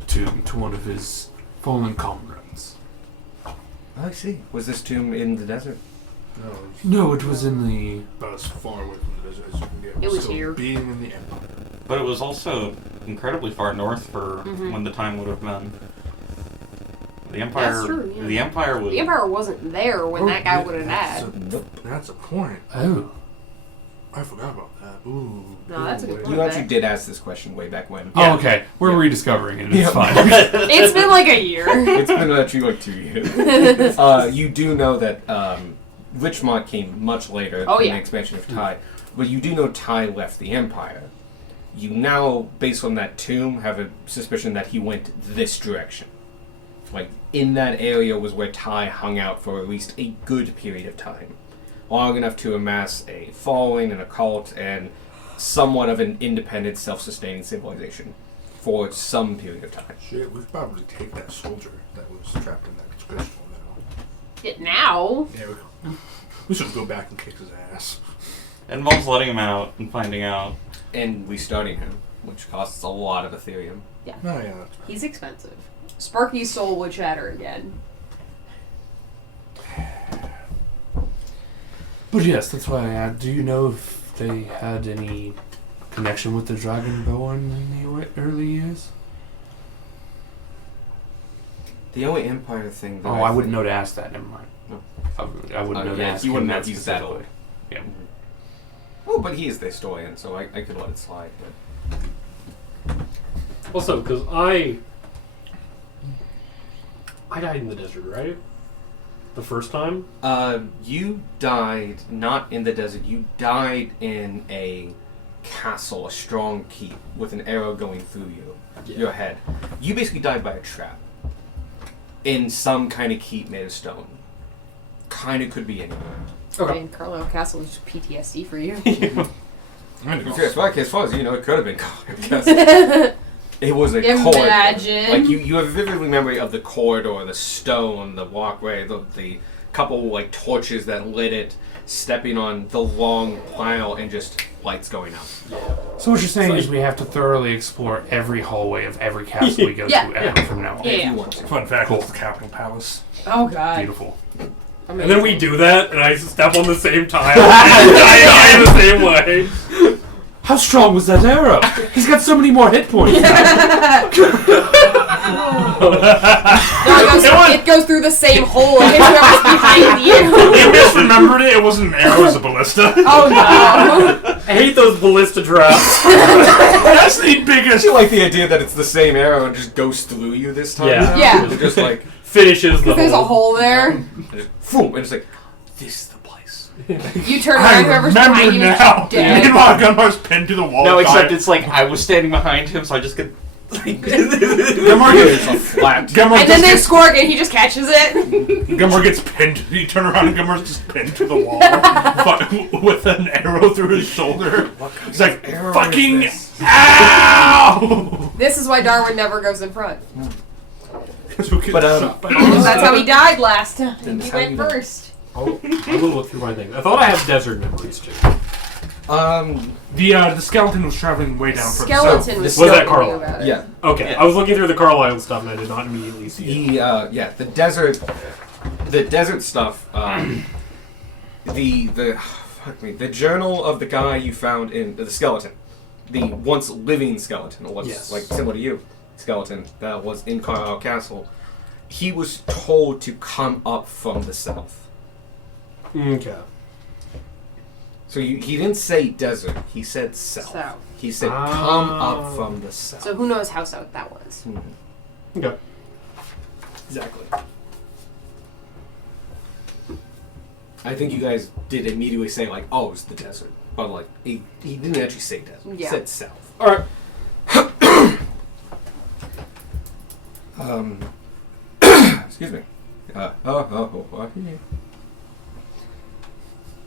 tomb to one of his fallen comrades. I see. Was this tomb in the desert? No, it was in the... About as far away from the desert as you can get. It was Still here. Being in the Empire. But it was also incredibly far north for when the time would have been. The Empire. That's true, yeah. The Empire was. The Empire wasn't there when that guy would have died. That's a point. Oh. I forgot about that. Ooh. No, that's a good point. You actually did ask this question way back when. Oh, okay. We're rediscovering it. It's Yeah. fine. It's been like a year. It's been actually like 2 years. You do know that Richmont came much later Oh, than yeah. the expansion of Tai, but you do know Tai left the Empire. You now, based on that tomb, have a suspicion that he went this direction. Like, in that area was where Tai hung out for at least a good period of time. Long enough to amass a following and a cult and somewhat of an independent, self-sustaining civilization for some period of time. Shit, we should probably take that soldier that was trapped in that crystal now. Now. Yeah, we should go back and kick his ass. It involves letting him out and finding out. And restarting him, which costs a lot of Ethereum. Oh, yeah, that's right. He's expensive. Sparky's soul would shatter again. But yes, that's why I asked. Do you know if they had any connection with the Dragonborn in the early years? The only Empire thing that I wouldn't know to ask that. Never mind. No. I wouldn't know to yeah, ask. you wouldn't him know he's that old. Yeah. Oh, but he is the historian, so I could let it slide. But Also, because I died in the desert, right? The first time? you died not in the desert. You died in a castle, a strong keep, with an arrow going through your head. You basically died by a trap. In some kind of keep made of stone. Kind of could be anywhere. Okay. And Carlisle Castle is just PTSD for you. As far as you know, it could have been because it was a corridor. Imagine. Like you have a vivid memory of the corridor, the stone, the walkway, the couple like torches that lit it, stepping on the long pile, and just lights going out. So what you're saying is we have to thoroughly explore every hallway of every castle we go Yeah. to ever from now on. Yeah. If you want to. Fun fact, it's the Capitol Palace. Oh god. Beautiful. And then we do that, and I step on the same tile, and I die the same way. How strong was that arrow? He's got so many more hit points. it goes through the same hole and hits whoever's behind you. You misremembered it. It wasn't an arrow. It was a ballista. Oh no! I hate those ballista traps. That's the I biggest. do like the idea that it's the same arrow and just goes through you this time. Yeah. Yeah. It's just like, Finishes the Because there's a hole. hole there. and just, boom, and it's like, this is the place. You turn I around, whoever's behind remember you is now. dead. Meanwhile, Gunmar's pinned to the wall. No, except dying. it's like I was standing behind him, so I just get. Gunmar It's a gets flat. Gunmar And then there's Skorg and he just catches it. Gunmar gets pinned. You turn around and Gunmar's just pinned to the wall but with an arrow through his shoulder. He's like, arrow is fucking this? ow! This is why Darwin never goes in front. But, That's how he died last time. Then He how went you know? first. I'll look through my thing. I thought I had desert memories too. The skeleton was traveling way down further Skeleton the was Was that telling Carlisle? you about it. yeah. Okay, Yeah. I was looking through the Carlisle stuff and I did not immediately see it. The desert stuff. The journal of the guy you found in the skeleton, the once living skeleton, or what's Yes. like similar to you, skeleton that was in Carlisle Castle. He was told to come up from the south. Okay. So he didn't say desert. He said south. South. He said come up from the south. So who knows how south that was? Mhm. Okay. Exactly. I think you guys did immediately say like, "Oh, it's the desert," but like he didn't actually say desert. He Yeah. said south. All right. Excuse me.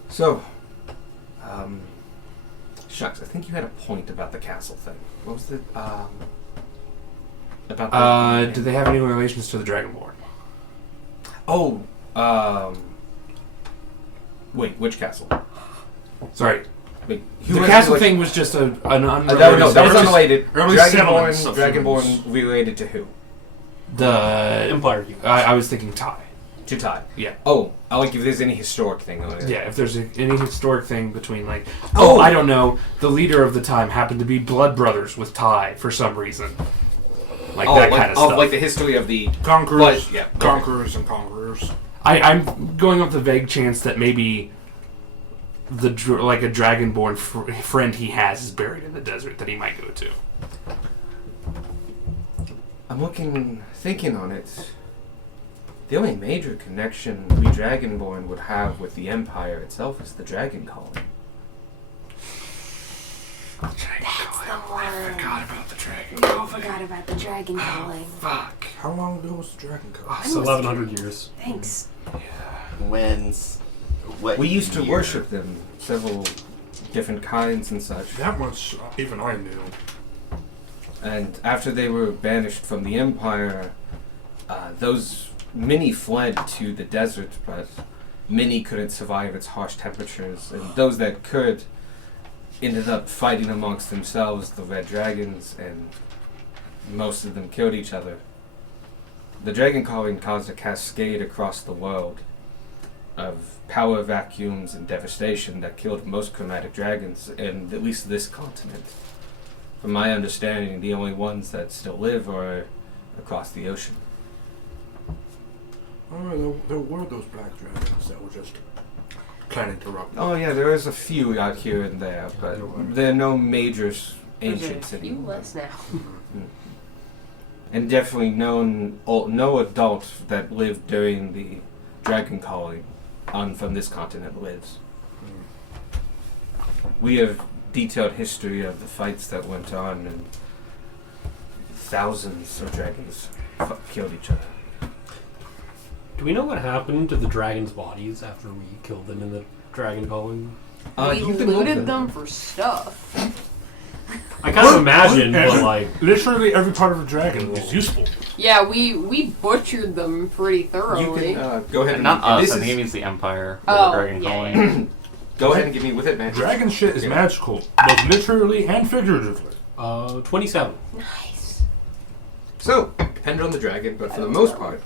So, shucks. I think you had a point about the castle thing. What was it? About the Do they have any relations to the Dragonborn? Oh, wait, which castle? Sorry. Wait, The castle thing was just an unrelated... that was just unrelated. early settlements of Dragonborn humans. related to who? The... Empire. I was thinking Ty. To Ty. Yeah. Oh, I like if there's any historic thing on it. Yeah, if there's any historic thing between, like... Oh! I don't know. The leader of the time happened to be blood brothers with Ty for some reason. Like that kind of stuff. Like the history of the Conquerors, But, yeah, okay. conquerors and conquerors. I'm going off the vague chance that maybe a Dragonborn friend he has is buried in the desert that he might go to. I'm thinking on it. The only major connection we Dragonborn would have with the Empire itself is the Dragon Colony. That's the one. I forgot about the dragon. I forgot about the dragon calling. Fuck. How long ago was the Dragon Cup? It's 1,100 years. Thanks. What We used to year? worship them, several different kinds and such. That much even I knew. And after they were banished from the Empire, those many fled to the desert, but many couldn't survive its harsh temperatures. And those that could ended up fighting amongst themselves, the Red Dragons, and most of them killed each other. The Dragon Calling caused a cascade across the world of power vacuums and devastation that killed most chromatic dragons in at least this continent. From my understanding, the only ones that still live are across the ocean. Oh, there were those black dragons that were just planning to rock. Oh yeah, there is a few out here and there, but there are no major ancients There's a few anymore. less now. And definitely no adult that lived during the Dragon Calling from this continent lives. We have detailed history of the fights that went on, and thousands of dragons killed each other. Do we know what happened to the dragons' bodies after we killed them in the Dragon Calling? We You can look looted them for stuff. I kind of imagine, but like, Literally every part of a dragon is useful. Yeah, we butchered them pretty You thoroughly. can go ahead and Not us, this I think is- he means the Empire. Oh, the Dragon yeah, Calling. Go ahead and give me with it, man. Dragon shit is Yeah. magical, both literally and figuratively. 27. Nice. So, depended on the dragon, but for the most part,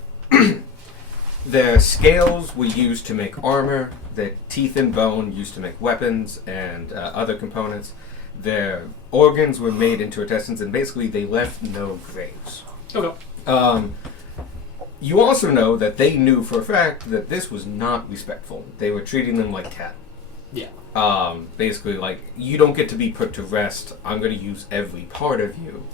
their scales were used to make armor, their teeth and bone used to make weapons and other components. Their organs were made into intestines, and basically they left no graves. Okay. You also know that they knew for a fact that this was not respectful. They were treating them like cattle. Yeah. Basically, like, you don't get to be put to rest. I'm going to use every part of you.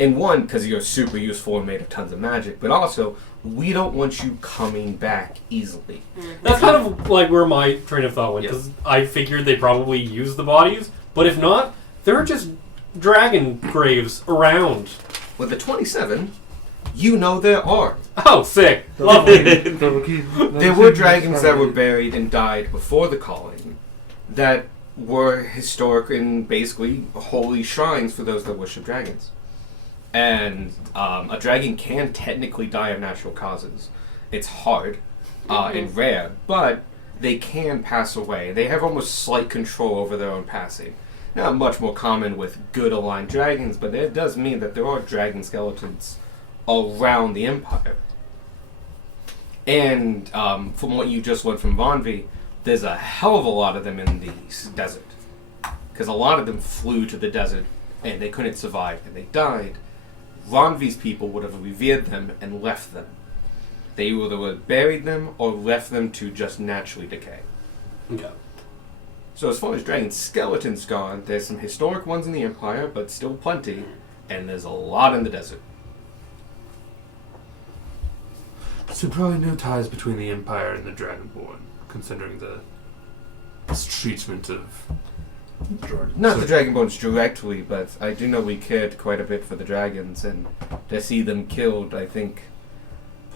And one, because you're super useful and made of tons of magic, but also, we don't want you coming back easily. That's kind of like where my train of thought went, because I figured they probably use the bodies, but if not, there are just dragon graves around. With the 27, you know there are. Oh, sick. Lovely. There were dragons that were buried and died before the calling that were historic and basically holy shrines for those that worship dragons. And a dragon can technically die of natural causes. It's hard and rare, but they can pass away. They have almost slight control over their own passing. Not much more common with good aligned dragons, but it does mean that there are dragon skeletons around the Empire. And from what you just learned from Vonvi, there's a hell of a lot of them in the desert. Because a lot of them flew to the desert and they couldn't survive and they died. Vonvi's people would have revered them and left them. They either would have buried them or left them to just naturally decay. Okay. So as far as dragon skeletons gone, there's some historic ones in the Empire, but still plenty, and there's a lot in the desert. So probably no ties between the Empire and the Dragonborn, considering the treatment of... Not the Dragonborns directly, but I do know we cared quite a bit for the dragons, and to see them killed, I think,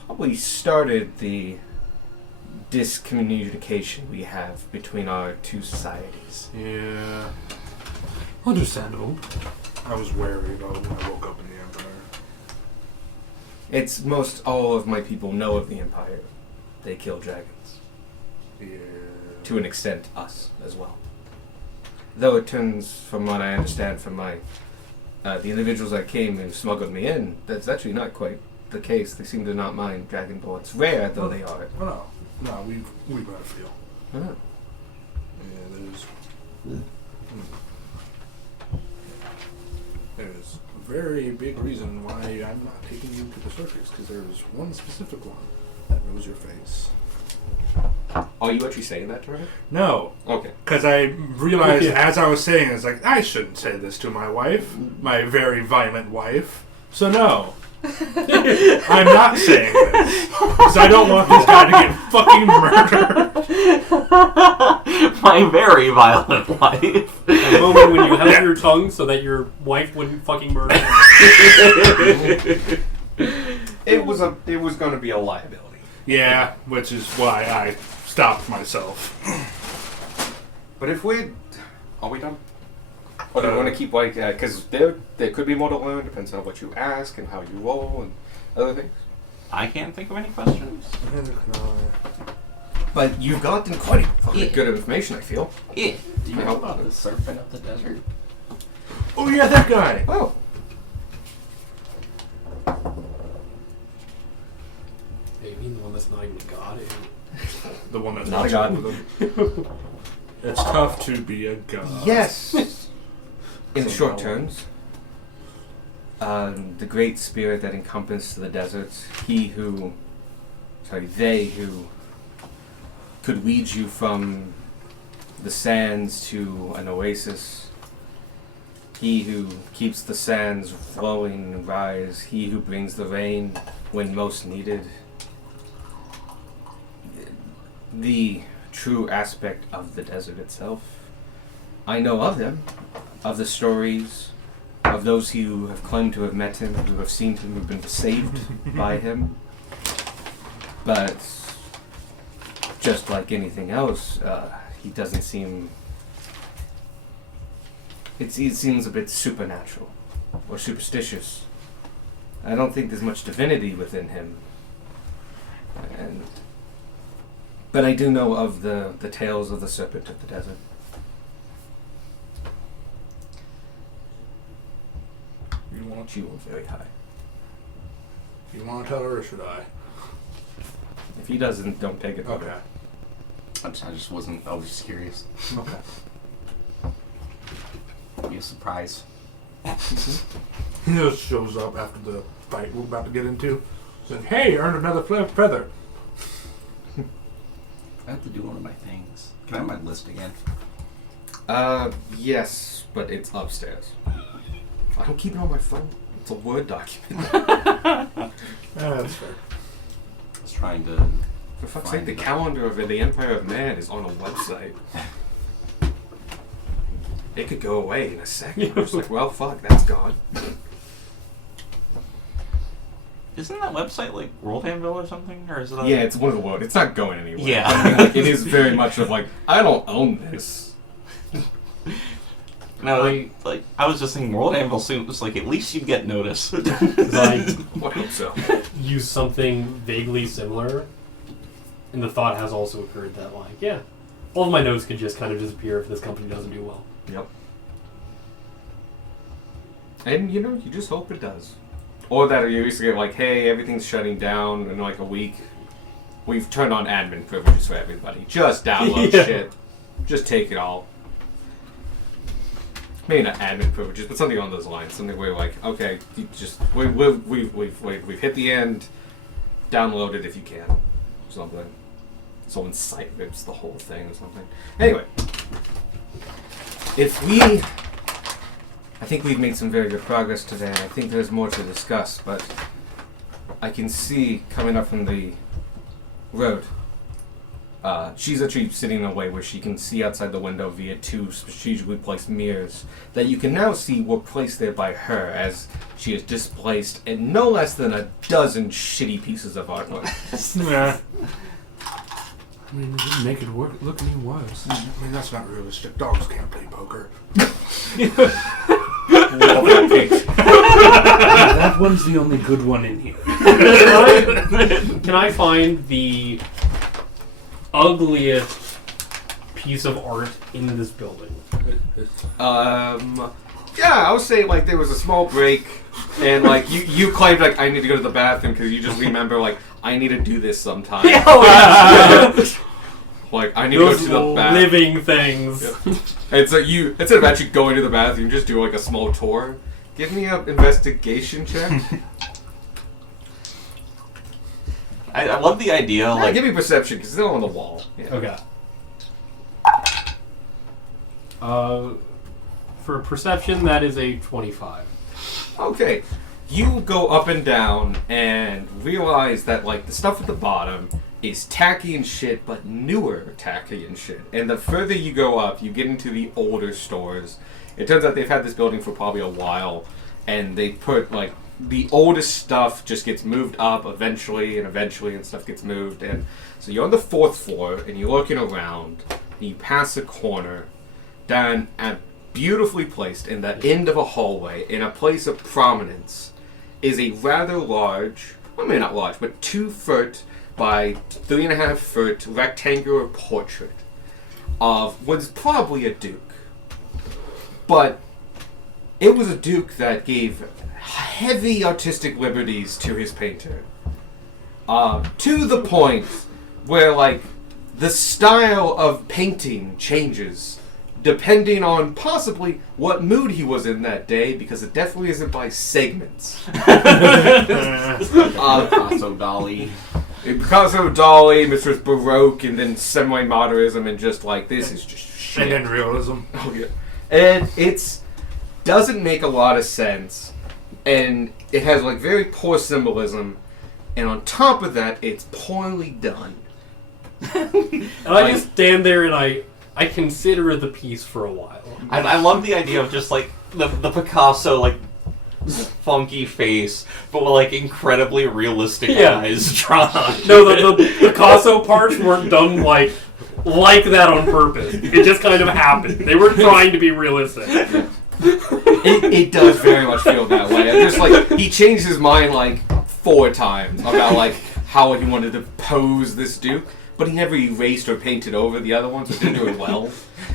probably started the discommunication we have between our two societies. Yeah. Understandable. I was wary about when I woke up in the Empire. It's most all of my people know of the Empire. They kill dragons. Yeah. To an extent, us as well. Though it turns, from what I understand from my the individuals that came and smuggled me in, that's actually not quite the case. They seem to not mind dragonborn. It's rare, though they are. Oh, no, we've got a feel. Huh. Yeah, there's a very big reason why I'm not taking you to the circus, because there's one specific one that knows your face. Are you actually saying that to her? No, Okay. because I realized as I was saying, it's like, I shouldn't say this to my wife, my very violent wife. So no, I'm not saying this, because I don't want this guy to get fucking murdered. My very violent wife. The moment when you held your tongue so that your wife wouldn't fucking murder you. It was going to be a liability. Yeah, which is why I stopped myself. But if are we done? Or do you want to keep like because there could be more to learn, depends on what you ask and how you roll and other things. I can't think of any questions. But you've gotten quite good information, I feel. Yeah. Do you know about the serpent of the desert? Oh yeah, that guy. Oh. Maybe the one that's not even a god. The one that's Not a watching god. over them. It's tough to be a god. Yes. In short terms, the great spirit that encompassed the deserts, they who could lead you from the sands to an oasis, he who keeps the sands flowing and rise, he who brings the rain when most needed, the true aspect of the desert itself. I know of them, of the stories, of those who have claimed to have met him, who have seen him, who have been saved by him. But just like anything else, he doesn't seem... It seems a bit supernatural or superstitious. I don't think there's much divinity within him. But I do know of the tales of the serpent of the desert. You want You were very high. you want to tell her, or should I? If he doesn't, don't take it. Okay. I just was just curious. Okay. Be a surprise. He just shows up after the fight we're about to get into. Said, "Hey, earned another feather." I have to do one of my things. Can I have my list again? Yes, but it's upstairs. I don't keep it on my phone. It's a Word document. That's fair. I was trying to. For fuck's sake, the calendar of the Empire of Man is on a website. It could go away in a second. I'm just like, well, fuck, that's gone. Isn't that website like World Anvil or something? Or is it? Yeah, it's one of the world. It's not going anywhere. Yeah. I mean, like, it is very much of like, I don't own this. No, like I was just thinking World Anvil soon was like at least you'd get notice. I I hope so. use something vaguely similar, and the thought has also occurred that, like, yeah, all of my notes could just kind of disappear if this company doesn't do well. Yep. And, you know, you just hope it does. Or that you used to get like, hey, everything's shutting down in like a week. We've turned on admin privileges for everybody. Just download Yeah. shit. Just take it all. Maybe not admin privileges, but something on those lines. Something where like, okay, you just we've hit the end. Download it if you can. Or something. Someone's site rips the whole thing or something. Anyway. I think we've made some very good progress today. I think there's more to discuss, but I can see coming up from the road. She's actually sitting in a way where she can see outside the window via two strategically placed mirrors that you can now see were placed there by her as she is displaced in no less than a dozen shitty pieces of artwork. Yeah. I mean, it didn't make it look any worse. I mean, that's not realistic. Dogs can't play poker. That one's the only good one in here. Can I find the ugliest piece of art in this building? Yeah, I would say like there was a small break, and like you claimed like I need to go to the bathroom because you just remember like I need to do this sometime. Like I need Those to go to the bathroom. living things. Yeah. And so you instead of actually going to the bathroom, just do like a small tour. Give me an investigation check. I love the idea. Yeah, Like give me perception because it's still on the wall. Yeah. Okay. For perception, that is a 25. Okay. You go up and down and realize that like the stuff at the bottom is tacky and shit, but newer tacky and shit. And the further you go up, you get into the older stores. It turns out they've had this building for probably a while, and they put like the oldest stuff just gets moved up eventually, and stuff gets moved. And so you're on the 4th floor, and you're looking around, and you pass a corner down at beautifully placed in the end of a hallway in a place of prominence is a rather large, well, maybe not large, but 2-foot by 3.5-foot rectangular portrait of what's probably a duke. But it was a duke that gave heavy artistic liberties to his painter. To the point where, like, the style of painting changes depending on possibly what mood he was in that day, because it definitely isn't by segments. Picasso, Dali. Picasso, Dali, Mr. Baroque, and then semi-modernism, and just like, this is just shit. And then realism. Oh, yeah. And it's doesn't make a lot of sense, and it has like very poor symbolism, and on top of that, it's poorly done. And I just stand there and I consider the piece for a while. I love the idea of just like the Picasso like funky face, but with like incredibly realistic eyes drawn. No, the Picasso parts weren't done like that on purpose. It just kind of happened. They were trying to be realistic. It does very much feel that way. And just like he changed his mind like 4 times about like how he wanted to pose this duke, but he never erased or painted over the other ones, so didn't do it well.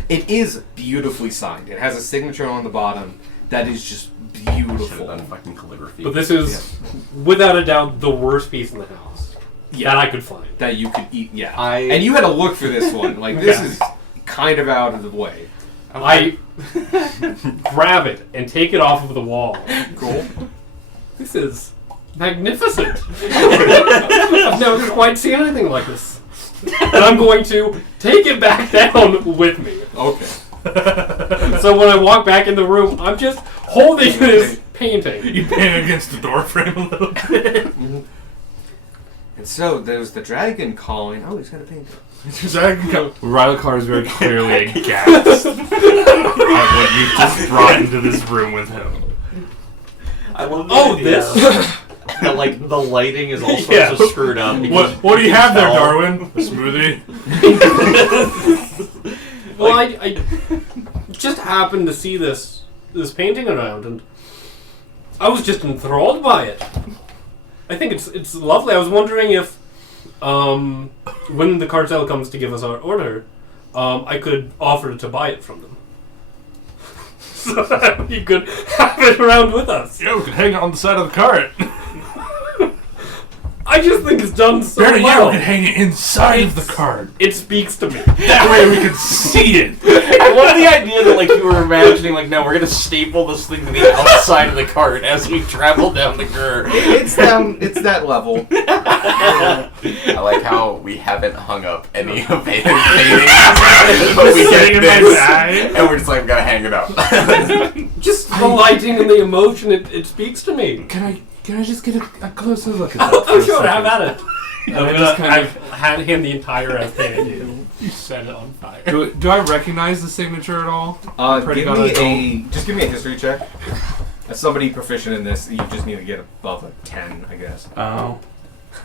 It is beautifully signed. It has a signature on the bottom that is just Should have beautiful. done fucking calligraphy. But this is, without a doubt, the worst piece in the house that I could find. That you could eat, yeah. I- And you had to look for this one. Like, this is kind of out of the way. I grab it and take it off of the wall. Cool. This is magnificent. I've never quite seen anything like this. And I'm going to take it back down with me. Okay. So when I walk back in the room, I'm just holding this painting. You bang against the door frame a little bit. And so there's the dragon calling. Oh, he's got a painting. Rylacar is very clearly aghast at what you just brought into this room with him. I love the Oh, idea this? that, like, the lighting is all sorts Yeah. of screwed up. What do you have there, fell. Darwin? A smoothie? Well, I just happened to see this painting around, and I was just enthralled by it. I think it's lovely. I was wondering if, when the cartel comes to give us our order, I could offer to buy it from them. So that you could have it around with us. Yeah, we could hang it on the side of the cart. I just think it's done so Better yet, well. we could hang it inside of the cart. It speaks to me. That way we could see it. I love the idea that, like, you were imagining, like, no, we're gonna staple this thing to the outside of the cart as we travel down the Gur. It's that level. I like how we haven't hung up any of Vaden's paintings, but we Sitting get in my this, bag. and we're just like, gotta hang it up. Just the lighting and the emotion, it speaks to me. Can I just get a closer look at that? Oh, for a sure, have second? at it. And I'm I gonna just kind of hand the entire painting to you. You set it on fire. do I recognize the signature at all? Pretty Give good. me give me a history check. As somebody proficient in this, you just need to get above a 10, I guess. Oh.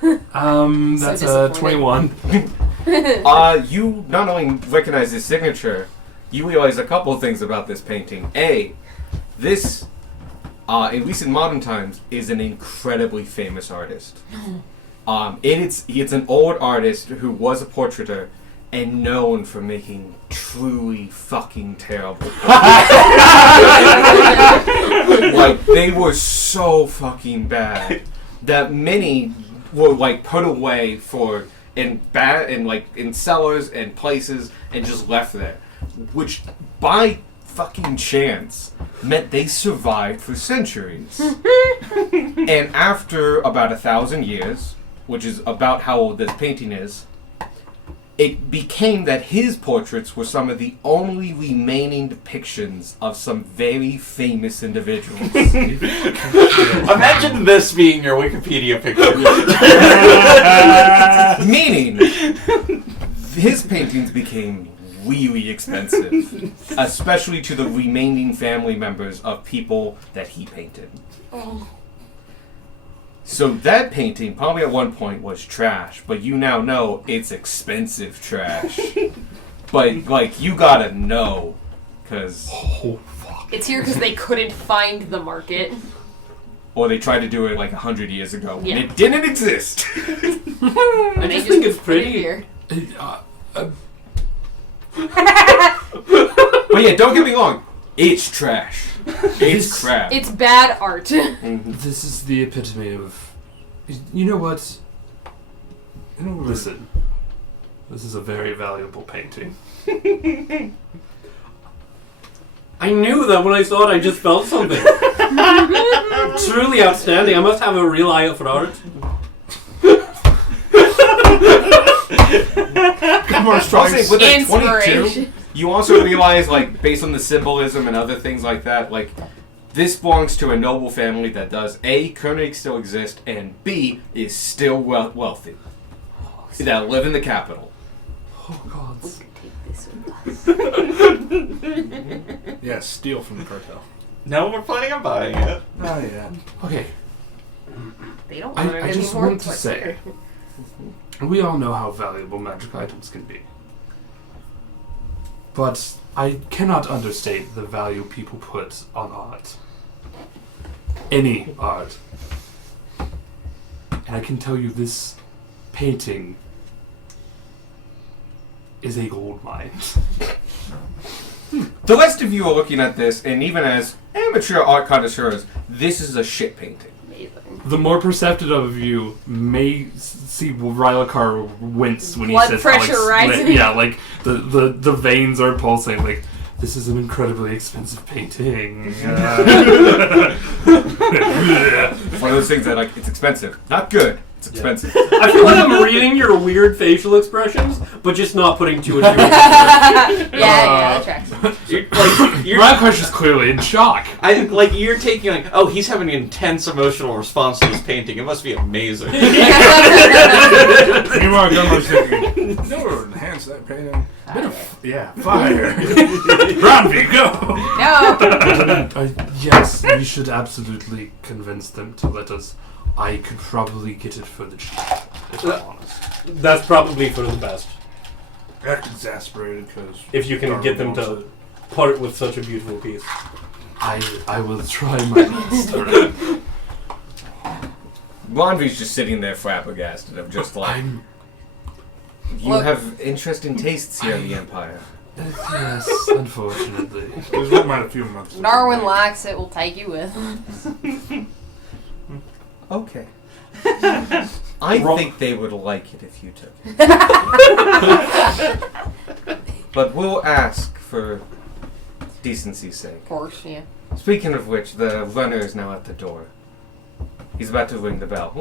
That's So a 21. You not only recognize his signature, you realize a couple of things about this painting. A, this, at least in modern times, is an incredibly famous artist. It's an old artist who was a portraiteur and known for making truly fucking terrible like, they were so fucking bad that many were, like, put away for in cellars and places and just left there, which by fucking chance meant they survived for centuries. And after about 1,000 years, which is about how old this painting is, it became that his portraits were some of the only remaining depictions of some very famous individuals. Imagine this being your Wikipedia picture. Meaning, his paintings became really expensive, especially to the remaining family members of people that he painted. So that painting probably at one point was trash, but you now know it's expensive trash. But, like, you gotta know, because... It's here because they couldn't find the market. Or they tried to do it like 100 years ago when Yeah. it didn't exist. I They just think it's put it pretty. here. But yeah, don't get me wrong, it's trash. It's crap. It's bad art. This is the epitome of... You know what? Listen. This is a very valuable painting. I knew that when I saw it, I just felt something. Truly outstanding. I must have a real eye for art. Come on, I'll say with a 22, Inspiration. you also realize, like, based on the symbolism and other things like that, like, this belongs to a noble family that does A, Koenig still exist, and B, is still wealthy. That live in the capital. Oh, God. Take this with us. Yeah, steal from the cartel. No, we're planning on buying it. Oh, yeah. Okay. They don't I want it just anymore. want to say, we all know how valuable magic items can be. But I cannot understate the value people put on art. Any art. And I can tell you this painting is a gold mine. The rest of you are looking at this, and even as amateur art connoisseurs, this is a shit painting. Amazing. The more perceptive of you may see Rylacar wince when Blood he says pressure how, rising. Yeah, like the veins are pulsing. Like, This is an incredibly expensive painting. It's one of those things that, like, it's expensive. Not good. It's expensive. I feel like I'm reading your weird facial expressions, but just not putting two and two. yeah, that tracks. Radcrush is clearly in shock. You're taking like, oh, he's having an intense emotional response to this painting. It must be amazing. Meanwhile, Gunlar's thinking, no, enhance that painting. Bit of, fire. Ronvi, go! No! Yes, we should absolutely convince them to let us. I could probably get it for the cheap, if I'm honest. That's probably for the best. Act exasperated because If you can get them to part with such a beautiful piece. I will try my best. Ronvi's just sitting there flabbergasted of just like, you Look. have interesting tastes here in the Empire. Yes, unfortunately. it was with mine a few months ago. Darwin likes it, we'll take you with. Okay. I think they would like it if you took it. But we'll ask for decency's sake. Of course, yeah. Speaking of which, the runner is now at the door. He's about to ring the bell. For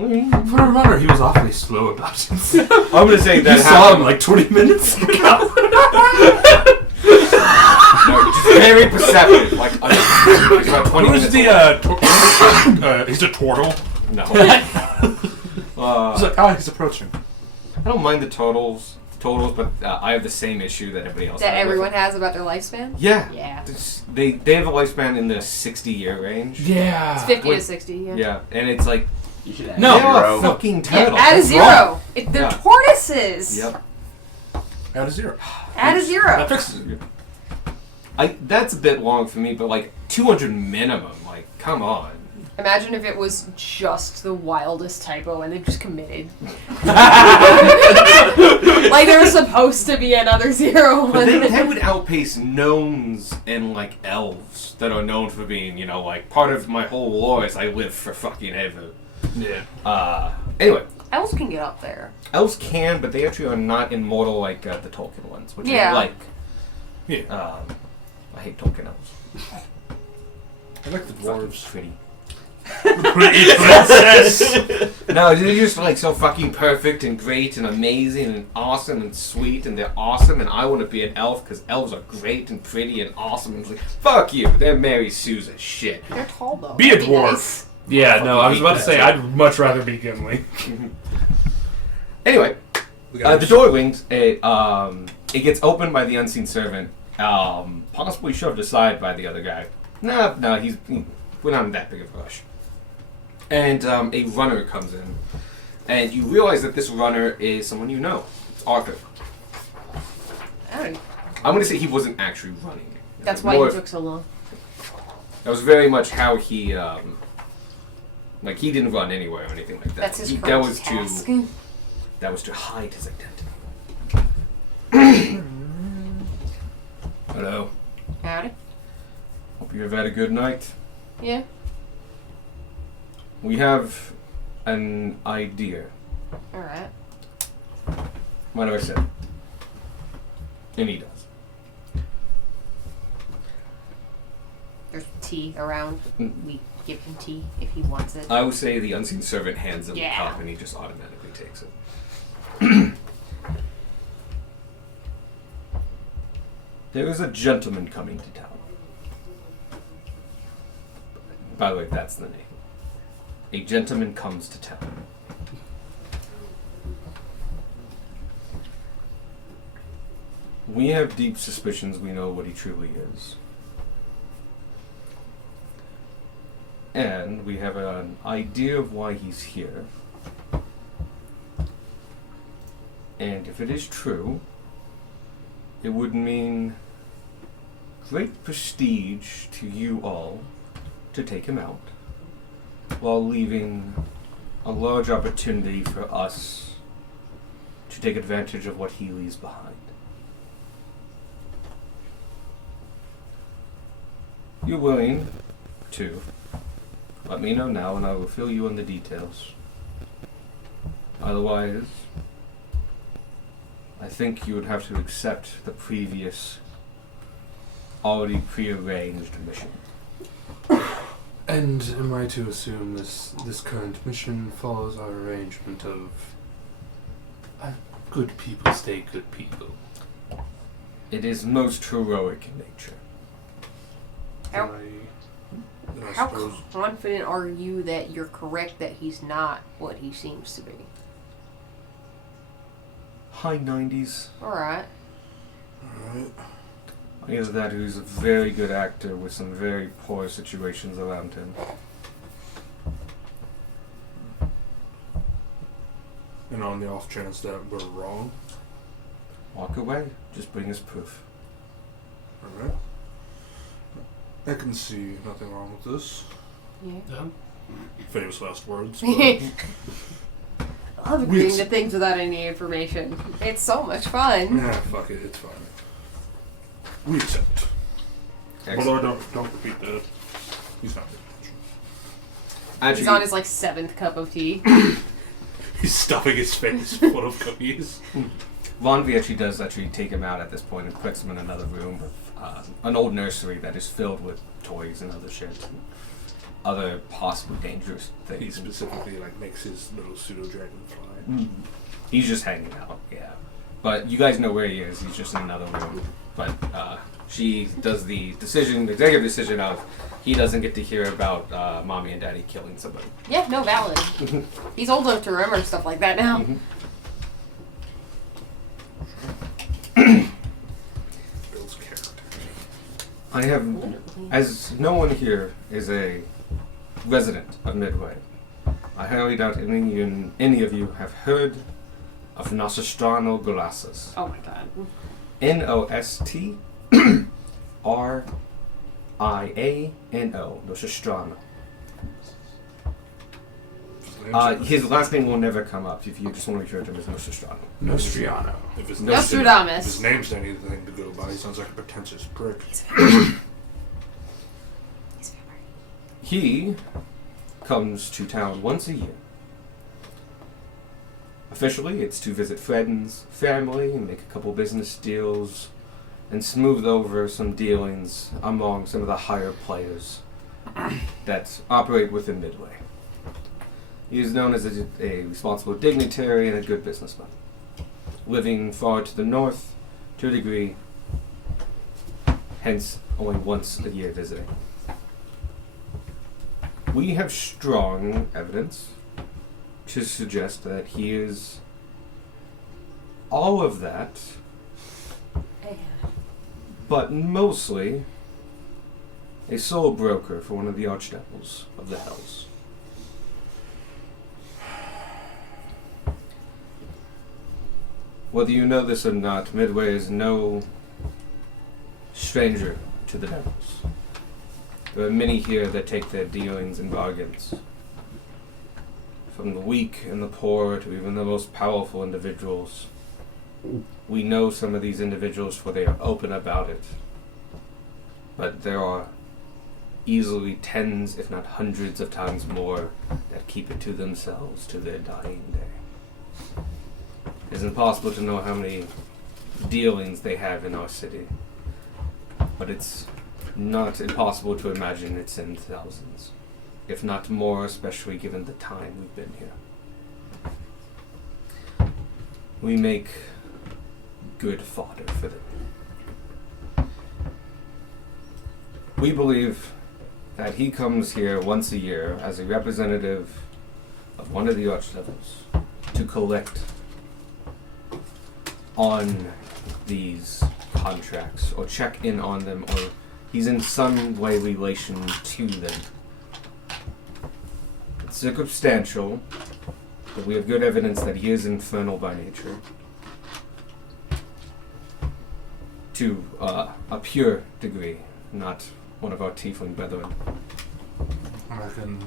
a runner, he was awfully slow about it. I'm gonna say that You saw him like 20 minutes ago. No, just very perceptive. Like, he's about 20 Who's minutes the, he's a turtle? No. He's like, he's approaching. I don't mind the totals, but I have the same issue that everybody else That has. everyone has about their lifespan? Yeah. Yeah. They have a lifespan in the 60-year range. Yeah. It's 50 Wait. to 60, yeah. Yeah, and it's like, You should add No. they're a zero. fucking Yeah, turtle. add a That's zero. wrong. They're Yeah. tortoises. Yep. Add a 0. Add a That zero. fixes it. That's a bit long for me, but like 200 minimum. Like, come on. Imagine if it was just the wildest typo and they just committed. Like there was supposed to be another zero. But they would outpace gnomes and like elves that are known for being, like part of my whole lore is I live for fucking heaven. Yeah. Anyway, Elves can get up there. elves can, but they actually are not immortal like the Tolkien ones, which Yeah. I like. Yeah. I hate Tolkien elves. I like the Fucking dwarves. pretty. Pretty princess! No, they're just like so fucking perfect and great and amazing and awesome and sweet and they're awesome and I want to be an elf because elves are great and pretty and awesome and it's like, fuck you, they're Mary Sue's as shit. They're tall though. Be a That'd dwarf. nice. Yeah, no, I was about to say, I'd much rather be Gimli. Anyway, the door rings, it gets opened by the unseen servant, possibly shoved aside by the other guy. No, we're not in that big of a rush. And a runner comes in, and you realize that this runner is someone you know. It's Arthur. Oh, I'm gonna say he wasn't actually running. that's More why of- he took so long. That was very much how he, he didn't run anywhere or anything like that. That's his that current was task. that was to hide his identity. Hello. Howdy. Hope you have had a good night. Yeah. We have an idea. Alright. What have I said? And he does. There's tea around. Mm. We give him tea if he wants it. I would say the unseen servant hands him the Yeah. cup and he just automatically takes it. There is a gentleman coming to town. By the way, that's the name. A gentleman comes to town. We have deep suspicions we know what he truly is. And we have an idea of why he's here. And if it is true, it would mean great prestige to you all to take him out, while leaving a large opportunity for us to take advantage of what he leaves behind. You're willing to let me know now and I will fill you in the details. Otherwise, I think you would have to accept the previous already prearranged mission. And am I to assume this current mission follows our arrangement of good people stay good people? It is most heroic in nature. How- Then I How suppose confident are you that you're correct that he's not what he seems to be? High 90s. Alright. Alright. Either that, who's a very good actor with some very poor situations around him. And on the off chance that we're wrong. Walk away. Just bring us proof. Alright. I can see nothing wrong with this. Yeah. Famous last words. I love We agreeing ex- to things without any information. It's so much fun. Nah, fuck it, it's fine. We accept. Excellent. Although don't repeat that. He's not paying attention. Actually, He's on his like 7th cup of tea. He's stuffing his face full of cookies. Von V actually does take him out at this point and puts him in another room with an old nursery that is filled with toys and other shit and other possibly dangerous He things. specifically makes his little pseudo dragonfly. Mm. He's just hanging out, yeah. But you guys know where he is. He's just in another room. But she does the executive decision of he doesn't get to hear about mommy and daddy killing somebody. Yeah, no, valid. He's old enough to remember stuff like that now. Mhm. Builds character. I have, as no one here is a resident of Midway, I highly doubt any of you have heard of Nostrano Glassas. Oh my god. Nostrano. Nostrano. His last name will never come up if you just want to refer to him as Nostrano. Nostriano. If his Nostradamus. If his name's anything to go by, he sounds like a pretentious prick. He comes to town once a year. Officially, it's to visit friends, family, and make a couple business deals, and smooth over some dealings among some of the higher players that operate within Midway. He is known as a responsible dignitary and a good businessman, living far to the north, to a degree, hence only once a year visiting. We have strong evidence to suggest that he is all of that, but mostly a soul broker for one of the archdevils of the Hells. Whether you know this or not, Midway is no stranger to the devils. There are many here that take their dealings and bargains. From the weak and the poor to even the most powerful individuals. We know some of these individuals for they are open about it. But there are easily tens, if not hundreds of times more that keep it to themselves to their dying day. It's impossible to know how many dealings they have in our city. But it's not impossible to imagine it's in thousands, if not more, especially given the time we've been here. We make good fodder for them. We believe that he comes here once a year as a representative of one of the archdevils to collect on these contracts or check in on them, or he's in some way relation to them. It's circumstantial, but we have good evidence that he is infernal by nature. To a pure degree, not one of our tiefling brethren. I can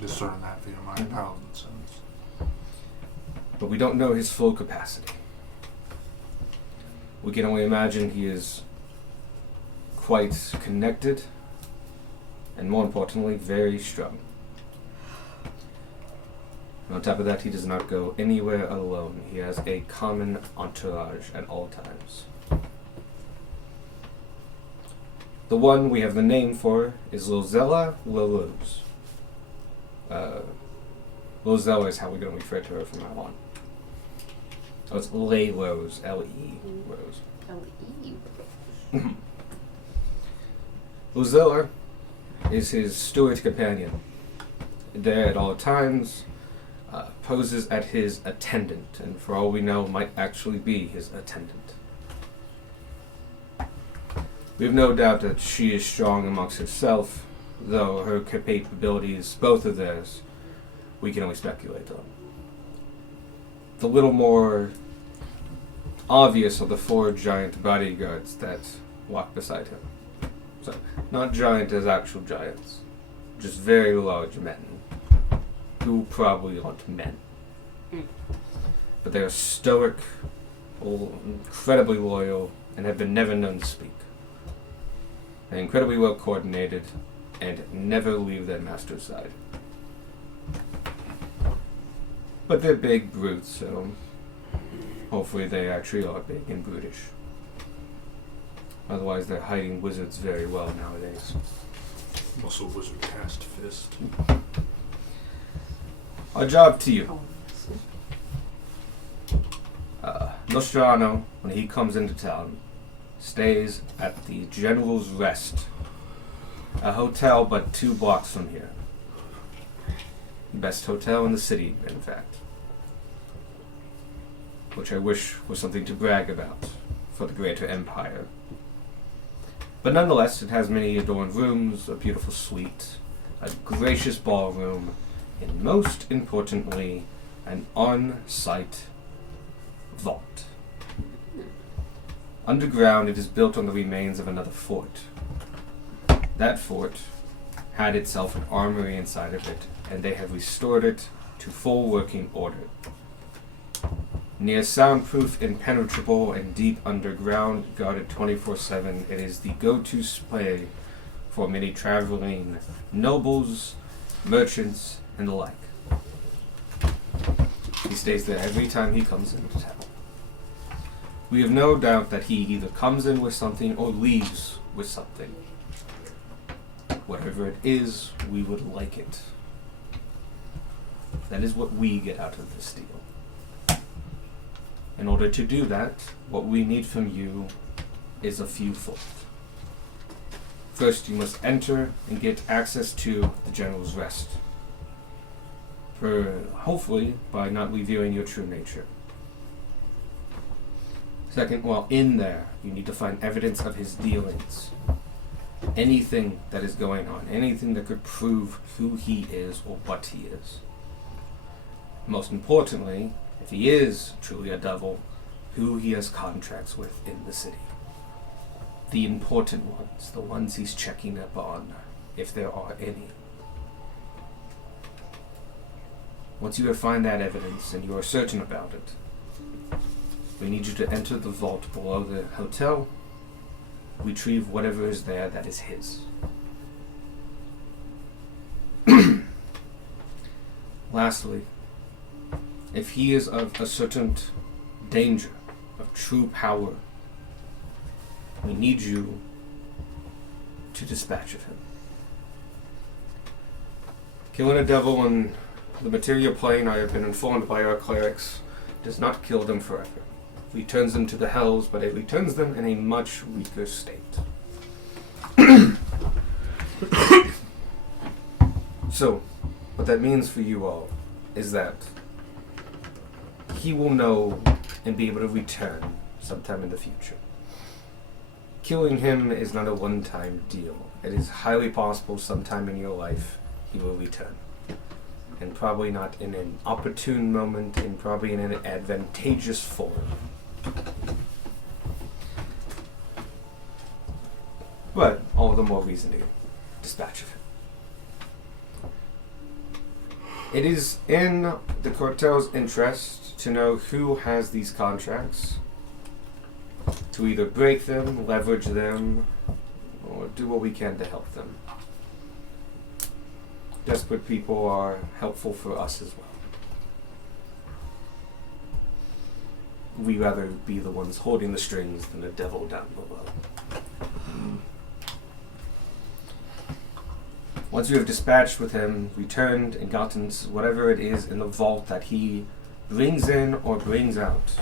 discern that via my paladin sense. But we don't know his full capacity. We can only imagine he is quite connected, and more importantly, very strong. And on top of that, he does not go anywhere alone. He has a common entourage at all times. The one we have the name for is Lozella Lelouz. Lozella is how we're going to refer to her from now on. So it's Lay Rose, L-E Rose. L-E. Lozella is his steward companion. There at all times, poses at his attendant, and for all we know, might actually be his attendant. We have no doubt that she is strong amongst herself, though her capabilities, both of theirs, we can only speculate on. The little more obvious are the 4 giant bodyguards that walk beside him. So, not giant as actual giants, just very large men, who probably aren't men. But they are stoic, incredibly loyal, and have been never known to speak. They're incredibly well coordinated, and never leave their master's side. But they're big brutes, so hopefully they actually are big and brutish. Otherwise they're hiding wizards very well nowadays. Also, wizard cast fist. Our job to you. Nostrano, when he comes into town, stays at the General's Rest, a hotel but 2 blocks from here. The best hotel in the city, in fact. Which I wish was something to brag about for the greater empire. But nonetheless, it has many adorned rooms, a beautiful suite, a gracious ballroom, and most importantly, an on-site vault. Underground, it is built on the remains of another fort. That fort had itself an armory inside of it, and they have restored it to full working order. Near soundproof, impenetrable, and deep underground, guarded 24/7, it is the go-to play for many traveling nobles, merchants, and the like. He stays there every time he comes into town. We have no doubt that he either comes in with something or leaves with something. Whatever it is, we would like it. That is what we get out of this deal. In order to do that, what we need from you is a few fold. First, you must enter and get access to the General's Rest. Hopefully, by not revealing your true nature. Second, while in there, you need to find evidence of his dealings. Anything that is going on, anything that could prove who he is or what he is. Most importantly, if he is truly a devil, who he has contracts with in the city. The important ones, the ones he's checking up on, if there are any. Once you have found that evidence and you are certain about it, we need you to enter the vault below the hotel, retrieve whatever is there that is his. Lastly, if he is of a certain danger, of true power, we need you to dispatch of him. Killing a devil on the material plane, I have been informed by our clerics, does not kill them forever. It returns them to the hells, but it returns them in a much weaker state. So, what that means for you all is that he will know and be able to return sometime in the future. Killing him is not a one-time deal. It is highly possible sometime in your life he will return. And probably not in an opportune moment, and probably in an advantageous form. But all the more reason to dispatch of him. It is in the cartel's interest to know who has these contracts, to either break them, leverage them, or do what we can to help them. Desperate people are helpful for us as well. We rather be the ones holding the strings than the devil down below. Once you have dispatched with him, returned, and gotten whatever it is in the vault that he brings in or brings out,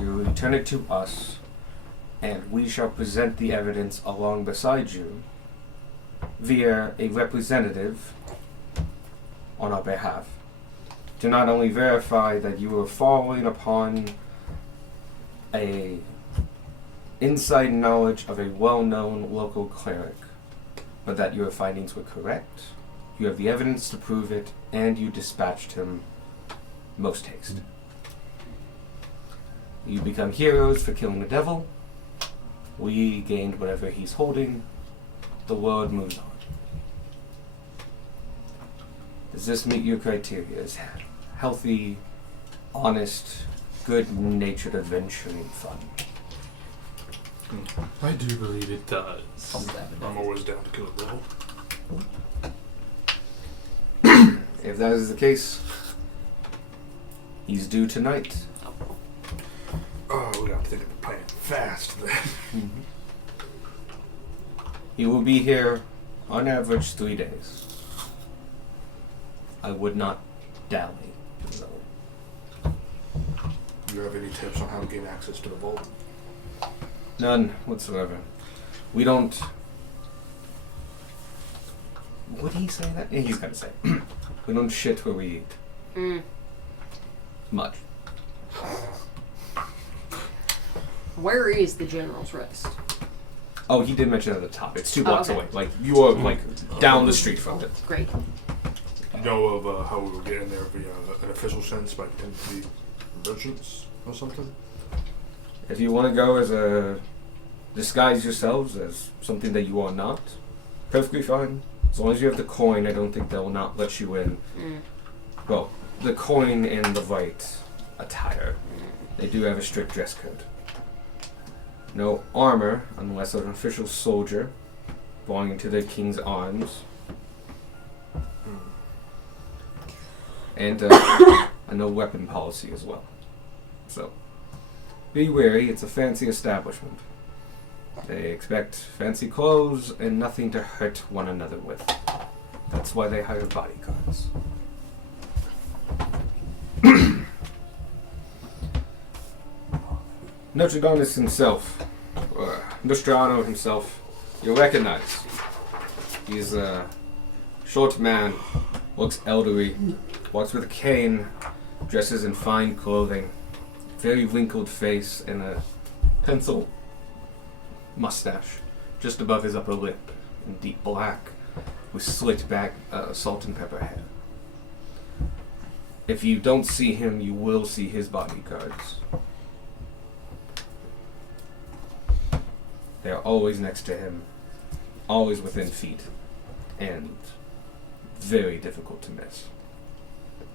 you will return it to us, and we shall present the evidence along beside you via a representative on our behalf to not only verify that you are following upon a inside knowledge of a well-known local cleric, but that your findings were correct, you have the evidence to prove it, and you dispatched him most haste. You become heroes for killing the devil. We gained whatever he's holding. The world moves on. Does this meet your criteria as healthy, honest, good-natured adventuring fun? I do believe it does. I'm always down to kill a devil. If that is the case, he's due tonight. Oh, we got to think of the plan fast then. He will be here on average 3 days. I would not dally, though. Do you have any tips on how to gain access to the vault? None whatsoever. We don't... Would he say that? Yeah, he's gonna say it. We don't shit where we eat. Much. Where is the General's Rest? Oh, he did mention at the top. It's 2 blocks okay. away. Like, you are, like, down the street from it. Great. You know of how we will get in there via an official sense by pretending to be merchants or something? If you want to go as a... disguise yourselves as something that you are not, perfectly fine. As long as you have the coin, I don't think they'll not let you in. Well, the coin and the right attire. They do have a strict dress code. No armor, unless an official soldier belonging to the King's Arms. And a no weapon policy as well. So, be wary, it's a fancy establishment. They expect fancy clothes and nothing to hurt one another with. That's why they hire bodyguards. Nostradamus himself, or Nostrano himself, you'll recognize. He's a short man, looks elderly, walks with a cane, dresses in fine clothing, very wrinkled face, and a pencil mustache just above his upper lip, in deep black, with slicked back salt and pepper hair. If you don't see him, you will see his bodyguards. They are always next to him, always within feet, and very difficult to miss,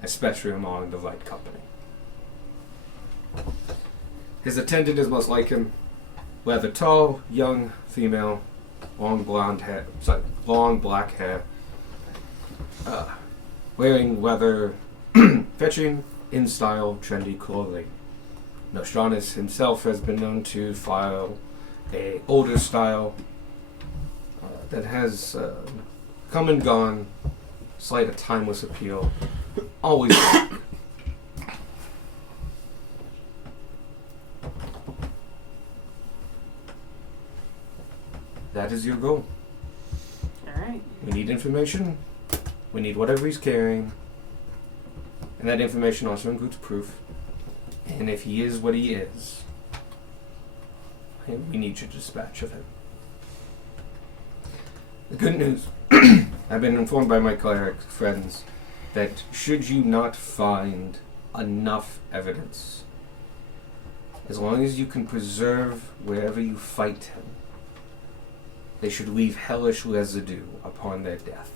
especially among the right company. His attendant is most like him, rather tall, young, female, long black hair, wearing rather fetching, in-style, trendy clothing. Nostratus himself has been known to file a older style that has come and gone, slight a timeless appeal, always. That is your goal. Alright. We need information. We need whatever he's carrying. And that information also includes proof. And if he is what he is, we need your dispatch of him. The good news, I've been informed by my cleric friends that should you not find enough evidence, as long as you can preserve wherever you fight him, they should leave hellish residue upon their death.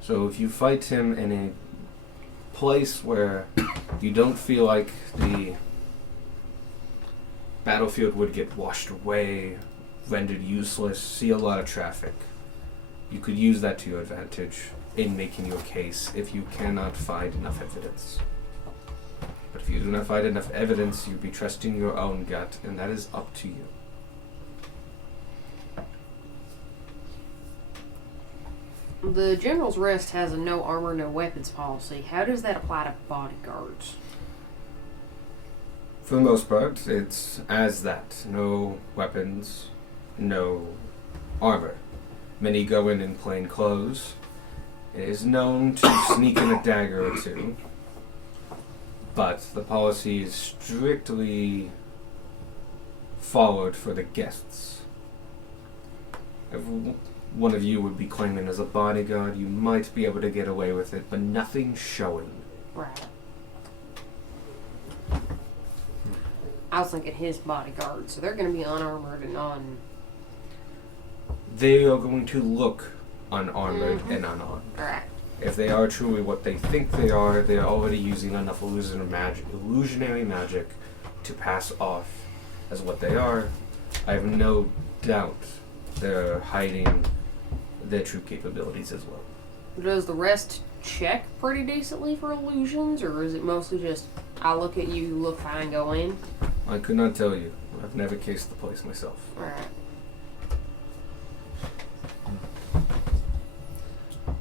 So if you fight him in a place where you don't feel like the battlefield would get washed away, rendered useless, see a lot of traffic, you could use that to your advantage in making your case if you cannot find enough evidence. But if you do not find enough evidence, you'd be trusting your own gut, and that is up to you. The General's Rest has a no armor, no weapons policy. How does that apply to bodyguards? For the most part, it's as that. No weapons, no armor. Many go in plain clothes. It is known to sneak in a dagger or two, but the policy is strictly followed for the guests. If one of you would be claiming as a bodyguard, you might be able to get away with it, but nothing showing. Right. I was thinking his bodyguards, so they're going to be unarmored and on. They are going to look unarmored and unarmed. Right. If they are truly what they think they are already using enough illusionary magic to pass off as what they are. I have no doubt they're hiding their true capabilities as well. Does the rest check pretty decently for illusions, or is it mostly just, I look at you, look fine, go in? I could not tell you. I've never cased the place myself. Right.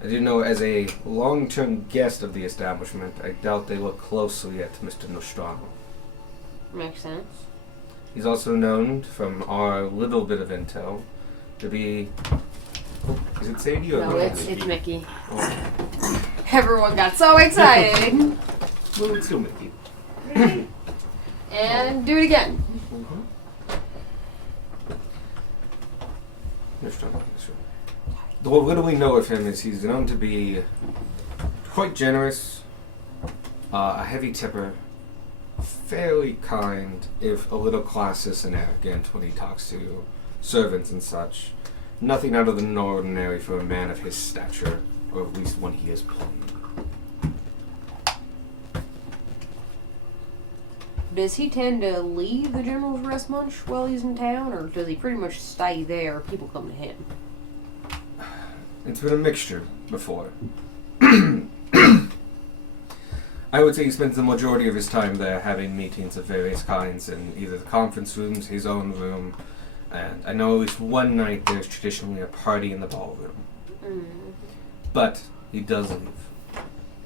I do know as a long-term guest of the establishment, I doubt they look closely at Mr. Nostramo. Makes sense. He's also known, from our little bit of intel, to be... Oh, is it Sadie or No, it's Mickey. Oh, Everyone got so excited. well, it's still Mickey. And do it again. The little we know of him is he's known to be quite generous, a heavy tipper, fairly kind, if a little classist and arrogant when he talks to servants and such. Nothing out of the ordinary for a man of his stature, or at least when he is plain. Does he tend to leave the General's Rest much while he's in town, or does he pretty much stay there? People come to him. It's been a mixture before. I would say he spends the majority of his time there having meetings of various kinds in either the conference rooms, his own room, and I know at least one night there's traditionally a party in the ballroom. But he does leave.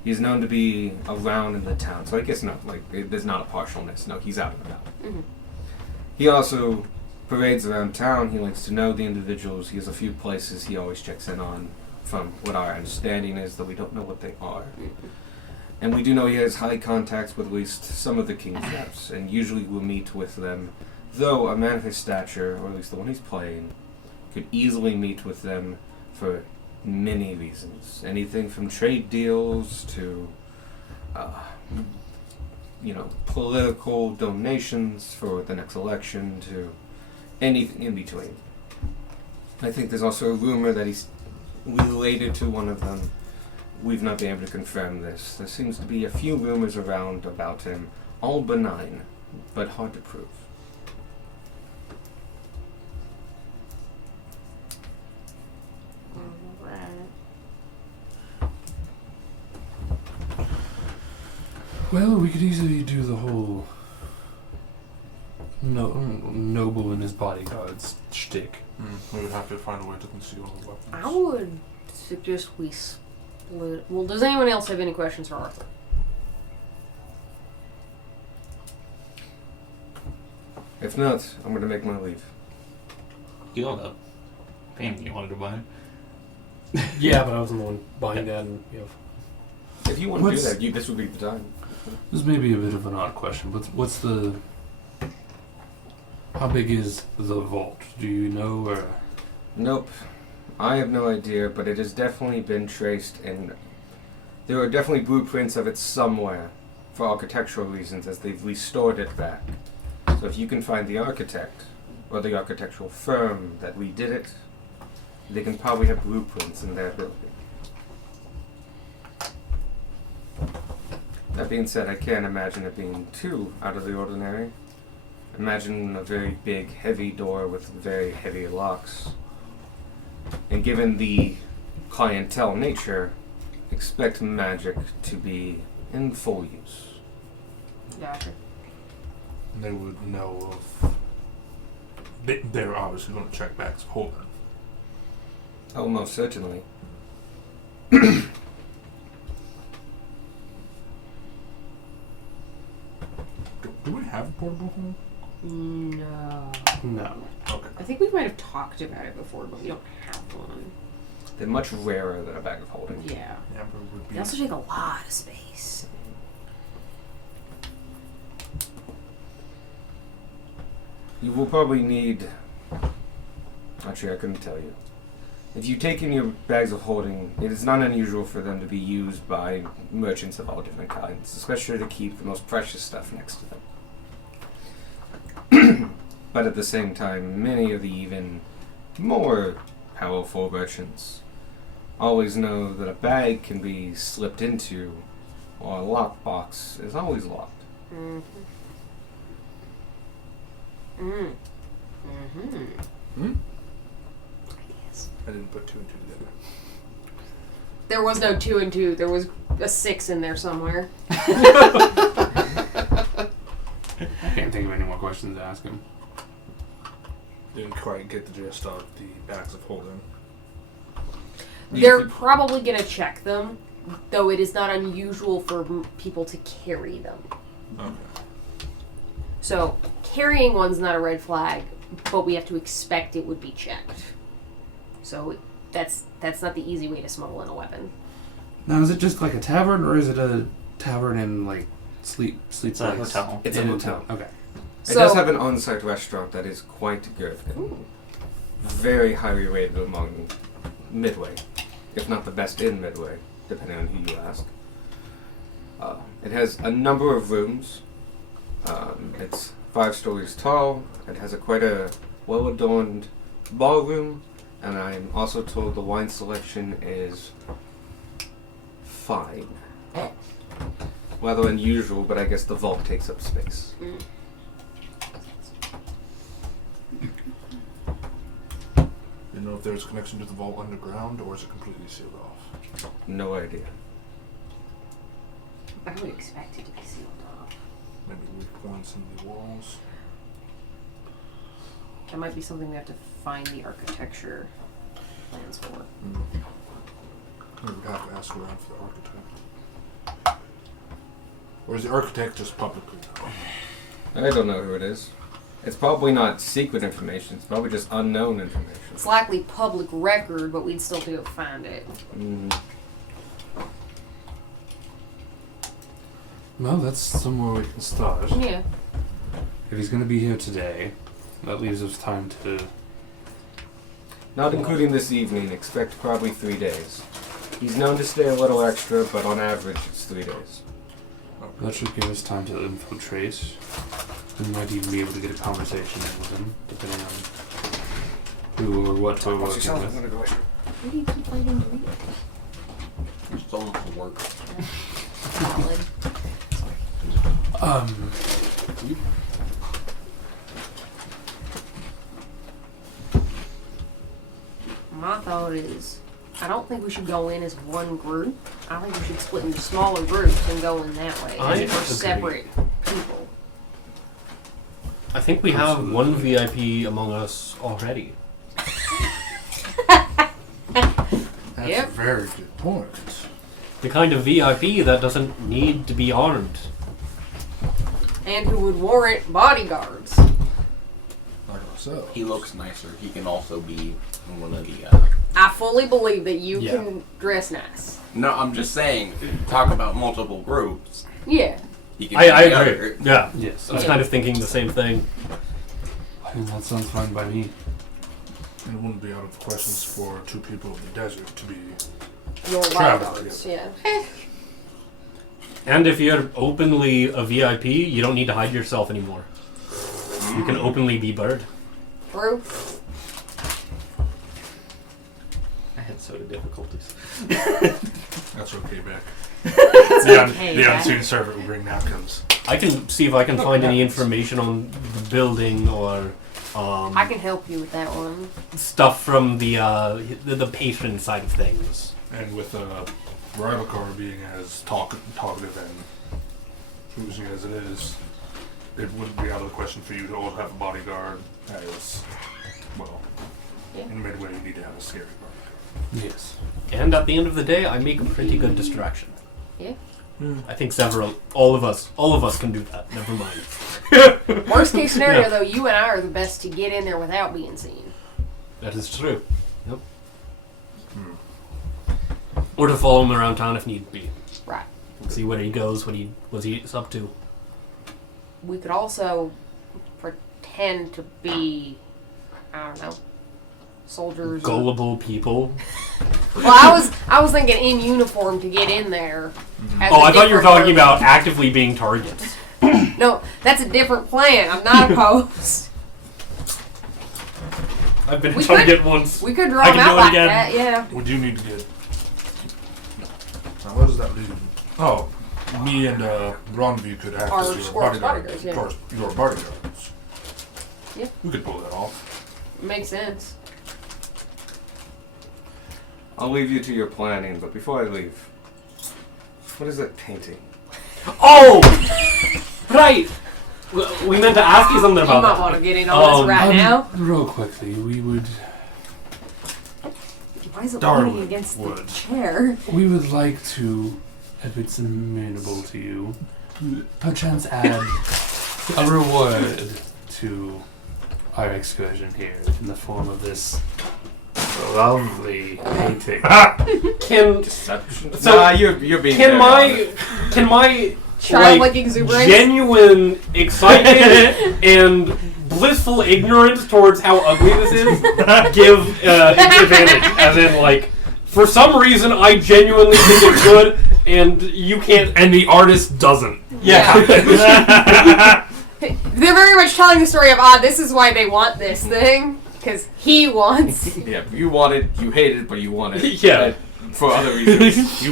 He's known to be around in the town, so I guess not, there's not a partialness. No, he's out and about. He also parades around town. He likes to know the individuals. He has a few places he always checks in on, from what our understanding is, though we don't know what they are. And we do know he has high contacts with at least some of the king's reps, and usually will meet with them, though a man of his stature, or at least the one he's playing, could easily meet with them for many reasons. Anything from trade deals to, political donations for the next election to anything in between. I think there's also a rumor that he's related to one of them. We've not been able to confirm this. There seems to be a few rumors around about him, all benign, but hard to prove. Well, we could easily do the whole noble and his bodyguards shtick. We would have to find a way to conceal the weapons. I would suggest we split. Well, does anyone else have any questions for Arthur? If not, I'm going to make my leave. You got a painting you wanted to buy. Yeah, but I was the one buying that, and If you want to do that, this would be the time. This may be a bit of an odd question, but how big is the vault? Do you know, or? Nope. I have no idea, but it has definitely been traced, and there are definitely blueprints of it somewhere for architectural reasons as they've restored it back. So if you can find the architect or the architectural firm that redid it, they can probably have blueprints in their building. That being said, I can't imagine it being too out of the ordinary. Imagine a very big, heavy door with very heavy locks. And given the clientele nature, expect magic to be in full use. Gotcha. They would know of... They're obviously going to check back to Holden. Oh, most certainly. Do we have a portable home? No. No. Okay. I think we might have talked about it before, but we don't have one. They're much rarer than a bag of holding. Yeah. Amber would be. They also take a lot of space. You will probably need. Actually, I couldn't tell you. If you take in your bags of holding, it is not unusual for them to be used by merchants of all different kinds, especially to keep the most precious stuff next to them. But at the same time, many of the even more powerful merchants always know that a bag can be slipped into, while a lockbox is always locked. Mm-hmm. Mm-hmm. I didn't put 2 and 2 together. There was no 2 and 2. There was a 6 in there somewhere. I can't think of any more questions to ask him. Didn't quite get the gist of the bags of holding. They're probably going to check them, though it is not unusual for people to carry them. Okay. So, carrying one's not a red flag, but we have to expect it would be checked. So, that's not the easy way to smuggle in a weapon. Now, is it just like a tavern, or is it a tavern in like sleep It's a place? hotel. It's a In hotel. Okay. It does have an on-site restaurant that is quite good. Ooh. Very highly rated among Midway, if not the best in Midway, depending on who you ask. It has a number of rooms. It's 5 stories tall. It has quite a well-adorned ballroom, and I'm also told the wine selection is fine. Rather unusual, but I guess the vault takes up space. Mm. You know if there's a connection to the vault underground, or is it completely sealed off? No idea. I would expect it to be sealed off. Maybe weak points in the walls. That might be something we have to find the architecture plans for. We would have to ask around for the architect. Or is the architect just publicly known? I don't know who it is. It's probably not secret information. It's probably just unknown information. It's likely public record, but we'd still be able to find it. Mm. Well, that's somewhere we can start. Yeah. If he's going to be here today, that leaves us time to... Not including this evening, expect probably 3 days. He's known to stay a little extra, but on average it's 3 days. That should give us time to infiltrate. We might even be able to get a conversation in with him, depending on who or what we're working with. Why do you keep fighting to read? Just all for work. Solid. My thought is, I don't think we should go in as one group. I think we should split into smaller groups and go in that way. I As if we're agree. separate people. I think we have one VIP among us already. That's Yep. a very good point. The kind of VIP that doesn't need to be armed. And who would warrant bodyguards. Like ourselves. He looks nicer. He can also be one of the. I fully believe that you Yeah. can dress nice. No, I'm just saying. Talk about multiple groups. Yeah. He can I be the agree. other. Yeah. Yes, I was kind of thinking the same thing. I think that sounds fine by me. And it wouldn't be out of the questions for 2 people of the desert to be. Your Travel bodyguards, yeah. And if you're openly a VIP, you don't need to hide yourself anymore. You can openly be Bird. True. I had soda difficulties. That's okay, Beck. okay, the Beck. unseen servant will bring napkins. I can see if I can find any information on the building or I can help you with that one. stuff from the patron side of things. And with Rybacar being as talkative and oozing as it is, it wouldn't be out of the question for you to all have a bodyguard as well. Yeah. In Midway, you need to have a scary Yes. And at the end of the day, I make a pretty good distraction. Yeah. I think all of us can do that. Never mind. Worst case scenario, Yeah. though, you and I are the best to get in there without being seen. That is true. Yep. Or to follow him around town if need be. Right. See where he goes, what he's up to. We could also pretend to be, I don't know, soldiers. or- Gullible people. Well, I was thinking in uniform to get in there. as Oh, a I thought you were different talking person. about actively being targets. No, that's a different plan. I'm not opposed. I've been a We target once. We could draw I them can out do it like again. that, yeah. We do need to get. Now, where does that leave? Oh, me and Ronvi could act Our as your squirrels bodyguards. bodyguards, yeah. Your bodyguards. Yeah. We could pull that off. Makes sense. I'll leave you to your planning, but before I leave, what is that painting? Oh! Right! We meant to ask you something You about might that. want to get in on this right now. Real quickly, we would Why is it Darwin leaning against the would. chair? like to, if it's amenable to you, perchance add a reward to our excursion here in the form of this lovely painting. Can Deception. So, nah, you're being. can very my Childlike exuberance. genuine excitement and blissful ignorance towards how ugly this is give advantage? As in, like, for some reason, I genuinely think it's good, and you can't. And the artist doesn't. Yeah. They're very much telling the story of, this is why they want this thing. Because he wants. Yeah, you want it, you hate it, but you want it. Yeah. For other reasons.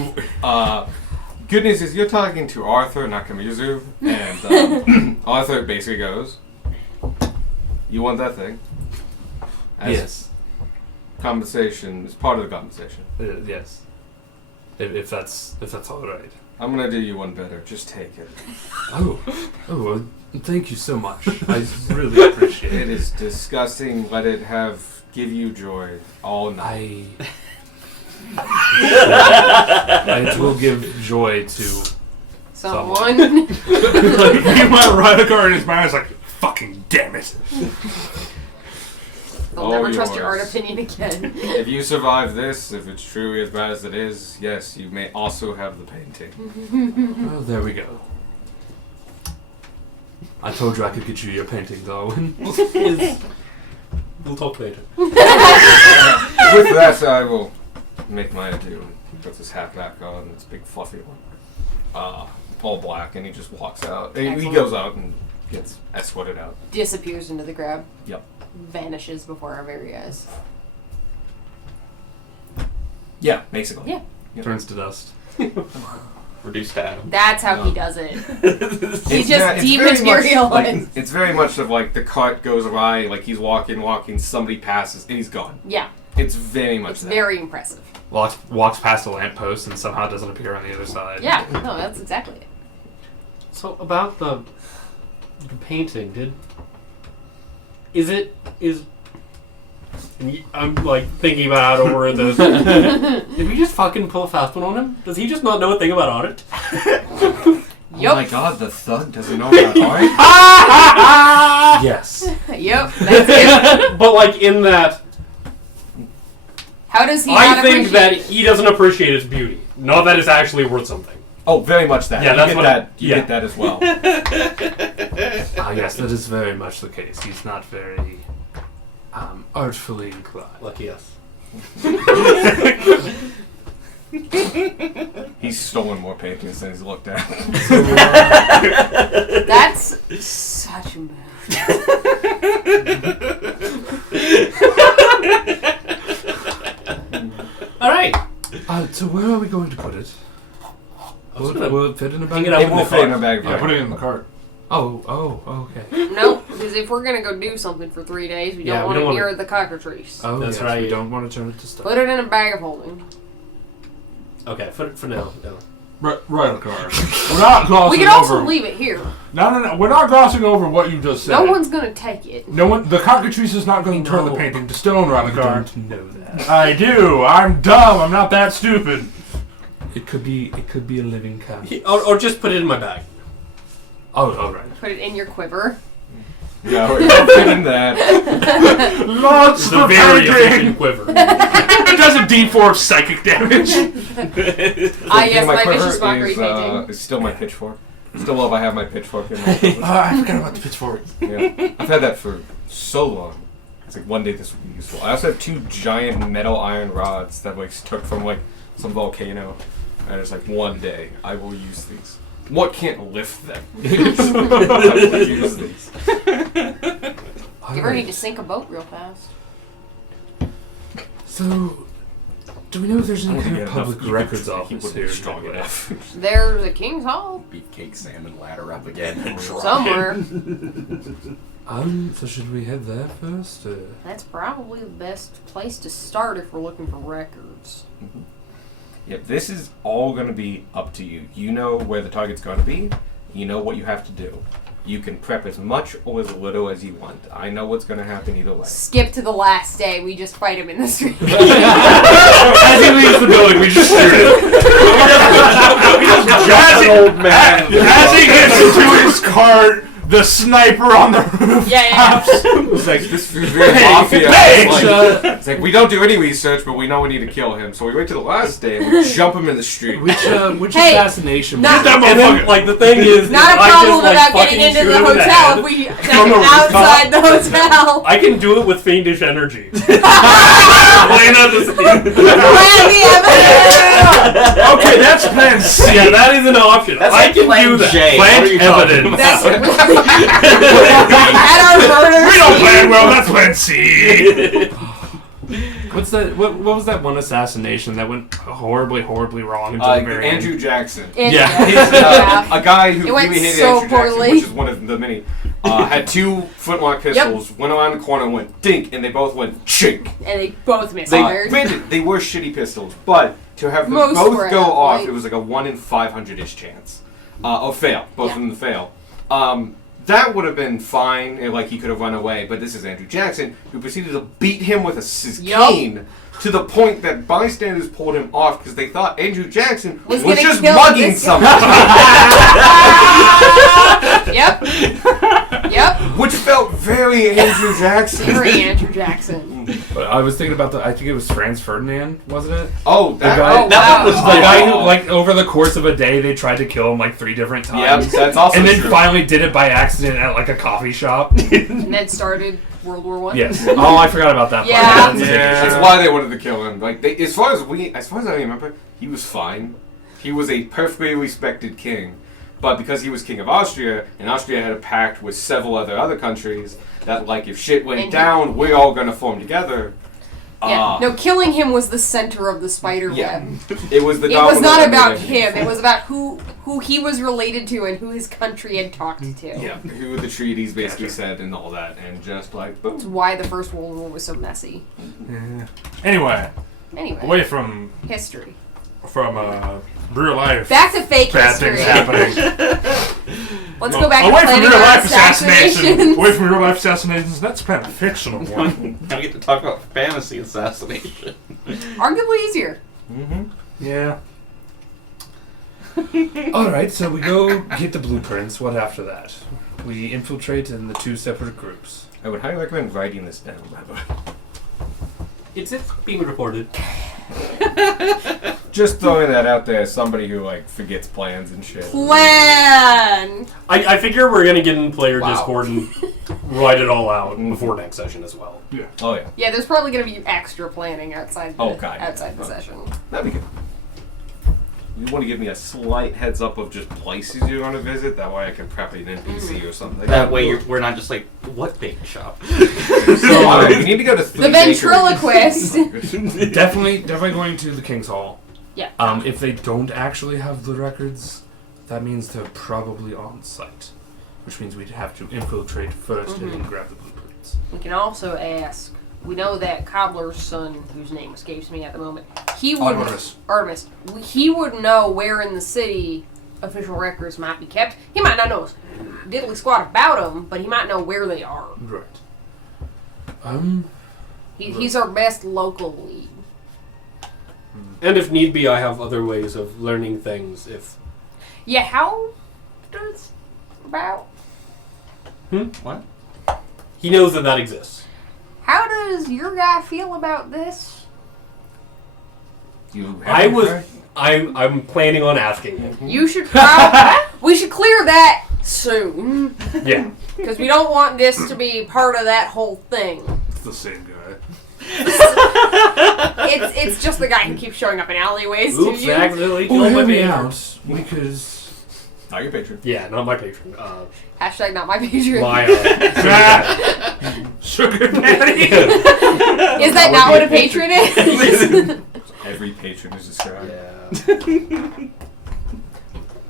Good news is you're talking to Arthur Nakamizu, and Arthur basically goes, "You want that thing?" As Yes. Compensation is part of the compensation. Yes. If that's all right. I'm gonna do you one better. Just take it. Oh, well, thank you so much. I really appreciate It it. is disgusting. Let it give you joy all night. It will give joy to Someone. Like, he might ride a car in his mind. It's like, fucking damn it. They'll All never trust your art yours. opinion again. If you survive this, if it's truly as bad as it is, yes, you may also have the painting. Oh, there we go. I told you I could get you your painting, Darwin. We'll talk later. With that, I will make my adieu and put this hat back on, this big fluffy one. All black, and he just walks out. He Excellent. goes out and gets escorted out. Disappears into the crowd. Yep. Vanishes before our very eyes. Yeah, basically. Yeah. Turns to dust. Reduced to Adam. That's how he does it. He It's just very much dematerialized. like, it's very much of like the cart goes awry, like he's walking, somebody passes, and he's gone. Yeah, It's very much it's that. very impressive. Walks past a lamppost and somehow doesn't appear on the other side. Yeah, no, that's exactly it. So about the painting, and I'm like thinking about how to word this. Did we just fucking pull a fast one on him? Does he just not know a thing about art? Oh Yup. my god, the thug doesn't know about art? Yes. Yep, that's it. But like in that, How does he I not think that appreciate he doesn't appreciate its beauty, not that it's actually worth something. Oh, very much that. Yeah, you that's get what that. I- You yeah. get that as well. Yes, that is very much the case. He's not very artfully inclined. Lucky us. He's stolen more paintings than he's looked at. That's such a move. All right. So where are we going to put it? Will it fit in a bag? Hang it up It in will the fit in car. a bag. Yeah, put it in the cart. Oh, okay. Nope, because if we're gonna go do something for 3 days, we Yeah, don't we want don't it wanna- near the cockatrice. Oh, That's yes, right. We don't want to turn it to stuff. Put it in a bag of holding. Okay, for now. No. Right, car. We're not glossing We can also over. leave it here. No. We're not glossing over what you just said. No one's gonna take it. No one. The cockatrice is not going to turn the No. painting to stone, Radakar. Don't know that. I do. I'm dumb. I'm not that stupid. It could be a living cat. Or just put it in my bag. Oh, all right. Put it in your quiver. No, we're not doing that. Lots It's a of very painting. efficient quiver. It does a D4 of psychic damage. Ah, yes, my quiver vicious mockery is, painting. is still my pitchfork. Still love I have my pitchfork in my quiver. I forgot about the pitchfork. Yeah. I've had that for so long. It's like one day this would be useful. I also have 2 giant metal iron rods that like took from like some volcano. And it's like one day I will use these. What can't lift them? I will use these. You ever need to sink a boat real fast? So, do we know if there's I any don't kind think of he had public enough- records he office wouldn't here? be strong enough. There's a King's Hall Beefcake salmon ladder up again and try. somewhere. So should we head there first? That's probably the best place to start if we're looking for records. Yep, this is all going to be up to you. You know where the target's going to be. You know what you have to do. You can prep as much or as little as you want. I know what's going to happen either way. Skip to the last day. We just fight him in the street. As he leaves the building, we just shoot him. Old man. As he gets into his cart, the sniper on the roof. Yeah. It's like, this feels very mafia. Hey, It's like, we don't do any research, but we know we need to kill him. So we wait to the last day and we jump him in the street. Which Hey, assassination? not- was it? And then, like, the thing is, Not a I problem just, like, about fucking getting into shoot the him in hotel head. if we take From him a rooftop. outside the hotel. I can do it with fiendish energy. Plain as a Plan the evidence. Okay, that's plan C. Yeah, that is an option. That's I like can plan do that. J. Plant What are you talking evidence. about? At our murder We don't scene. plan well. That's plan C. What's that? What was that one assassination that went horribly wrong until the very Andrew end? Jackson. Yeah. He's Yeah. a guy who It went really hated so Andrew Jackson, poorly. which is one of the many. Had 2 flintlock pistols, went around the corner, went dink, and they both went chink. And they both missed. Granted, they were shitty pistols, but to have them Most both were go at, off, like- it was like a 1 in 500-ish chance. Or fail. Both Yeah. of them fail. That would have been fine, and, like he could have run away, but this is Andrew Jackson, who proceeded to beat him with his Yup. cane to the point that bystanders pulled him off because they thought Andrew Jackson Was was gonna just kill mugging this someone. Yep. Yep. Which felt very Andrew Jackson. Very Andrew Jackson. But I was thinking about I think it was Franz Ferdinand, wasn't it? Oh, that guy- Oh, That wow. was The the guy who, like, over the course of a day, they tried to kill him like 3 different Yep, times. that's also And then true. finally did it by accident at like a coffee shop. And then started World War I. Yes. Oh, I forgot about that. Yeah. Part. That's why they wanted to kill him. Like, they, as far as I remember, he was fine. He was a perfectly respected king. But because he was king of Austria, and Austria had a pact with several other countries that, like, if shit went And he- down, we're all gonna form together. Yeah. No, killing him was the center of the spider Yeah. web. It was the. It was domino not that about made him. It was about who he was related to and who his country had talked to. Yeah, who the treaties basically said and all that, and just like That's boom. why the First World War was so messy. Yeah. Anyway, Anyway, away from history. real life. Back to fake Bad history. things happening. Let's go back away to from planning real our life assassinations. assassinations. Away from real life assassinations. Let's plan a fictional one. Now we get to talk about fantasy assassination. Arguably easier. Mm-hmm. Yeah. All right, so we go get the blueprints. What after that? We infiltrate in the 2 separate groups. I would highly recommend writing this down, by the way. It's being recorded. Just throwing that out there as somebody who like forgets plans and shit. Plan. I figure we're gonna get in player Wow. Discord and write it all out before next session as well. Oh yeah, Yeah, there's probably going to be extra planning outside the, Okay. outside the session. that'd be good. You want to give me a slight heads up of just places you're going to visit? That way I can prep an NPC or something. That way we're not just like, what bake shop? So, alright, we need to go to The ventriloquist. Definitely going to the King's Hall. Yeah. If they don't actually have the records, that means they're probably on site, which means we'd have to infiltrate first and then grab the blueprints. We can also ask we know that Cobbler's son, whose name escapes me at the moment, he would Artemis. He would know where in the city official records might be kept. He might not know diddly squat about them, but he might know where they are. Right. He's our best local lead. And if need be, I have other ways of learning things. If Yeah, how does about? What? he knows that exists. How does your guy feel about this? You I haven't was. heard? I'm planning on asking him. You should probably. We should clear that soon, Yeah. because we don't want this to be part of that whole thing. It's the same guy. It's just the guy who keeps showing up in alleyways Oops, to you. accidentally Well, killed my hear me patron. out, because Not your patron. Yeah, not my patron. Hashtag not my patron. My Sugar daddy. Is that not what a patron is? Every patron is described. Yeah.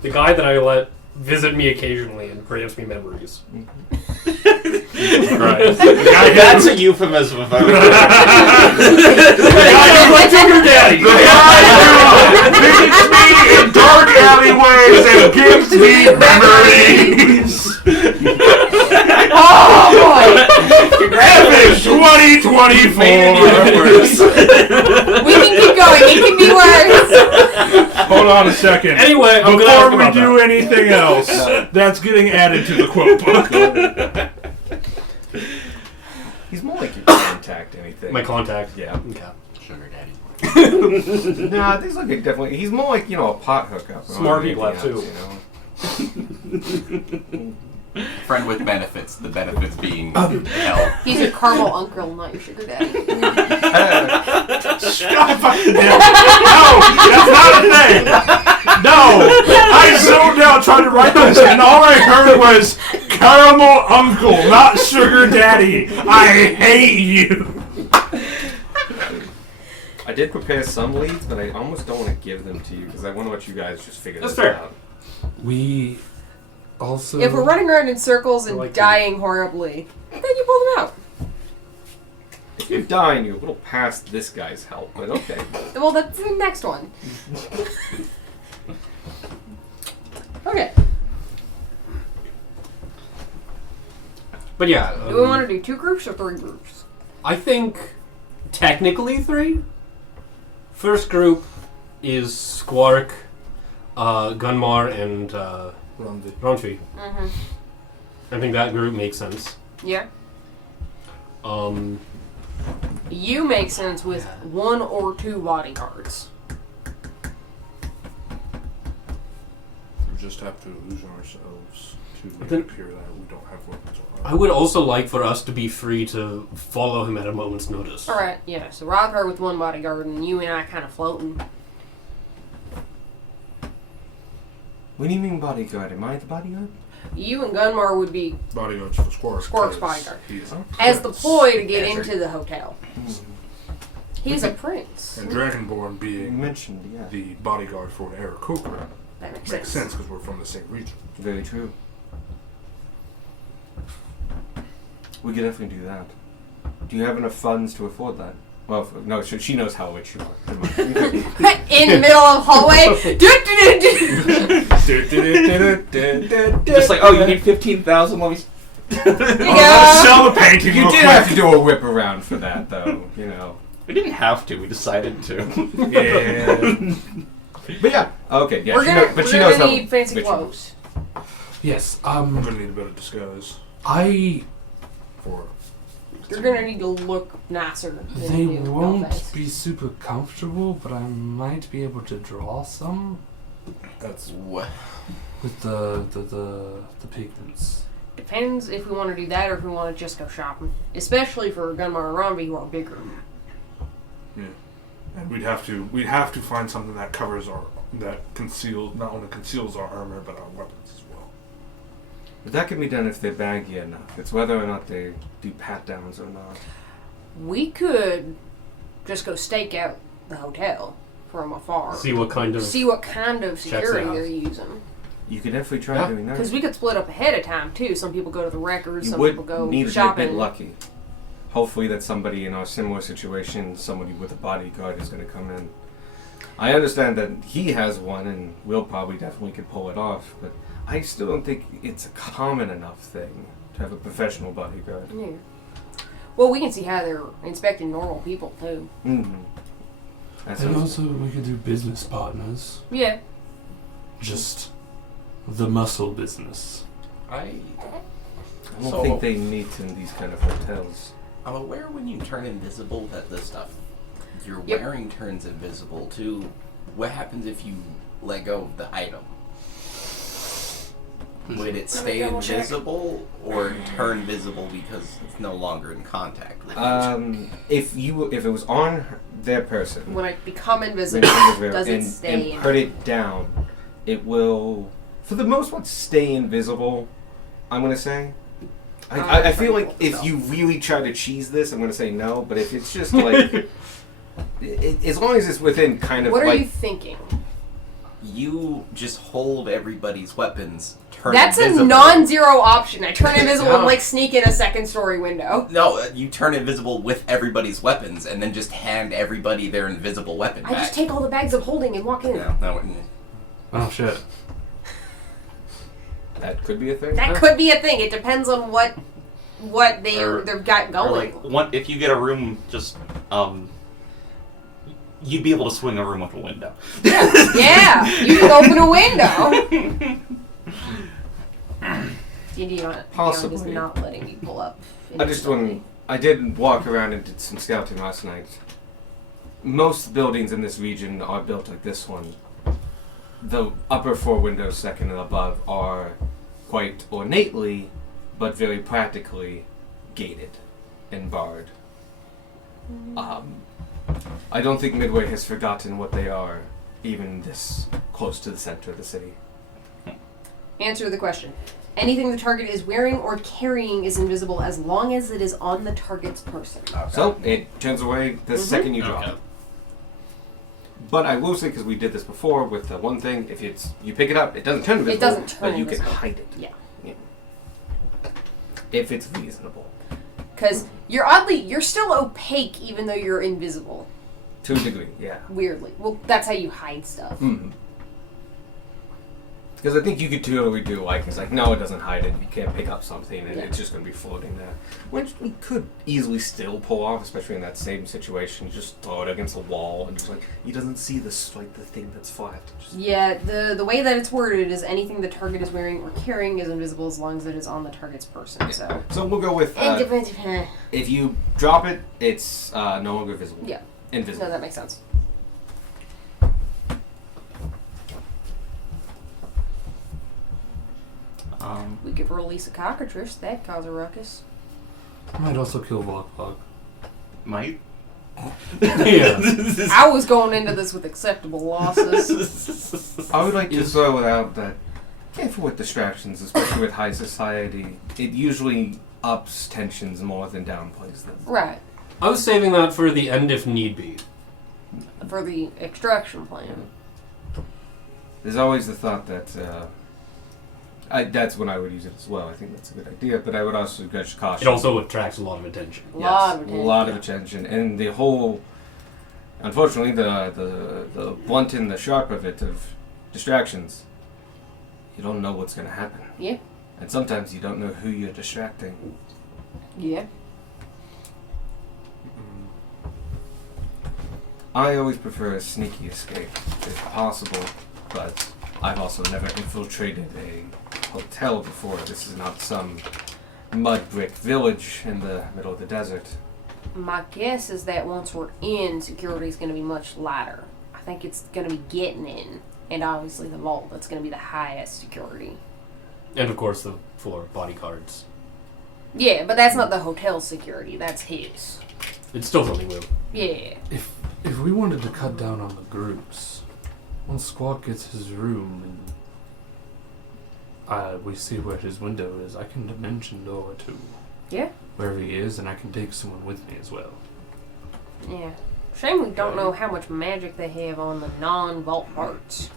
The guy that I let visit me occasionally and grants me memories. Christ. That's a euphemism if I My sugar daddy. Visits me in dark alleyways and gives me memories. Oh boy! Epic 2024. We can keep going. It can be worse. Hold on a second. Anyway, I'm gonna ask Before we about do anything else, that's getting added to the quote book. He's more like your contact, anything. My contact. Yeah. Okay. Sugar daddy. Nah, he's like definitely. He's more like a pot hookup. Smart people have too. Friend with benefits. The benefits being hell. He's your caramel uncle, not your sugar daddy. Stop fucking No, that's not a thing. No, I zoned out trying to write this, and all I heard was caramel uncle, not sugar daddy. I hate you. I did prepare some leads, but I almost don't want to give them to you because I want to let you guys just figure That's this fair. out. we also... If we're running around in circles and I like dying horribly, then you pull them out. If you're dying, you're a little past this guy's help, but okay. Well, that's the next one. Okay. But yeah. Do we want to do 2 groups or 3 groups? I think technically 3. First group is Squark, Gunmar, and Ronfi. Mm-hmm. I think that group makes sense. Yeah. You make sense with Yeah. 1 or 2 bodyguards. We just have to illusion ourselves to make Then- it appear that we don't have weapons on I would also like for us to be free to follow him at a moment's notice. Alright, yeah. So Rothgar with 1 bodyguard and you and I kind of floating. What do you mean bodyguard? Am I the bodyguard? You and Gunmar would be bodyguards for Squark. Squark's 'cause bodyguard. He's as the ploy to get Desert. into the hotel. He's a prince. and Dragonborn You being mentioned, yeah. the bodyguard for an Aarakocra. That makes Makes sense. sense because we're from the same region. Very true. We could definitely do that. Do you have enough funds to afford that? Well, no, she knows how rich you are. In the middle of hallway. Just like, oh, you need 15,000. Let me. Let's sell the painting You real did quick. have to do a whip around for that, though. You know. We didn't have to. We decided to. Yeah. But yeah. Okay. Yeah. We're she gonna, knows, but we're she knows gonna how need fancy rich you are. clothes. Yes, I'm gonna need a bit of disguise I... for. You're gonna need to look nicer. Than They you do, won't Dollface. be super comfortable, but I might be able to draw some That's What? with the pigments. Depends if we want to do that or if we want to just go shopping. Especially for Gunmar and Romby, who are bigger. and we'd have to find something that covers not only conceals our armor but our weapons as well. But that can be done if they're baggy enough. It's whether or not they do pat downs or not. We could just go stake out the hotel from afar. See what kind of. See what kind of Checks security out. they're using. You could definitely try Yeah. doing that. Because we could split up ahead of time, too. Some people go to the records, You some would people go need to be a shopping. bit lucky. hopefully that somebody in a similar situation, somebody with a bodyguard, is going to come in. I understand that he has one, and Will probably definitely could pull it off, but I still don't think it's a common enough thing to have a professional bodyguard. Yeah. Well, we can see how they're inspecting normal people too. Mm-hmm. That And sounds also, we could do business partners. Yeah. Just the muscle business. I don't So- think they meet in these kind of hotels. I'm aware when you turn invisible that the stuff you're Yep. wearing turns invisible too. What happens if you let go of the item? Would it stay double check. invisible or turn visible because it's no longer in contact with you? If it was on their person, When I become when invisible, it was does it and stay and put it down, it will, for the most part, stay invisible. I'm gonna say. I feel like if you really try to cheese this, I'm gonna say no. But if it's just like, as long as it's within kind of What are like, you thinking? You just hold everybody's weapons. Turn That's invisible. a non-zero option. I turn invisible and No. like sneak in a second-story window. No, you turn invisible with everybody's weapons and then just hand everybody their invisible weapon I back. just take all the bags of holding and walk in. No, Oh shit. that could be a thing. That could be a thing. It depends on what they've got Or going. like, one, if you get a room, just you'd be able to swing a room with a window. Yeah, you can open a window. D&D does Possibly. not letting me pull up. I just want. I did walk around and did some scouting last night. Most buildings in this region are built like this one. The upper four windows, second and above, are quite ornately, but very practically, gated and barred. I don't think Midway has forgotten what they are, even this close to the center of the city. Answer the question. Anything the target is wearing or carrying is invisible as long as it is on the target's person. So it turns away the second you drop Okay. it. But I will say, because we did this before with the one thing, if you pick it up, it doesn't turn invisible. doesn't turn but you can invisible. hide it. Yeah. If it's reasonable. Because you're still opaque even though you're invisible. To a degree, yeah. Weirdly. Well, that's how you hide stuff. Because I think you could totally do it's like, no, it doesn't hide it. You can't pick up something, and it's just going to be floating there. Which we could easily still pull off, especially in that same situation. Just throw it against a wall, and just he doesn't see this the thing that's flat. Just, Yeah, the way that it's worded is anything the target is wearing or carrying is invisible as long as it is on the target's person. So we'll go with if you drop it, it's no longer visible. Yeah. Invisible. No, that makes sense. We could release a cockatrice. That'd cause a ruckus. Might also kill Vlog. Might. Yeah. I was going into this with acceptable losses. I would like to throw out that careful with distractions, especially with high society. It usually ups tensions more than downplays them. Right. I was saving that for the end if need be. For the extraction plan. There's always the thought that that's when I would use it as well. I think that's a good idea, but I would also urge caution. It also attracts a lot of attention. A lot of a attention. lot of attention, and the whole. Unfortunately, the blunt and the sharp of it of distractions. You don't know what's going to happen. Yeah. And sometimes you don't know who you're distracting. Yeah. I always prefer a sneaky escape, if possible, but I've also never infiltrated a hotel before. This is not some mud brick village in the middle of the desert. My guess is that once we're in, security is going to be much lighter. I think it's going to be getting in, and obviously the vault. That's going to be the highest security. And of course the floor bodyguards. Yeah, but that's not the hotel security. That's his. It's still something we'll. Yeah. If we wanted to cut down on the groups, once Squawk gets his room and we see where his window is, I can dimension door to Yeah. wherever he is, and I can take someone with me as well. Yeah. Shame we don't know how much magic they have on the non-vault parts.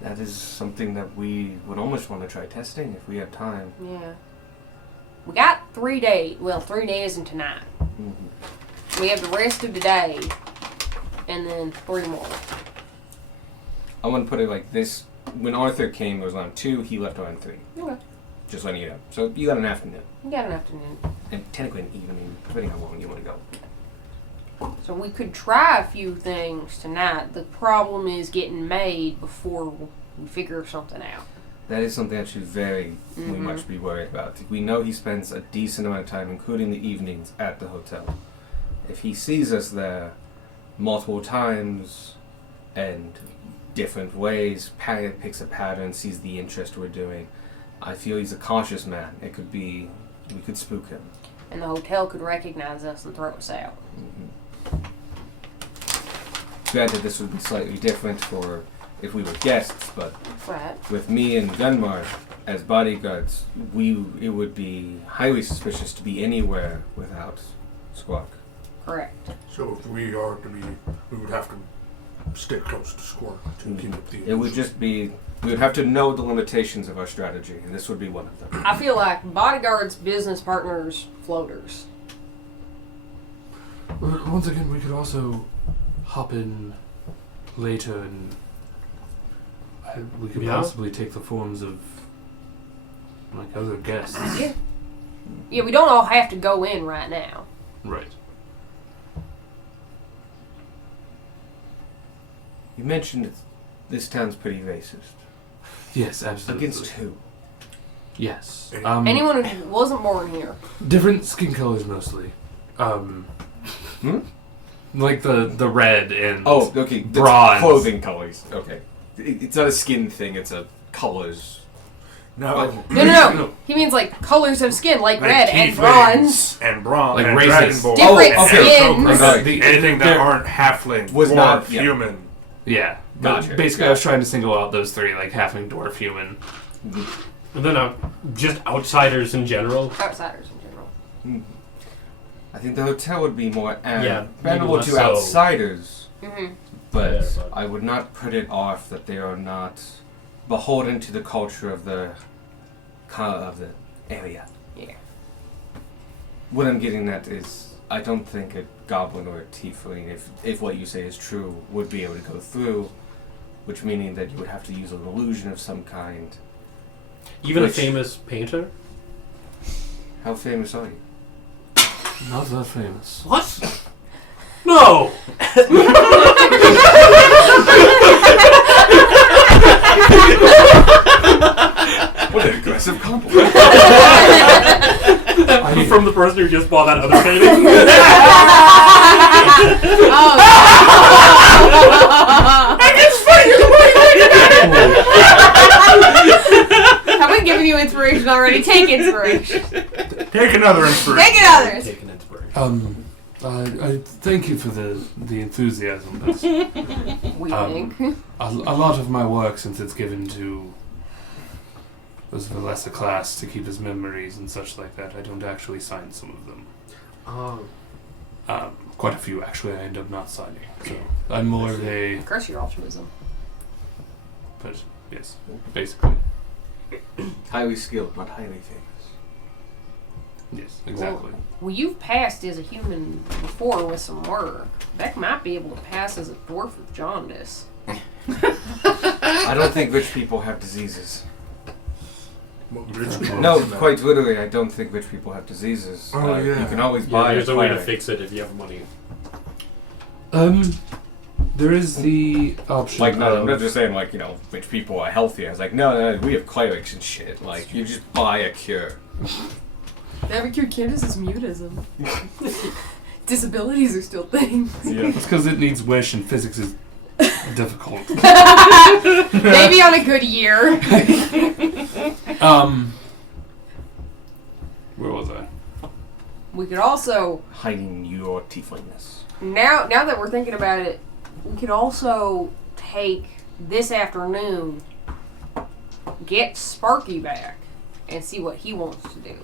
That is something that we would almost want to try testing if we have time. Yeah. We got 3 days. Well, 3 days and tonight. Mm-hmm. We have the rest of today, and then 3 more. I'm gonna put it like this: when Arthur came, it was on 2. He left on 3. Okay. Just letting you know. So you got an afternoon, We got an afternoon. and technically an evening, depending on how long you want to go. So we could try a few things tonight. The problem is getting made before we figure something out. That is something I should very Mhm. much be worried about. We know he spends a decent amount of time, including the evenings, at the hotel. If he sees us there multiple times and different ways, picks a pattern, sees the interest we're doing, I feel he's a cautious man. It could be, we could spook him. And the hotel could recognize us and throw us out. Granted, this would be slightly different for if we were guests, but Right. with me and Gunmar as bodyguards, it would be highly suspicious to be anywhere without Squawk. Correct. So if we are to be, we would have to stick close to Squawk to keep up the. It would just be, we would have to know the limitations of our strategy, and this would be one of them. I feel like bodyguards, business partners, floaters. But once again, we could also hop in later and we could possibly take the forms of like other guests. Yeah. Yeah, we don't all have to go in right now. Right. You mentioned this town's pretty racist. Yes, absolutely. Against who? Yes. Anyone who wasn't born here. Different skin colors mostly. Like the red and Oh, okay. the bronze. Clothing colors. Okay. It's not a skin thing, it's a colors. No. No. He means like colors of skin, like red and tieflings bronze. and bronze, Like and races. dragonborn, Different and skins. aristocracy. Anything that There- aren't halfling Was or not- yeah. human. Yeah. But Gotcha. basically, I was trying to single out those three, like halfling, dwarf, human. And then just outsiders in general. Outsiders in general. I think the hotel would be more Yeah, amenable maybe to less so. outsiders, Mm-hmm. but Yeah, but- I would not put it off that they are not beholden to the culture of the area. Yeah. What I'm getting at is, I don't think a goblin or a tiefling, if what you say is true, would be able to go through, which meaning that you would have to use an illusion of some kind. Even Which- a famous painter. How famous are you? Not that famous. What? No! What an aggressive compliment. From the person who just bought that other painting. Have we given you inspiration already? Take inspiration. Take another inspiration. Take it others. Take an inspiration. I thank you for the enthusiasm. But We Um, think. a lot of my work, since it's given to those of a lesser class to keep as memories and such like that, I don't actually sign some of them. Quite a few, actually, I end up not signing. So I'm more of a... Curse your optimism. But, yes, basically. Highly skilled, not highly famous. Yes, exactly. Well, you've passed as a human before with some work. Beck might be able to pass as a dwarf with jaundice. I don't think rich people have diseases. Rich people. No, quite literally, I don't think rich people have diseases. Oh, yeah. You can always Yeah, buy there's a a way to cleric. fix it if you have money. There is the option Like, no, of... I'm not just saying, like, rich people are healthy. I was like, no, we have clerics and shit. Like, you just buy a cure. Never cured Candace is mutism. Disabilities are still things. Yeah. It's because it needs wish and physics is difficult. Maybe on a good year. Where was I? We could also Hiding your tieflingness. now that we're thinking about it, we could also take this afternoon, get Sparky back, and see what he wants to do.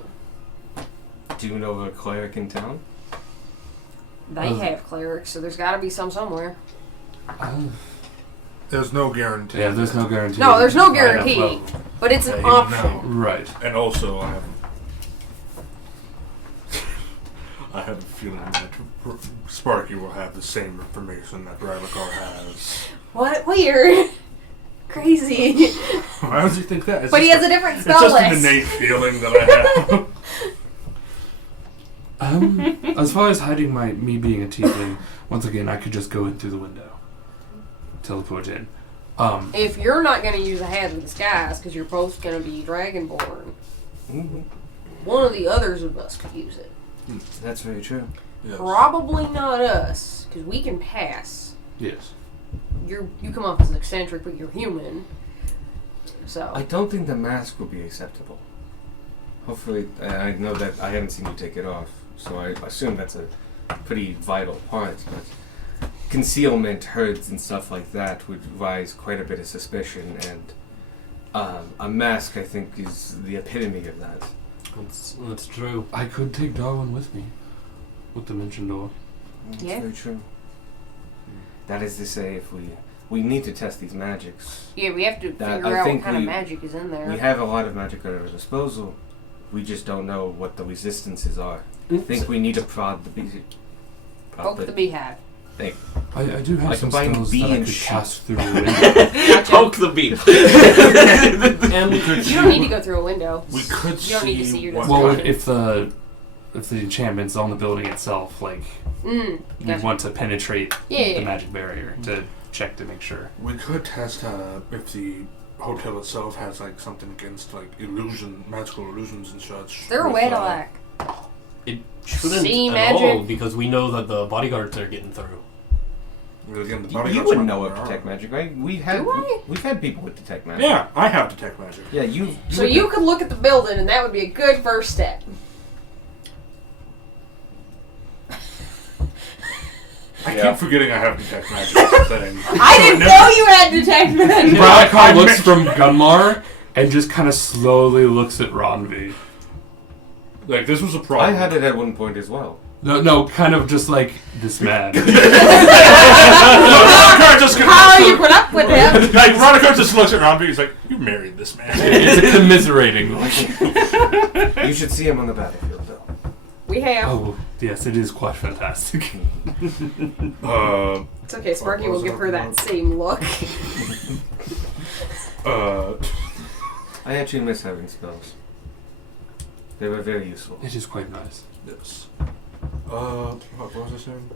Do you know of a cleric in town? They have clerics, so there's got to be some somewhere. There's no guarantee. Yeah, there's no guarantee. No, there's no Right up guarantee. level. But it's Yeah, an even option. now. Right. And also, I have I have a feeling that Sparky will have the same information that Rylikar has. What? Weird. Crazy. Why does he think that? It's But he just has a different It's spell just an list. innate feeling that I have. As far as hiding me being a tiefling, once again, I could just go in through the window. Teleport in. If you're not going to use a Hazard disguise because you're both going to be Dragonborn, one of the others of us could use it. That's very true. Yes. Probably not us, because we can pass. Yes. You come off as eccentric, but you're human. So I don't think the mask will be acceptable. Hopefully, I know that I haven't seen you take it off, so I assume that's a pretty vital part. But concealment, herds, and stuff like that would rise quite a bit of suspicion, and a mask, I think, is the epitome of that. That's true. I could take Darwin with me. With Dimension Door. That's Yeah. very true. That is to say, if we need to test these magics. yeah, we have to That- figure I out what think kind of we- magic is in there. We have a lot of magic at our disposal. We just don't know what the resistances are. I think we need to prod the bee. Poke the beehive. I do have Like some combining spells bee that I and could sheep. cast through the window. Gotcha. Poke the beep. And You don't need to go through a window. We could You don't need to see your what Well, description. if the enchantment's on the building itself, like Mm, we gotcha. want to penetrate Yeah. the magic barrier to check to make sure. we could test if the hotel itself has like something against like magical illusions and such. They're a with, way to like. it shouldn't See at magic? all, because we know that the bodyguards are getting through. Again, the You bodyguards wouldn't might know be what our detect own. magic, right? We've had people with detect magic. Yeah, I have detect magic. Yeah, you. So you could look at the building, and that would be a good first step. I Yeah. keep forgetting I have detect magic. That's the thing. I didn't know you had detect magic. Bradcar looks from Gunmar and just kind of slowly looks at Ronvi. Like this was a I problem. had it at one point as well. No, kind of just like this man. Veronica just How you put up with him? like Veronica just looks at Robbie. He's like, "You married this man." It's a commiserating look. You should see him on the battlefield, though. We have. Oh, yes, it is quite fantastic. It's okay, Sparky will give her that same look. I actually miss having spells. They were very useful. It is quite nice. Yes. What was I saying?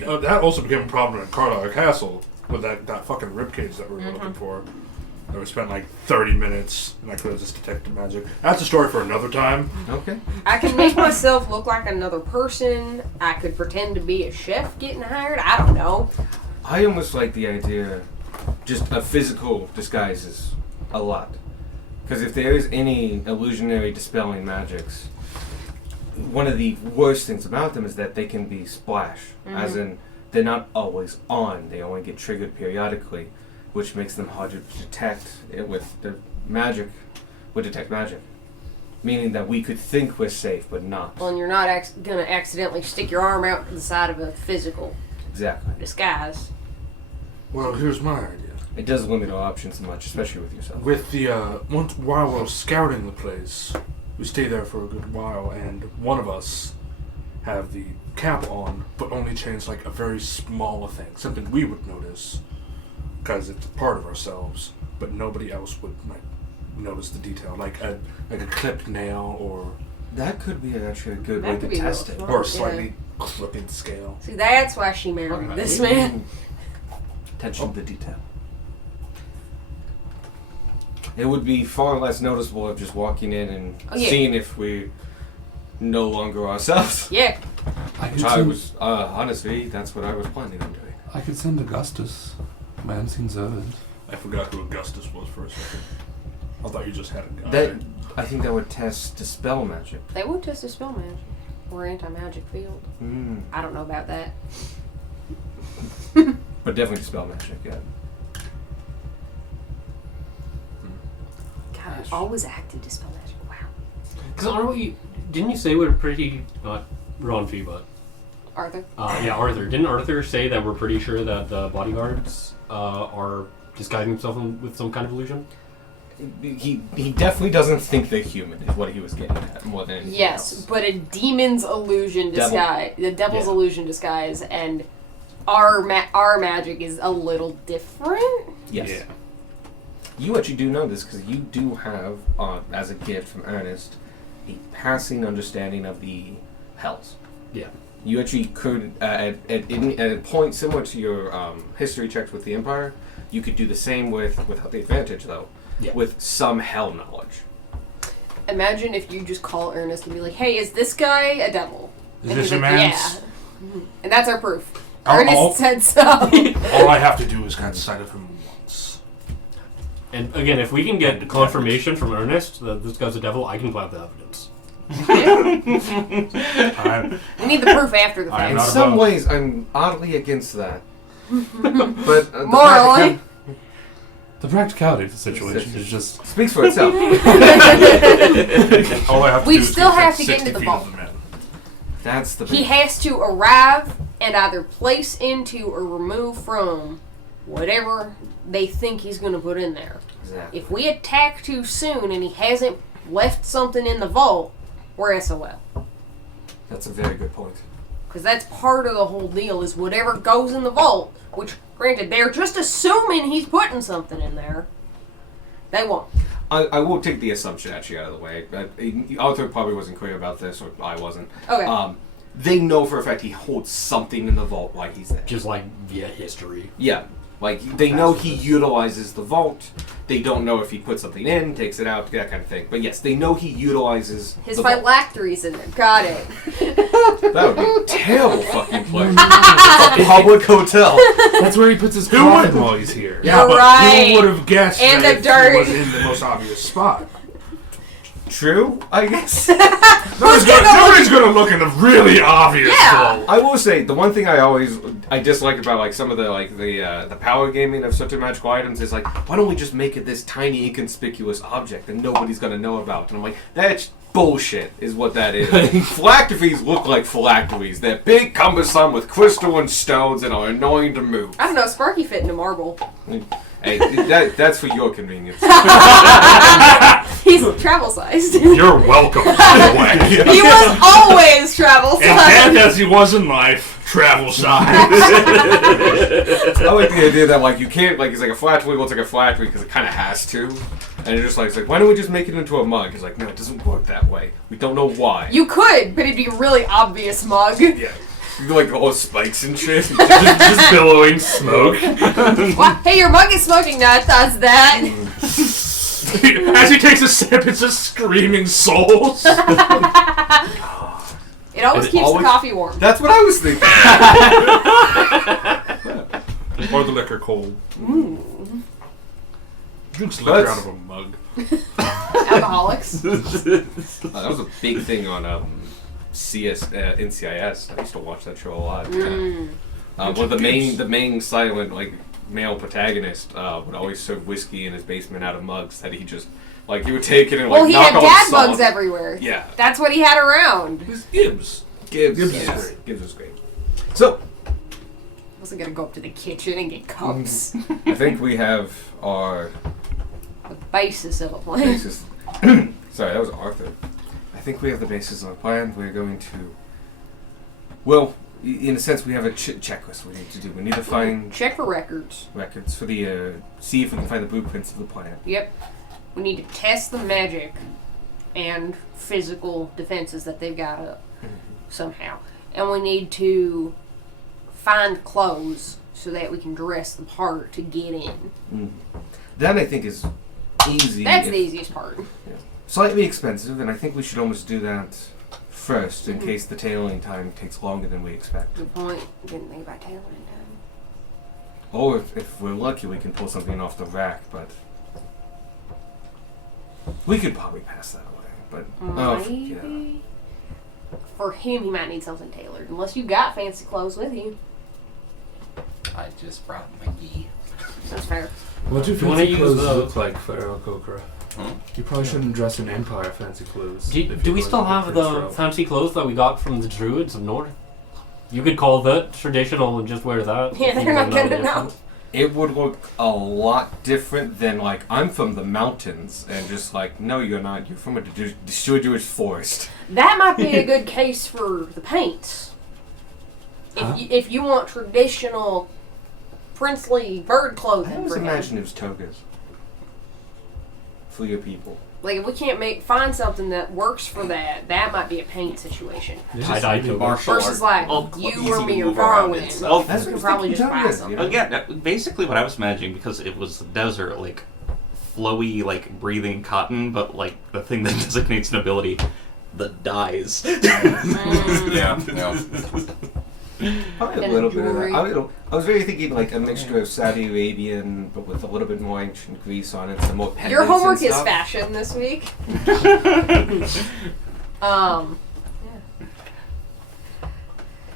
Yeah, that also became a problem in Carlisle Castle with that fucking ribcage that we were looking for. And we spent like 30 minutes, and I could have just detected magic. That's a story for another time. Okay. I can make myself look like another person. I could pretend to be a chef getting hired. I don't know. I almost like the idea, just a physical disguises a lot. Because if there is any illusionary dispelling magics, one of the worst things about them is that they can be splash. As in, they're not always on. They only get triggered periodically, which makes them hard to detect it with the magic, would detect magic. Meaning that we could think we're safe, but not. Well, and you're not gonna accidentally stick your arm out to the side of a physical Exactly. disguise. Well, here's my idea. It does limit our options so much, especially with yourself. With the while we're scouting the place, we stay there for a good while, and one of us have the cap on, but only change like a very small thing, something we would notice, because it's part of ourselves, but nobody else would like notice the detail, like a clipped nail or That could be actually a good That way could to be test real it. fun. or a slightly crooked scale. See, that's why she married this man. Attention to detail. It would be far less noticeable of just walking in and Oh, yeah. seeing if we no longer ourselves. Yeah. Which I was, honestly, that's what I was planning on doing. I could send Augustus, my unseen servant. I forgot who Augustus was for a second. I thought you just had a guy. That I think that would test dispel magic. They would test a spell magic or anti-magic field. I don't know about that. But definitely dispel magic, yeah. God, I always acted dispel magic. Wow. Because aren't we? Didn't you say we're pretty not Ronfi, but Arthur? yeah, Arthur. Didn't Arthur say that we're pretty sure that the bodyguards are disguising themselves with some kind of illusion? he definitely doesn't think they're human. Is what he was getting at more than anything Yes, else. but a demon's illusion Devil. disguise, the devil's Yeah. illusion disguise, and our magic is a little different. Yes. Yeah. You actually do know this because you do have, as a gift from Ernest, a passing understanding of the hells. Yeah. You actually could, at a point similar to your history checks with the Empire, you could do the same without the advantage, though, Yeah. with some hell knowledge. Imagine if you just call Ernest and be like, "Hey, is this guy a devil?" Is And this he's your like, man's? Yeah. And that's our proof. I'll- Ernest said so. All I have to do is get sight of him once. And again, if we can get confirmation from Ernest that this guy's a devil, I can plant the evidence. I'm, We need the proof after the I am fact. In not some above- ways, I'm oddly against that. But Morally. The practicality of the situation is just speaks for itself. all I have to We do is still get have to within get into 60 the feet vault. of the man. That's the He big has to arrive and either place into or remove from whatever they think he's going to put in there. exactly. If we attack too soon and he hasn't left something in the vault, we're SOL. That's a very good point. Because that's part of the whole deal is whatever goes in the vault, which, granted, they're just assuming he's putting something in there. They won't. I will take the assumption actually out of the way. Arthur probably wasn't clear about this, or I wasn't. Okay. They know for a fact he holds something in the vault while he's there. Just like via history. Yeah. Like, they know he utilizes the vault. They don't know if he puts something in, takes it out, that kind of thing. But yes, they know he utilizes His the vault. phylacteries in there. Got it. That would be a terrible fucking place. A public hotel. that's where he puts his Who coffin would- while he's here. Yeah, You're but right. who would have guessed And that the if he was dirt. in the most obvious spot? True, I guess. Nobody's gonna look in the really obvious Yeah. hole. I will say the one thing I dislike about like some of the power gaming of certain magical items is like, why don't we just make it this tiny inconspicuous object that nobody's gonna know about? And I'm like, that's bullshit is what that is. Phylacteries look like phylacteries. They're big, cumbersome with crystal and stones and are annoying to move. I don't know. Sparky fit into marble. Hey, that's for your convenience. He's travel sized. You're welcome. by the way. He was always travel And dead sized. as he was in life, travel size. I like the idea that like you can't like it's like a phylactery looks like a phylactery because it kind of has to, and it's just like it's like why don't we just make it into a mug? It's like no, it doesn't work that way. We don't know why. You could, but it'd be a really obvious mug. Yeah. You do like all the spikes and shit. just billowing smoke. What? Hey, your mug is smoking now. It does that. As he takes a sip, it's just screaming souls. It always It keeps always- the coffee warm. That's what I was thinking. Or the liquor cold. Drinks liquor That's- out of a mug. Alcoholics. That was a big thing on NCIS. I used to watch that show a lot. Well, the main silent like male protagonist would always serve whiskey in his basement out of mugs that he just like he would take it and like Well, he knock had all dad the salt. mugs everywhere. Yeah. That's what he had around. It's Gibbs. Gibbs Gibbs is is great. great. Gibbs was great. So Wasn't gonna go up to the kitchen and get cups. I think we have our The basis of a plan. basis. Sorry, that was Arthur. I think we have the basis of a plan. We're going to. Well, in a sense, we have a checklist we need to do. We need to find Check for records. records for the. See if we can find the blueprints of the plan. Yep. We need to test the magic and physical defenses that they've got up somehow. And we need to find clothes so that we can dress the part to get in. That I think is easy. That's if- the easiest part. Slightly expensive, and I think we should almost do that first in case the tailoring time takes longer than we expect. Good point. Didn't think about tailoring time. Or if we're lucky, we can pull something off the rack, but we could probably pass that away. But Maybe. yeah. For him, he might need something tailored. Unless you got fancy clothes with you. I just brought my gi. That's fair. What do You wanna fancy use clothes the- look like for Aarakocra? You probably shouldn't dress in Empire fancy clothes. Do if we you're still going to have Prince the Row. fancy clothes that we got from the Druids of North? You could call that traditional and just wear that. Yeah, if you they're not wouldn't gonna know the know. difference. it would look a lot different than like I'm from the mountains and just like no, you're not. You're from a deciduous forest. That might be a good case for the paints. If you want traditional princely bird I clothing always for him. imagine it was togas for your people. Like, if we can't find something that works for that, that might be a paint situation. Tie-dye to Martial Versus art. like, you easy or to me or move around Darwin. in. Oh, That's You what can probably I was just thinking buy togas, some. you know? Yeah, basically what I was imagining, because it was the desert, like, flowy, like, breathing cotton, but, like, the thing that designates nobility, the dyes. Probably a And little bit of jewelry. that. I was really thinking like a mixture of Saudi Arabian, but with a little bit more ancient Greece on it, some more pendants. Your homework and is stuff. fashion this week.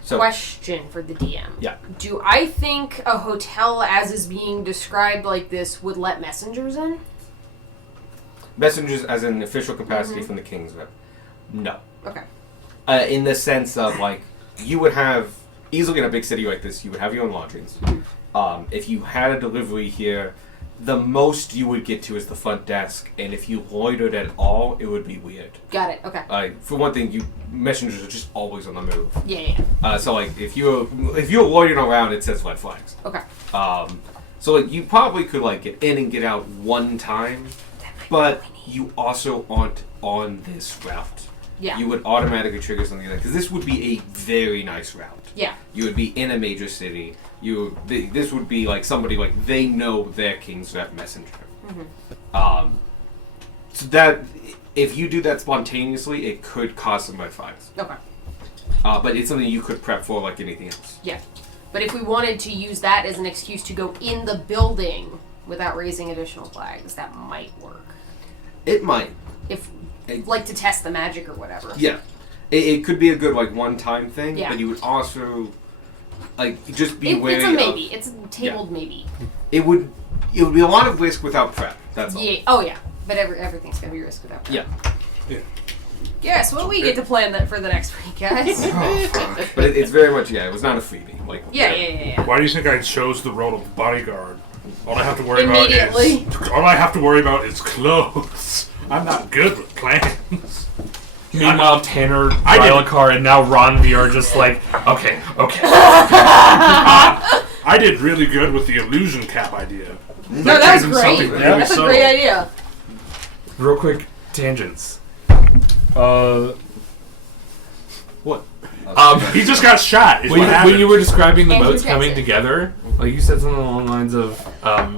So Question for the DM. Yeah. Do I think a hotel, as is being described like this, would let messengers in? messengers as an official capacity from the king's rep. No. Okay. In the sense of like you would have easily in a big city like this, you would have your own lodgings. If you had a delivery here, the most you would get to is the front desk, and if you loitered at all, it would be weird. Got it. Okay. For one thing, messengers are just always on the move. Yeah. So like if you're loitering around, it says red flags. Okay. So like you probably could like get in and get out one time, but you also aren't on this route. Yeah. You would automatically trigger something like that because this would be a very nice route. Yeah. You would be in a major city. This would be like somebody like they know their king's rep messenger. So that if you do that spontaneously, it could cause some red flags. Okay. But it's something you could prep for like anything else. Yeah. But if we wanted to use that as an excuse to go in the building without raising additional flags, that might work. It might. If, like, to test the magic or whatever. Yeah. It could be a good like one-time thing, Yeah. but you would also like just be wary It's a of- maybe. It's a tabled maybe. It would be a lot of risk without prep. That's all. Yeah. Oh yeah. But everything's gonna be risk without. Yeah. Yes. What we get to plan that for the next week, guys? But it's very much it was not a freebie. Like Yeah. Why do you think I chose the role of bodyguard? All I have to worry Immediately. about is clothes. I'm not good with plans. Meanwhile, Tanner, I did- Rylikar, and now Ronvi are just like, okay. I did really good with the illusion cap idea. No, that was Something great. really That's a subtle. great idea. Real quick, tangents. He just got shot. Is what When happened. you were describing the Andrew moats coming Jackson. together, like you said something along the lines of,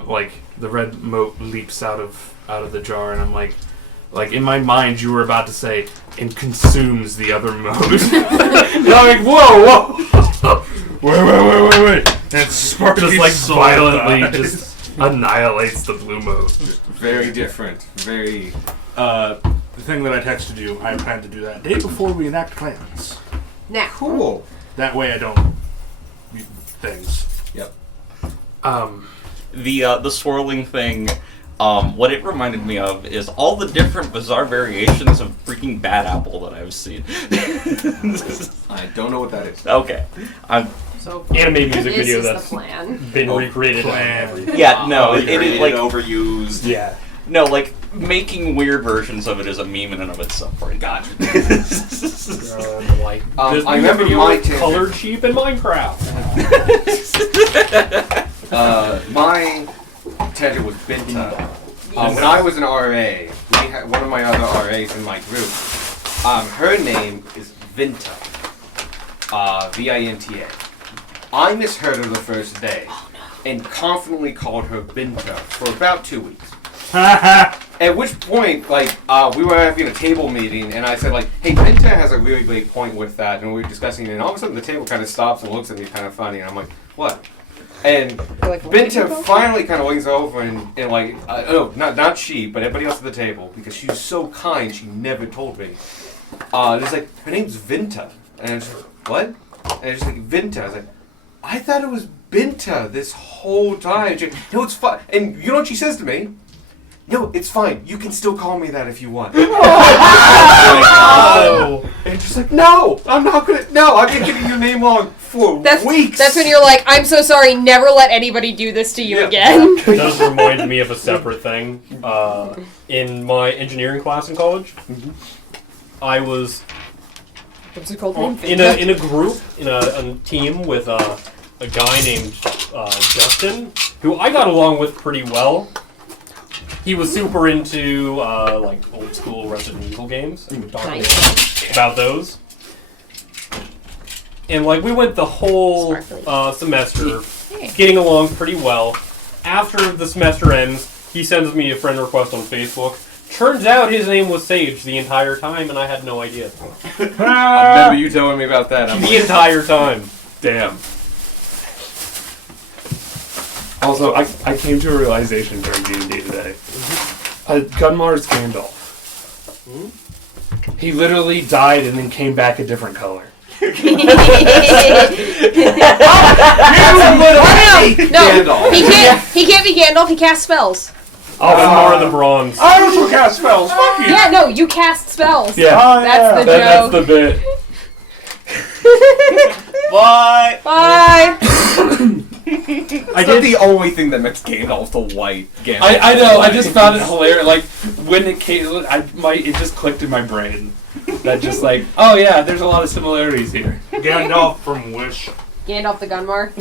like the red moat leaps out of the jar, and I'm like in my mind you were about to say, and consumes the other moat. And I'm like, whoa. Wait. And Sparky Just like soul violently dies. just annihilates the blue moat. just very different. Very The thing that I texted you, I plan to do that day before we enact plans. Now. cool. That way I don't things. Yep. The swirling thing, what it reminded me of is all the different bizarre variations of freaking Bad Apple that I've seen. I don't know what that is. Okay. So Anime music this video is that's the plan. been Oh, recreated on plan. everything. Yeah, no, it Overrated, is like overused. Yeah. no, like making weird versions of it is a meme in and of itself. Right? Gotcha. Like I Disney remember video my with tangent. colored sheep in Minecraft. My tangent was Binta. When I was an RA, we had one of my other RAs in my group. Her name is Vinta. Vinta. I misheard her the first day and confidently called her Binta for about 2 weeks. At which point, like, we were having a table meeting, and I said, like, hey, Binta has a really great point with that, and we were discussing it, and all of a sudden the table kind of stops and looks at me kind of funny, and I'm like, what? And Like, Binta finally kind of leans over and like, no, not she, but everybody else at the table, because she was so kind, she never told me. It's like, her name's Vinta. And I was like, what? And I was like, Vinta. I was like, I thought it was Binta this whole time. She, no, it's fun. And you know what she says to me? No, it's fine. You can still call me that if you want. Oh. And just like, no, I'm not gonna. No, I've been giving your name wrong for weeks. That's when you're like, I'm so sorry, never let anybody do this to you again. It does remind me of a separate thing. In my engineering class in college, I was What's it called? in a group, in a team with a guy named Justin, who I got along with pretty well. He was super into like old school Resident Evil games, and would talk to me about those. And like we went the whole semester getting along pretty well. After the semester ends, he sends me a friend request on Facebook. Turns out his name was Sage the entire time, and I had no idea. I remember you telling me about that. I'm The entire time. Damn. Also, I came to a realization during D&D today. Gunmar's Gandalf. He literally died and then came back a different color. No, Gandalf. he can't be Gandalf, he casts spells. More of the bronze. I also cast spells. Fuck you. Yeah, no, you cast spells. Yeah, That's the that's joke. the bit. Bye. Bye. That's not the only thing that makes Gandalf the white Gandalf. I know. I just found it hilarious. Like when it came, it just clicked in my brain. That just like, oh yeah, there's a lot of similarities here. Gandalf from Wish. Gandalf the Gunmar.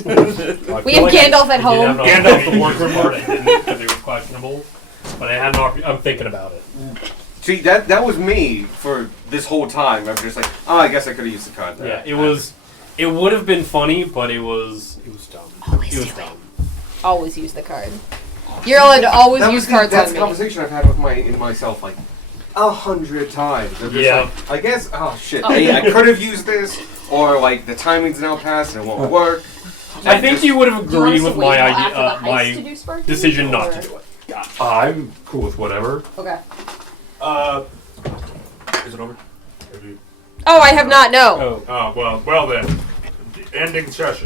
I We feel have Gandalf at home. Gandalf the worst part I didn't because it was questionable, but I had I'm thinking about it. See, that was me for this whole time. I'm just like, oh, I guess I could have used the card there. Yeah, it was. It would have been funny, but it was dumb. It was dumb. Always use the card. You're allowed to always That use was cards that's on the me. conversation I've had with myself like 100 times. I'm just Yeah. like, I guess. Oh shit! Oh. I could have used this, or like the timing's now passed and it won't work. I think you would have Do you want agreed us to with wait my till idea, after the heist to my do Sparky, decision not or- to do it. I'm cool with whatever. Okay. Is it over? Have you- Oh, I have not, no. Oh. Oh, well then. Ending session.